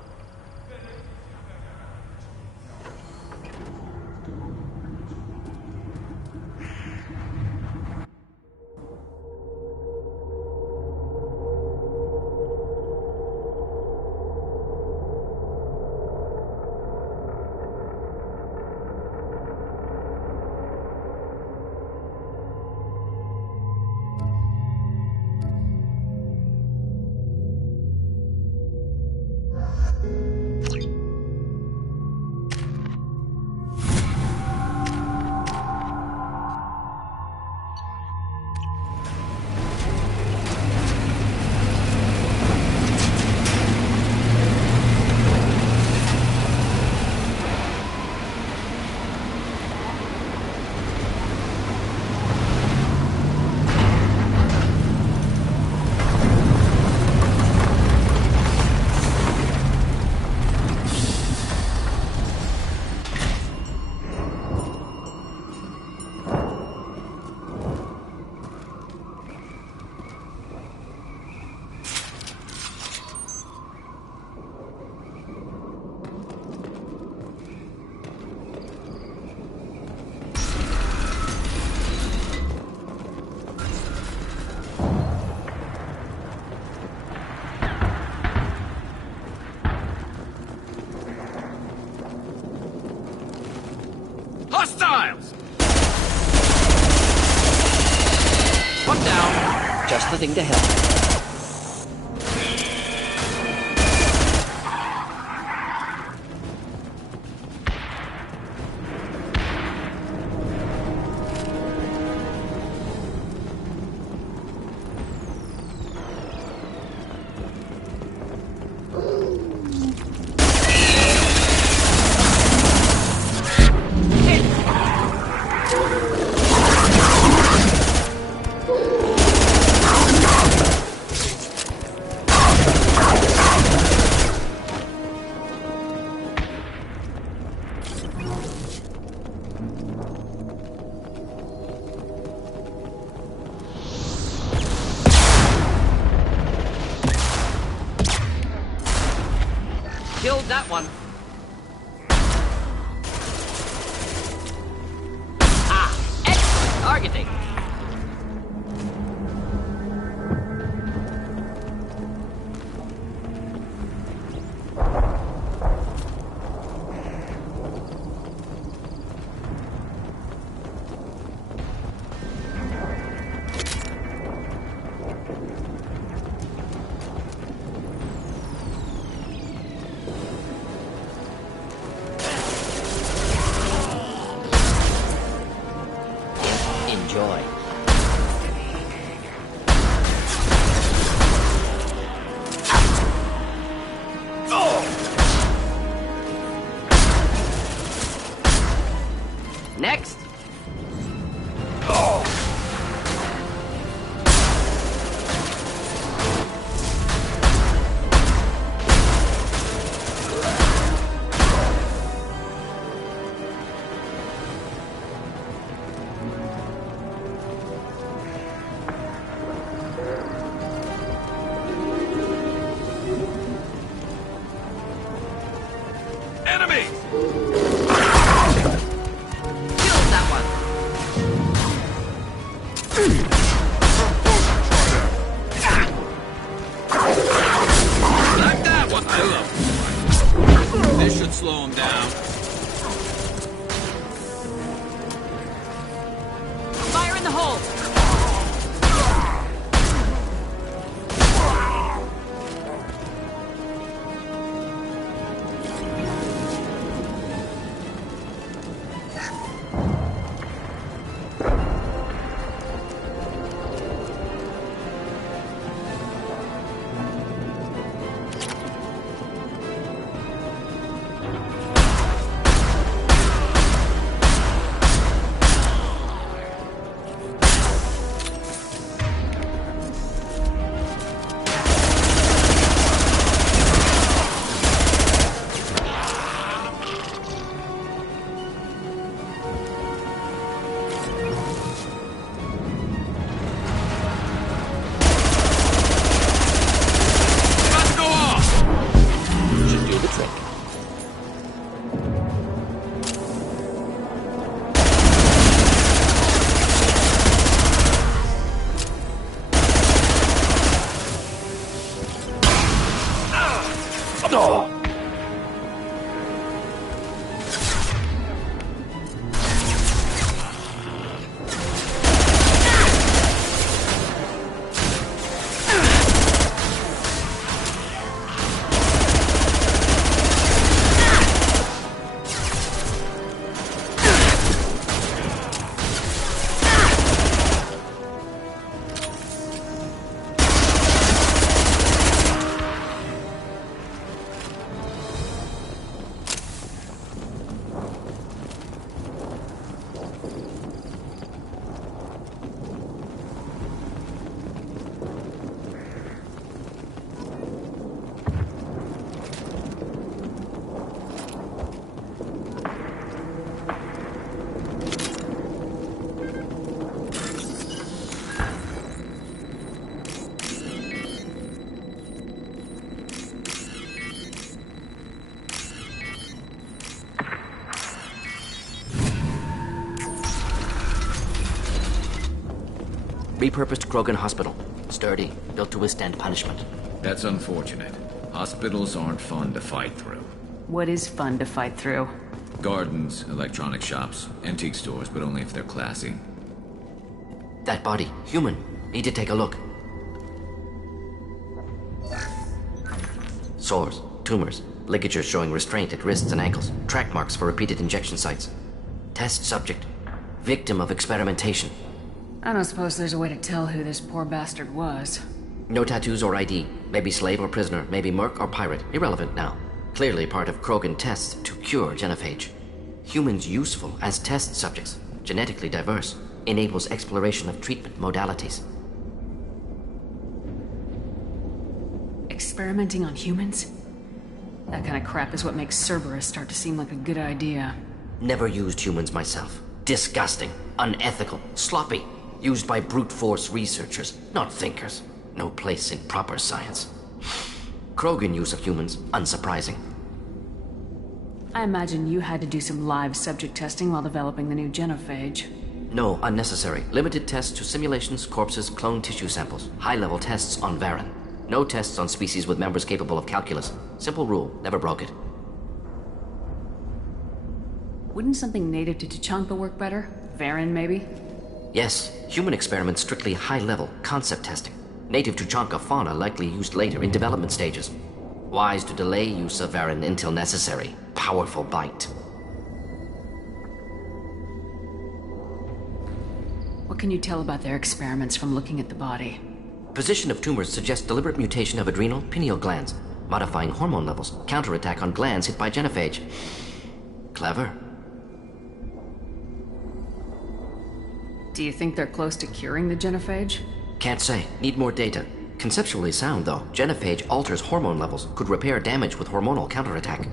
Hostiles! One down. Just the thing to help. Killed that one. Ah, excellent targeting. Enjoy. Next. Repurposed Krogan hospital. Sturdy, built to withstand punishment. That's unfortunate. Hospitals aren't fun to fight through. What is fun to fight through? Gardens, electronic shops, antique stores, but only if they're classy. That body, human. Need to take a look. Sores, tumors, ligatures showing restraint at wrists and ankles, track marks for repeated injection sites. Test subject, victim of experimentation. I don't suppose there's a way to tell who this poor bastard was. No tattoos or ID. Maybe slave or prisoner, maybe merc or pirate. Irrelevant now. Clearly part of Krogan tests to cure genophage. Humans useful as test subjects, genetically diverse, enables exploration of treatment modalities. Experimenting on humans? That kind of crap is what makes Cerberus start to seem like a good idea. Never used humans myself. Disgusting, unethical, sloppy. Used by brute force researchers, not thinkers. No place in proper science. Krogan use of humans, unsurprising. I imagine you had to do some live subject testing while developing the new genophage. No, unnecessary. Limited tests to simulations, corpses, cloned tissue samples. High-level tests on Varen. No tests on species with members capable of calculus. Simple rule, never broke it. Wouldn't something native to Tuchanka work better? Varen, maybe? Yes, human experiments strictly high-level, concept testing. Native Tuchanka fauna likely used later in development stages. Wise to delay use of Varen until necessary. Powerful bite. What can you tell about their experiments from looking at the body? Position of tumors suggests deliberate mutation of adrenal, pineal glands, modifying hormone levels, counterattack on glands hit by genophage. Clever. Do you think they're close to curing the genophage? Can't say. Need more data. Conceptually sound, though. Genophage alters hormone levels, could repair damage with hormonal counterattack.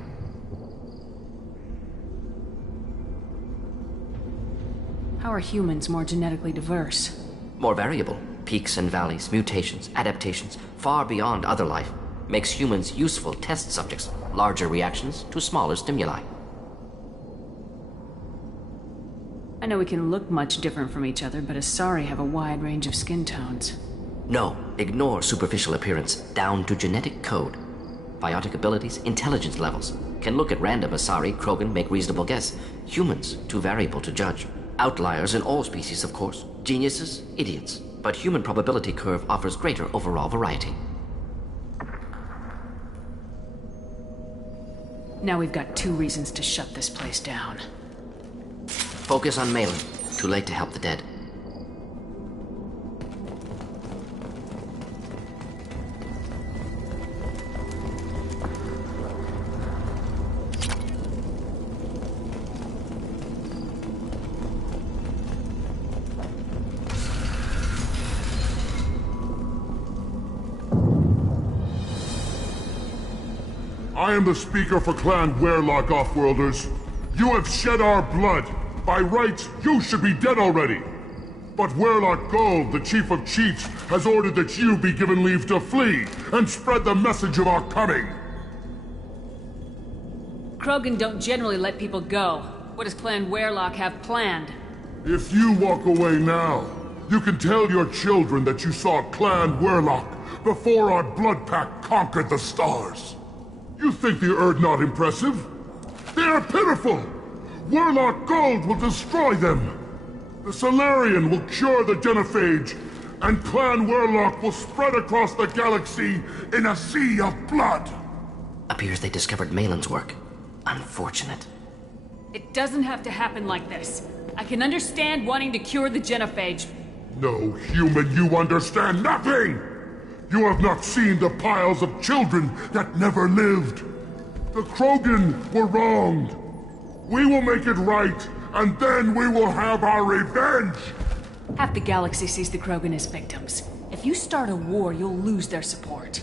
How are humans more genetically diverse? More variable. Peaks and valleys, mutations, adaptations, far beyond other life. Makes humans useful test subjects. Larger reactions to smaller stimuli. I know we can look much different from each other, but Asari have a wide range of skin tones. No, ignore superficial appearance, down to genetic code. Biotic abilities, intelligence levels. Can look at random Asari, Krogan, make reasonable guess. Humans, too variable to judge. Outliers in all species, of course. Geniuses, idiots. But human probability curve offers greater overall variety. Now we've got 2 reasons to shut this place down. Focus on Malin. Too late to help the dead. I am the speaker for Clan Werlock, Offworlders. You have shed our blood. By rights, you should be dead already. But Werlock Gold, the Chief of Chiefs, has ordered that you be given leave to flee and spread the message of our coming. Krogan don't generally let people go. What does Clan Werlock have planned? If you walk away now, you can tell your children that you saw Clan Werlock before our blood pact conquered the stars. You think the Erd not impressive? They are pitiful! Werlock Gold will destroy them! The Solarian will cure the genophage, and Clan Werlock will spread across the galaxy in a sea of blood! Appears they discovered Malin's work. Unfortunate. It doesn't have to happen like this. I can understand wanting to cure the genophage. No, human, you understand nothing! You have not seen the piles of children that never lived. The Krogan were wronged. We will make it right, and then we will have our revenge! Half the galaxy sees the Krogan as victims. If you start a war, you'll lose their support.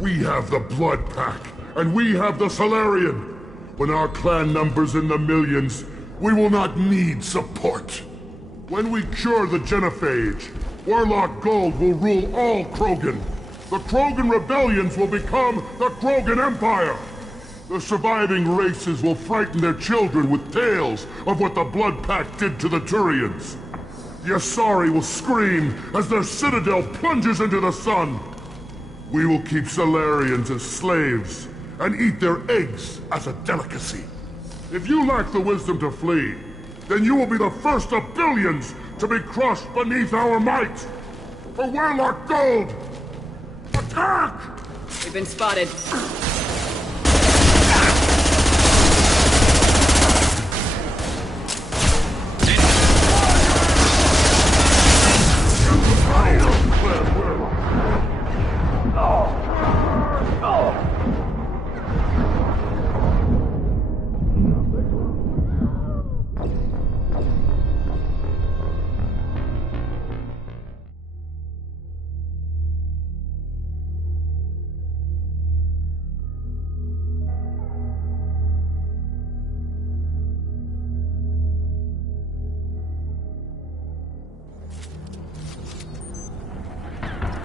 We have the Blood Pack, and we have the Solarian. When our clan numbers in the millions, we will not need support. When we cure the genophage, Werlock Gold will rule all Krogan. The Krogan rebellions will become the Krogan Empire. The surviving races will frighten their children with tales of what the Blood Pact did to the Turians. The Asari will scream as their citadel plunges into the sun. We will keep Salarians as slaves and eat their eggs as a delicacy. If you lack the wisdom to flee, then you will be the first of billions to be crushed beneath our might. For Warlock Gold! Attack! We've been spotted.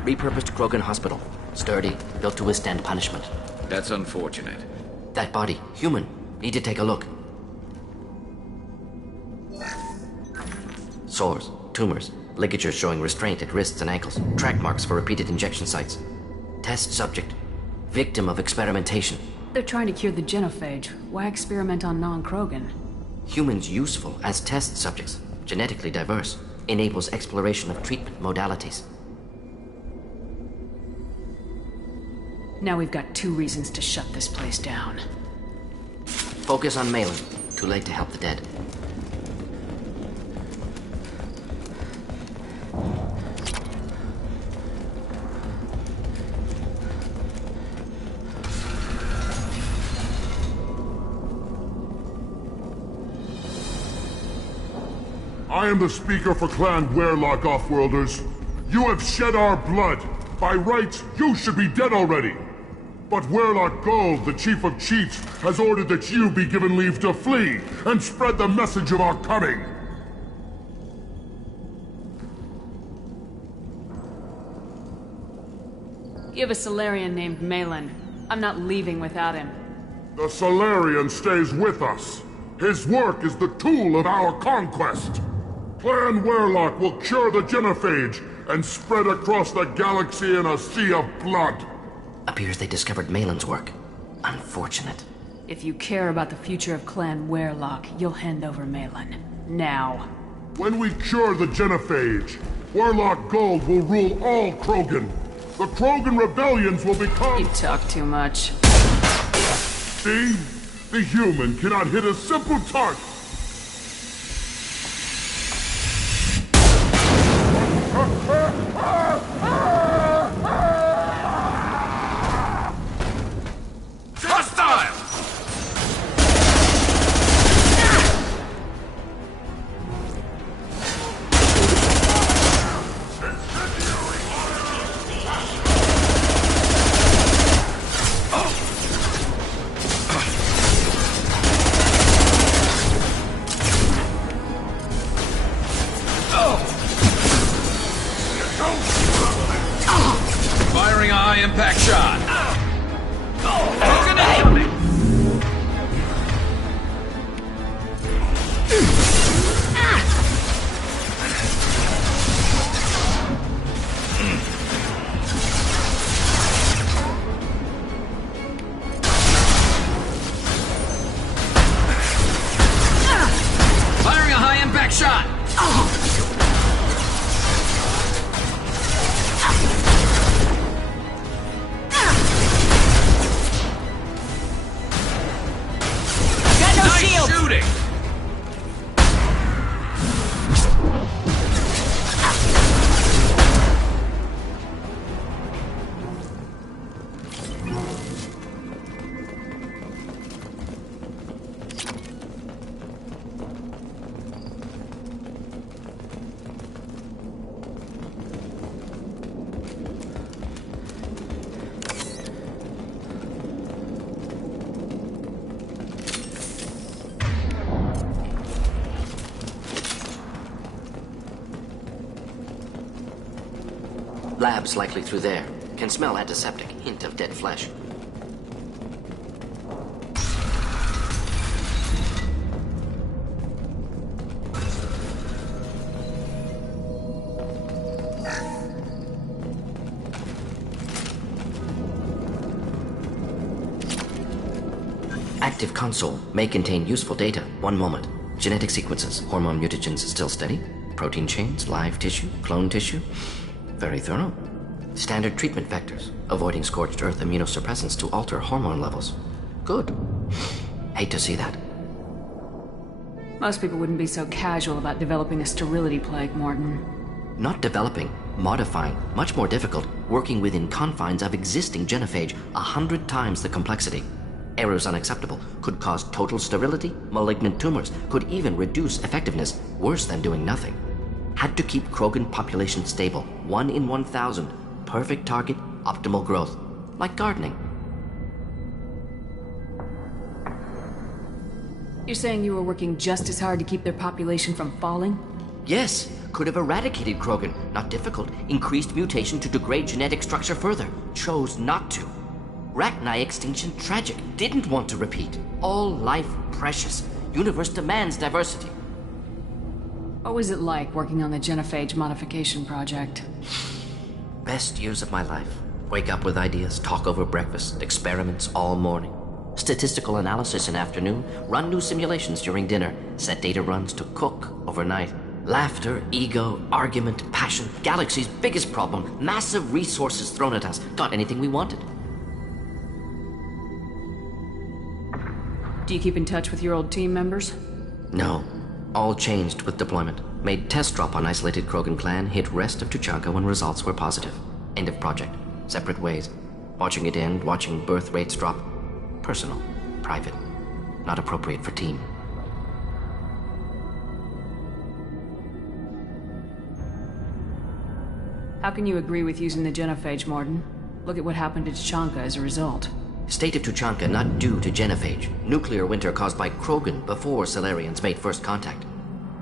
Repurposed Krogan hospital. Sturdy, built to withstand punishment. That's unfortunate. That body, human. Need to take a look. Sores, tumors, ligatures showing restraint at wrists and ankles, track marks for repeated injection sites. Test subject. Victim of experimentation. They're trying to cure the genophage. Why experiment on non-Krogan? Humans useful as test subjects. Genetically diverse. Enables exploration of treatment modalities. Now we've got 2 reasons to shut this place down. Focus on Malin. Too late to help the dead. I am the speaker for Clan Warlock, Offworlders. You have shed our blood. By rights, you should be dead already. But Warlock Gold, the Chief of Chiefs, has ordered that you be given leave to flee and spread the message of our coming. You have a Salarian named Malin. I'm not leaving without him. The Salarian stays with us. His work is the tool of our conquest. Clan Warlock will cure the genophage and spread across the galaxy in a sea of blood. Appears they discovered Malin's work. Unfortunate. If you care about the future of Clan Warlock, you'll hand over Malin. Now. When we cure the genophage, Warlock Gold will rule all Krogan. The Krogan rebellions will become... You talk too much. See? The human cannot hit a simple target. Hostile! Firing a high-impact shot. Krogan incoming. Firing a high-impact shot. Shooting! Labs likely through there. Can smell antiseptic. Hint of dead flesh. active console may contain useful data. One moment. Genetic sequences, hormone mutagens still steady. Protein chains, live tissue, clone tissue. Very thorough. Standard treatment vectors, avoiding scorched earth immunosuppressants to alter hormone levels. Good. Hate to see that. Most people wouldn't be so casual about developing a sterility plague, Morton. Not developing, modifying, much more difficult, working within confines of existing genophage, 100 times the complexity. Errors unacceptable, could cause total sterility, malignant tumors, could even reduce effectiveness, worse than doing nothing. Had to keep Krogan population stable, 1 in 1,000, perfect target, optimal growth, like gardening. You're saying you were working just as hard to keep their population from falling? Yes, could have eradicated Krogan, not difficult, increased mutation to degrade genetic structure further, chose not to. Rachni extinction tragic, didn't want to repeat. All life precious, universe demands diversity. What was it like working on the genophage modification project? Best years of my life. Wake up with ideas, talk over breakfast, experiments all morning. Statistical analysis in afternoon, run new simulations during dinner, set data runs to cook overnight. Laughter, ego, argument, passion, galaxy's biggest problem, massive resources thrown at us, got anything we wanted. Do you keep in touch with your old team members? No. All changed with deployment. Made test drop on isolated Krogan clan, hit rest of Tuchanka when results were positive. End of project. Separate ways. Watching it end, watching birth rates drop. Personal. Private. Not appropriate for team. How can you agree with using the genophage, Morton? Look at what happened to Tuchanka as a result. State of Tuchanka not due to genophage. Nuclear winter caused by Krogan before Salarians made first contact.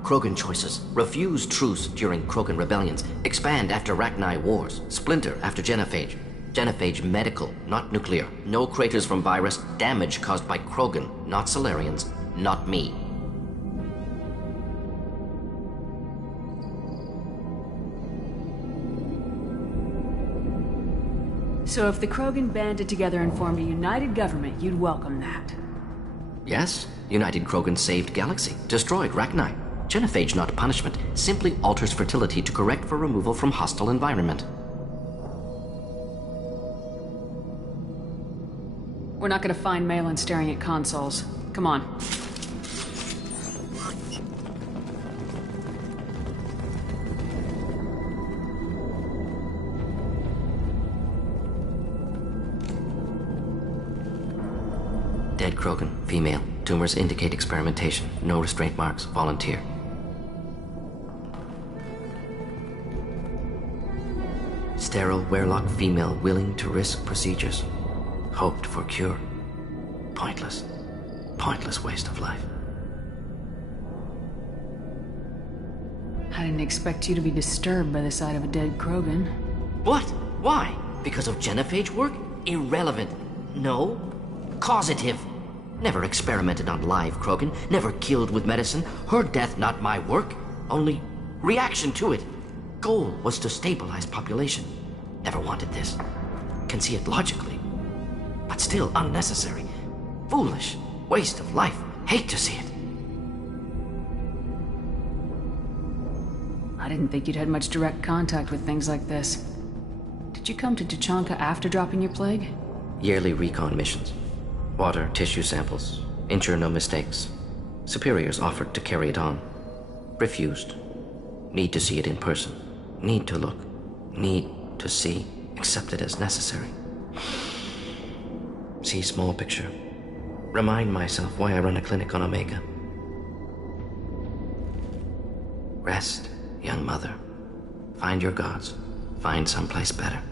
Krogan choices. Refuse truce during Krogan rebellions. Expand after Rachni wars. Splinter after genophage. Genophage medical, not nuclear. No craters from virus. Damage caused by Krogan, not Salarians, not me. So if the Krogan banded together and formed a united government, you'd welcome that? Yes, United Krogan saved Galaxy, destroyed Rachni. Genophage not punishment, simply alters fertility to correct for removal from hostile environment. We're not gonna find Malin staring at consoles. Come on. Dead Krogan, female. Tumors indicate experimentation. No restraint marks. Volunteer. Sterile Werelock female willing to risk procedures. Hoped for cure. Pointless. Pointless waste of life. I didn't expect you to be disturbed by the sight of a dead Krogan. What? Why? Because of genophage work? Irrelevant. No. Causative. Never experimented on live Krogan. Never killed with medicine. Her death not my work. Only reaction to it. Goal was to stabilize population. Never wanted this. Can see it logically. But still unnecessary. Foolish. Waste of life. Hate to see it. I didn't think you'd had much direct contact with things like this. Did you come to Tuchanka after dropping your plague? Yearly recon missions. Water, tissue samples. Ensure no mistakes. Superiors offered to carry it on. Refused. Need to see it in person. Need to look. Need to see. Accept it as necessary. See small picture. Remind myself why I run a clinic on Omega. Rest, young mother. Find your gods. Find someplace better.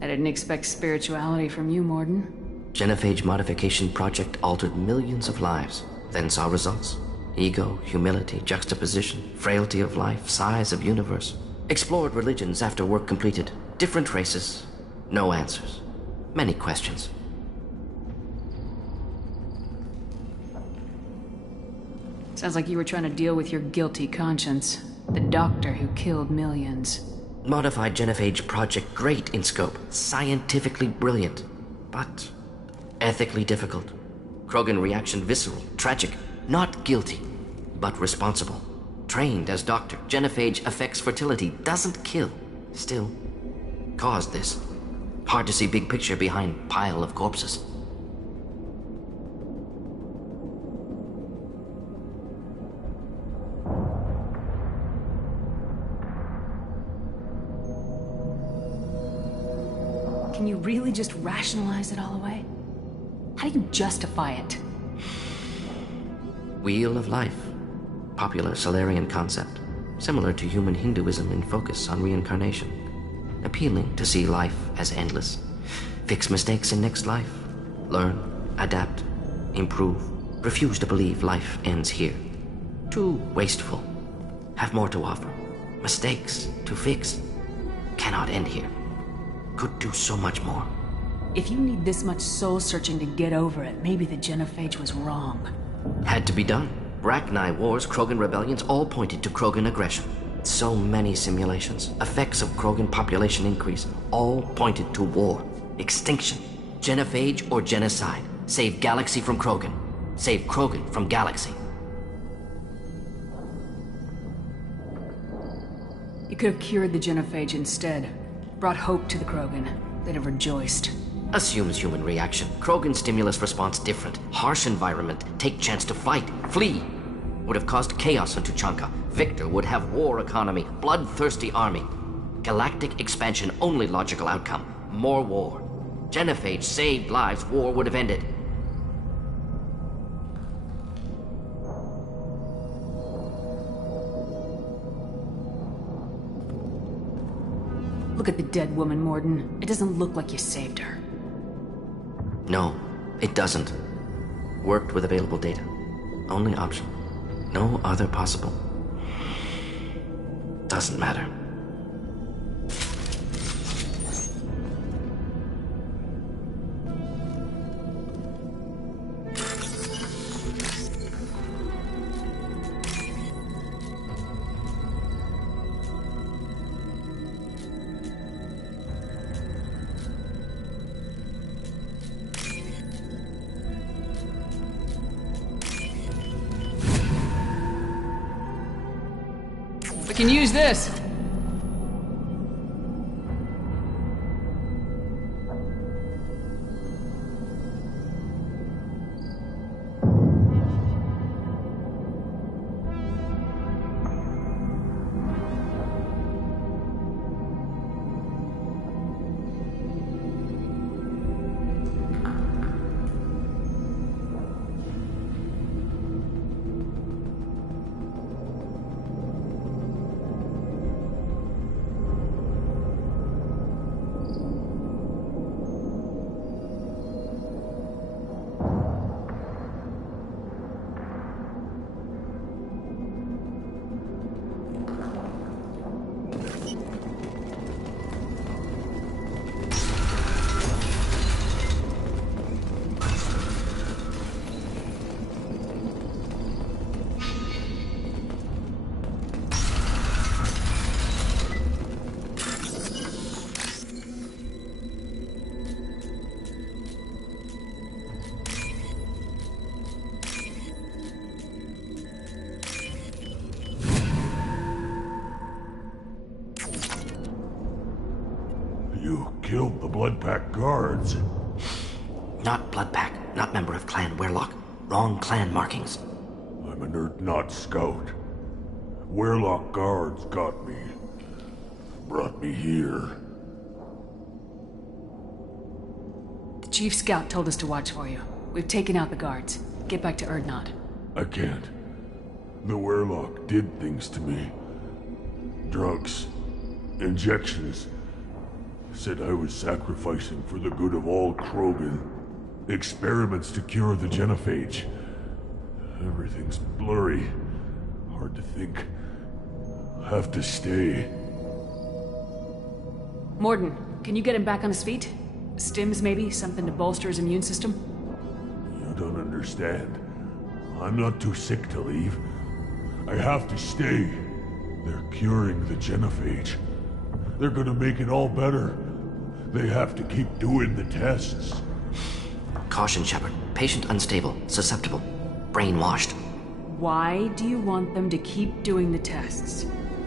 I didn't expect spirituality from you, Morton. Genophage modification project altered millions of lives. Then saw results. Ego, humility, juxtaposition, frailty of life, size of universe. Explored religions after work completed. Different races. No answers. Many questions. Sounds like you were trying to deal with your guilty conscience. The doctor who killed millions. Modified genophage project great in scope. Scientifically brilliant. but ethically difficult. Krogan reaction visceral, tragic, not guilty, but responsible. Trained as doctor, genophage affects fertility, doesn't kill. Still, caused this. Hard to see big picture behind pile of corpses. Can you really just rationalize it all away? How do you justify it? Wheel of life. Popular Solarian concept. Similar to human Hinduism in focus on reincarnation. Appealing to see life as endless. Fix mistakes in next life. Learn, adapt, improve. Refuse to believe life ends here. Too wasteful. Have more to offer. Mistakes to fix. Cannot end here. Could do so much more. If you need this much soul-searching to get over it, maybe the genophage was wrong. Had to be done. Rachni wars, Krogan rebellions, all pointed to Krogan aggression. So many simulations, effects of Krogan population increase, all pointed to war, extinction, genophage or genocide. Save galaxy from Krogan. Save Krogan from galaxy. You could have cured the genophage instead. Brought hope to the Krogan. They'd have rejoiced. Assumes human reaction. Krogan stimulus response different. Harsh environment. Take chance to fight. Flee. Would have caused chaos on Tuchanka. Victor would have war economy. Bloodthirsty army. Galactic expansion only logical outcome. More war. Genophage saved lives. War would have ended. Look at the dead woman, Morden. It doesn't look like you saved her. No, it doesn't. Worked with available data. Only option. No other possible. Doesn't matter. We can use this. You killed the Blood Pack guards. Not Blood Pack, not member of Clan Werlock. Wrong clan markings. I'm an Urdnot scout. Werlock guards got me. Brought me here. The Chief Scout told us to watch for you. We've taken out the guards. Get back to Urdnot. I can't. The Werlock did things to me. Drugs. Injections. Said I was sacrificing for the good of all Krogan. Experiments to cure the genophage. Everything's blurry. Hard to think. Have to stay. Morden, can you get him back on his feet? Stims, maybe? Something to bolster his immune system? You don't understand. I'm not too sick to leave. I have to stay. They're curing the genophage. They're gonna make it all better. They have to keep doing the tests. Caution, Shepard. Patient unstable, susceptible, brainwashed. Why do you want them to keep doing the tests?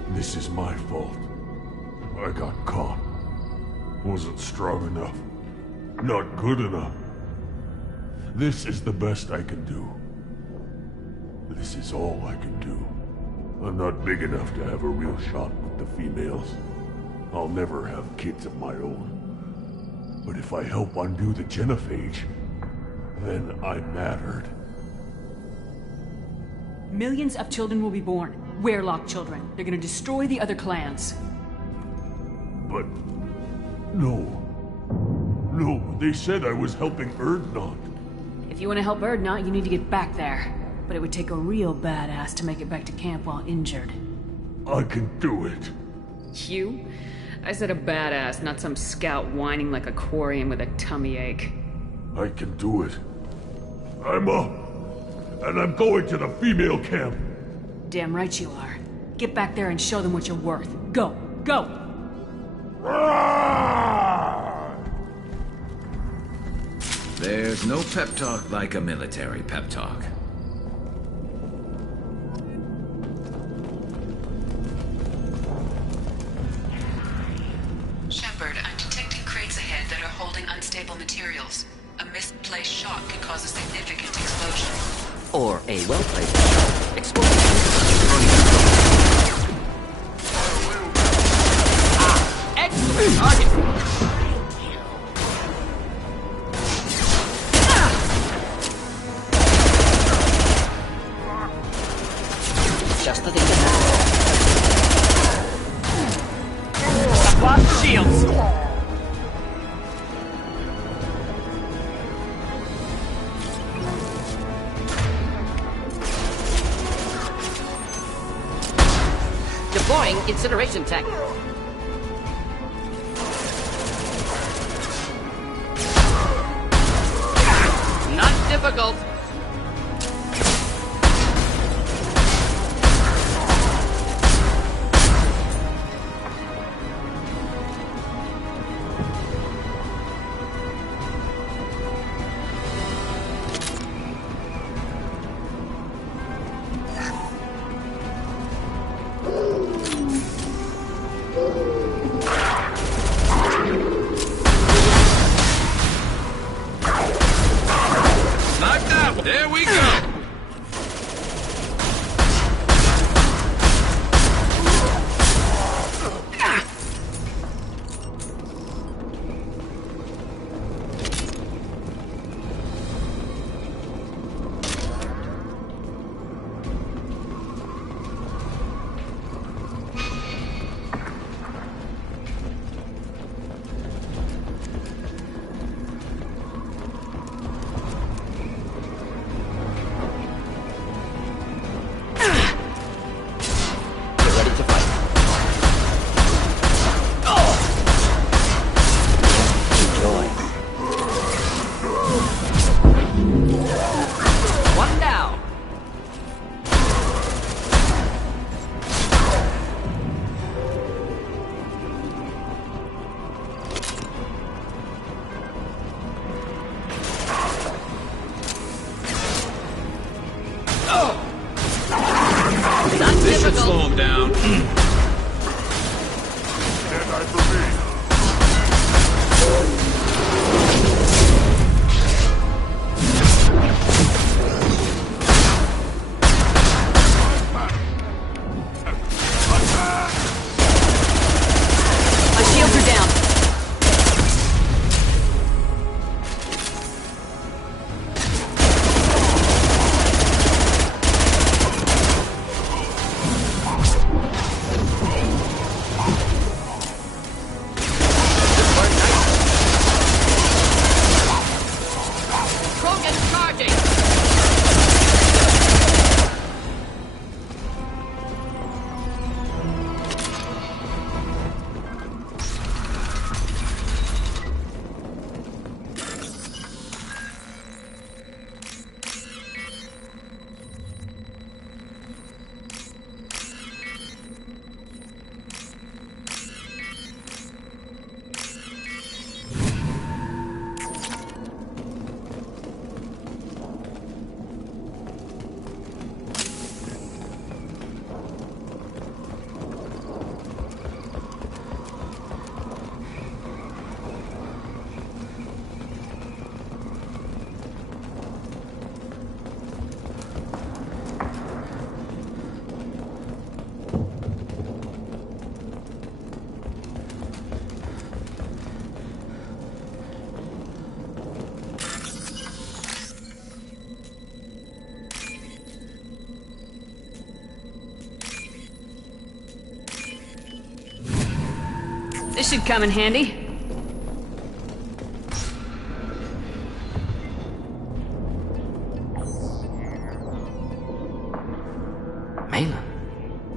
This is my fault. I got caught. Wasn't strong enough. Not good enough. This is the best I can do. This is all I can do. I'm not big enough to have a real shot with the females. I'll never have kids of my own. But if I help undo the genophage, then I mattered. Millions of children will be born. Werelock children. They're gonna destroy the other clans. But... no. No, they said I was helping Erdnot. If you want to help Erdnot, you need to get back there. But it would take a real badass to make it back to camp while injured. I can do it. You? I said a badass, not some scout whining like a quarian with a tummy ache. I can do it. I'm up. And I'm going to the female camp. Damn right you are. Get back there and show them what you're worth. Go! Go! There's no pep talk like a military pep talk. Shepard, I'm detecting crates ahead that are holding unstable materials. A misplaced shot could cause a significant explosion. Or a well-placed explosion. Excellent target! Just the thing to happen. Block shields! Deploying incineration tech. Not difficult. There we go! This should slow him down. Stand by for me. My shields are down. This should come in handy. Malin,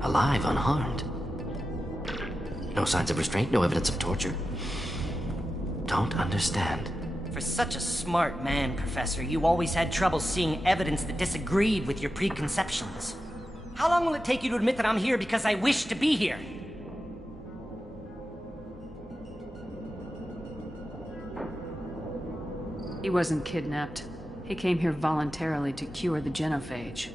alive, unharmed. No signs of restraint, no evidence of torture. Don't understand. For such a smart man, Professor, you always had trouble seeing evidence that disagreed with your preconceptions. How long will it take you to admit that I'm here because I wish to be here? He wasn't kidnapped. He came here voluntarily to cure the genophage.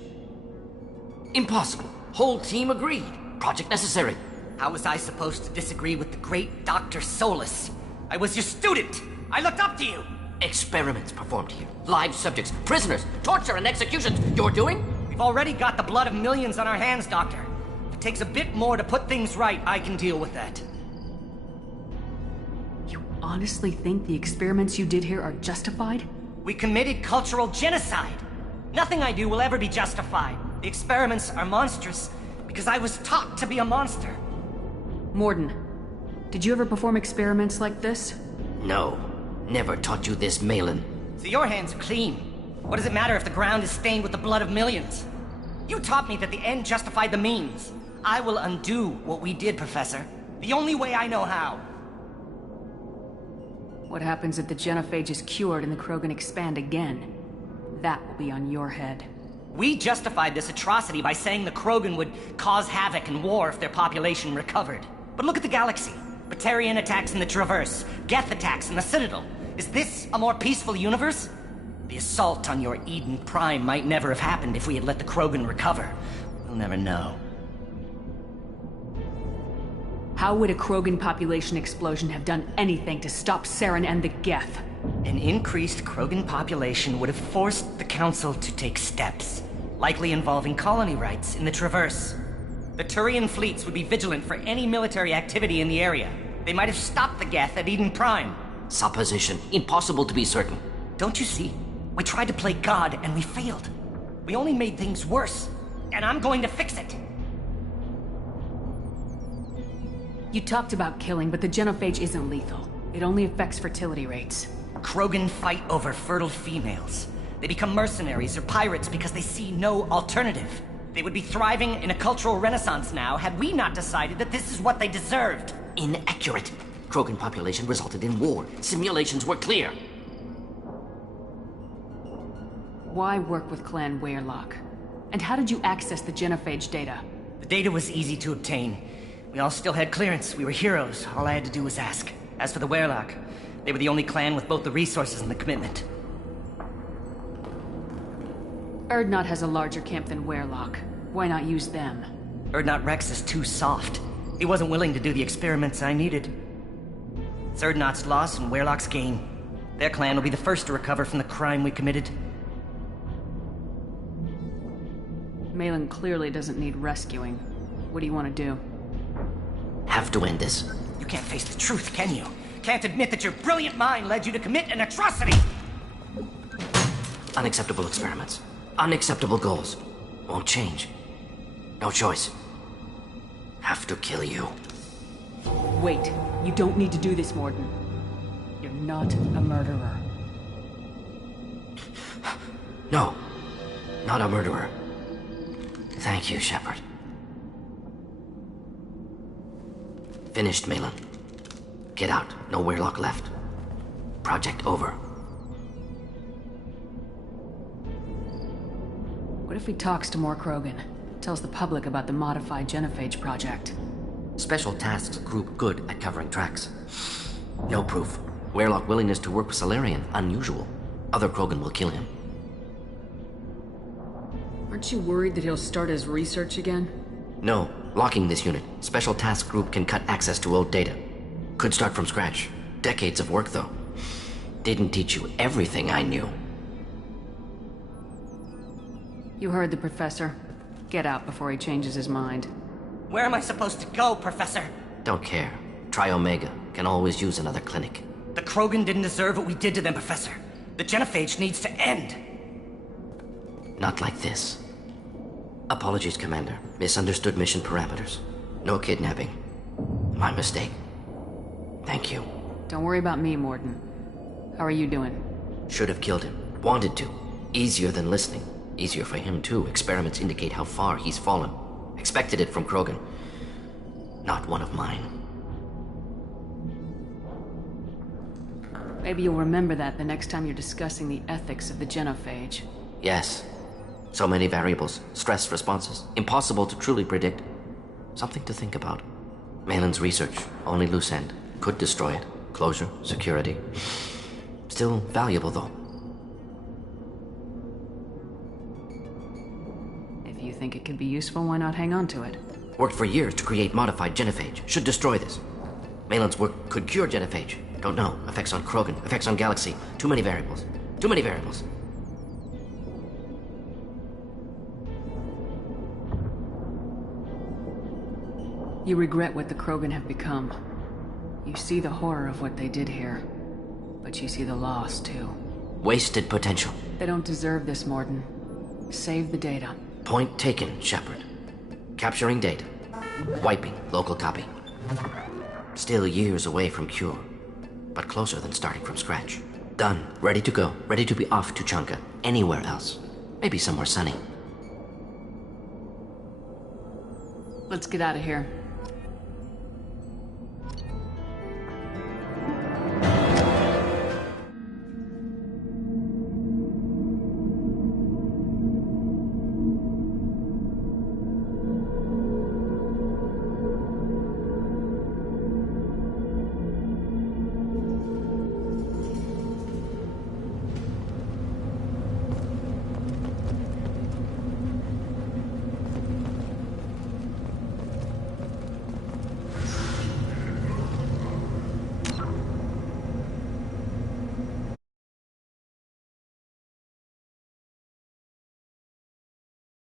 Impossible. Whole team agreed. Project necessary. How was I supposed to disagree with the great Dr. Solus? I was your student! I looked up to you! Experiments performed here. Live subjects, prisoners, torture and executions. You're doing? We've already got the blood of millions on our hands, Doctor. If it takes a bit more to put things right, I can deal with that. You honestly think the experiments you did here are justified? We committed cultural genocide. Nothing I do will ever be justified. The experiments are monstrous because I was taught to be a monster. Morden, did you ever perform experiments like this? No. Never taught you this, Malin. So your hands are clean. What does it matter if the ground is stained with the blood of millions? You taught me that the end justified the means. I will undo what we did, Professor. The only way I know how. What happens if the genophage is cured and the Krogan expand again? That will be on your head. We justified this atrocity by saying the Krogan would cause havoc and war if their population recovered. But look at the galaxy. Batarian attacks in the Traverse, Geth attacks in the Citadel. Is this a more peaceful universe? The assault on your Eden Prime might never have happened if we had let the Krogan recover. We'll never know. How would a Krogan population explosion have done anything to stop Saren and the Geth? An increased Krogan population would have forced the Council to take steps, likely involving colony rights in the Traverse. The Turian fleets would be vigilant for any military activity in the area. They might have stopped the Geth at Eden Prime. Supposition. Impossible to be certain. Don't you see? We tried to play God and we failed. We only made things worse. And I'm going to fix it. You talked about killing, but the genophage isn't lethal. It only affects fertility rates. Krogan fight over fertile females. They become mercenaries or pirates because they see no alternative. They would be thriving in a cultural renaissance now had we not decided that this is what they deserved. Inaccurate. Krogan population resulted in war. Simulations were clear. Why work with Clan Weyrloc? And how did you access the genophage data? The data was easy to obtain. We all still had clearance. We were heroes. All I had to do was ask. As for the Weyrloc, they were the only clan with both the resources and the commitment. Urdnot has a larger camp than Weyrloc. Why not use them? Urdnot Rex is too soft. He wasn't willing to do the experiments I needed. It's Urdnot's loss and Weyrloc's gain. Their clan will be the first to recover from the crime we committed. Malin clearly doesn't need rescuing. What do you want to do? Have to end this. You can't face the truth, can you? Can't admit that your brilliant mind led you to commit an atrocity! Unacceptable experiments. Unacceptable goals. Won't change. No choice. Have to kill you. Wait. You don't need to do this, Morden. You're not a murderer. No. Not a murderer. Thank you, Shepard. Finished, Malin. Get out. No Weyrloc left. Project over. What if he talks to more Krogan? Tells the public about the modified genophage project? Special Tasks Group good at covering tracks. No proof. Weyrloc willingness to work with Salarian, unusual. Other Krogan will kill him. Aren't you worried that he'll start his research again? No. Locking this unit. Special Task Group can cut access to old data. Could start from scratch. Decades of work, though. Didn't teach you everything I knew. You heard the professor. Get out before he changes his mind. Where am I supposed to go, Professor? Don't care. Try Omega. Can always use another clinic. The Krogan didn't deserve what we did to them, Professor. The genophage needs to end. Not like this. Apologies, Commander. Misunderstood mission parameters. No kidnapping. My mistake. Thank you. Don't worry about me, Morden. How are you doing? Should have killed him. Wanted to. Easier than listening. Easier for him, too. Experiments indicate how far he's fallen. Expected it from Krogan. Not one of mine. Maybe you'll remember that the next time you're discussing the ethics of the genophage. Yes. So many variables. Stress responses. Impossible to truly predict. Something to think about. Malin's research. Only loose end. Could destroy it. Closure. Security. Still valuable, though. If you think it could be useful, why not hang on to it? Worked for years to create modified genophage. Should destroy this. Malin's work could cure genophage. Don't know. Effects on Krogan. Effects on Galaxy. Too many variables. Too many variables. You regret what the Krogan have become. You see the horror of what they did here. But you see the loss, too. Wasted potential. They don't deserve this, Morden. Save the data. Point taken, Shepard. Capturing data. Wiping local copy. Still years away from cure. But closer than starting from scratch. Done. Ready to go. Ready to be off to Chunka. Anywhere else. Maybe somewhere sunny. Let's get out of here.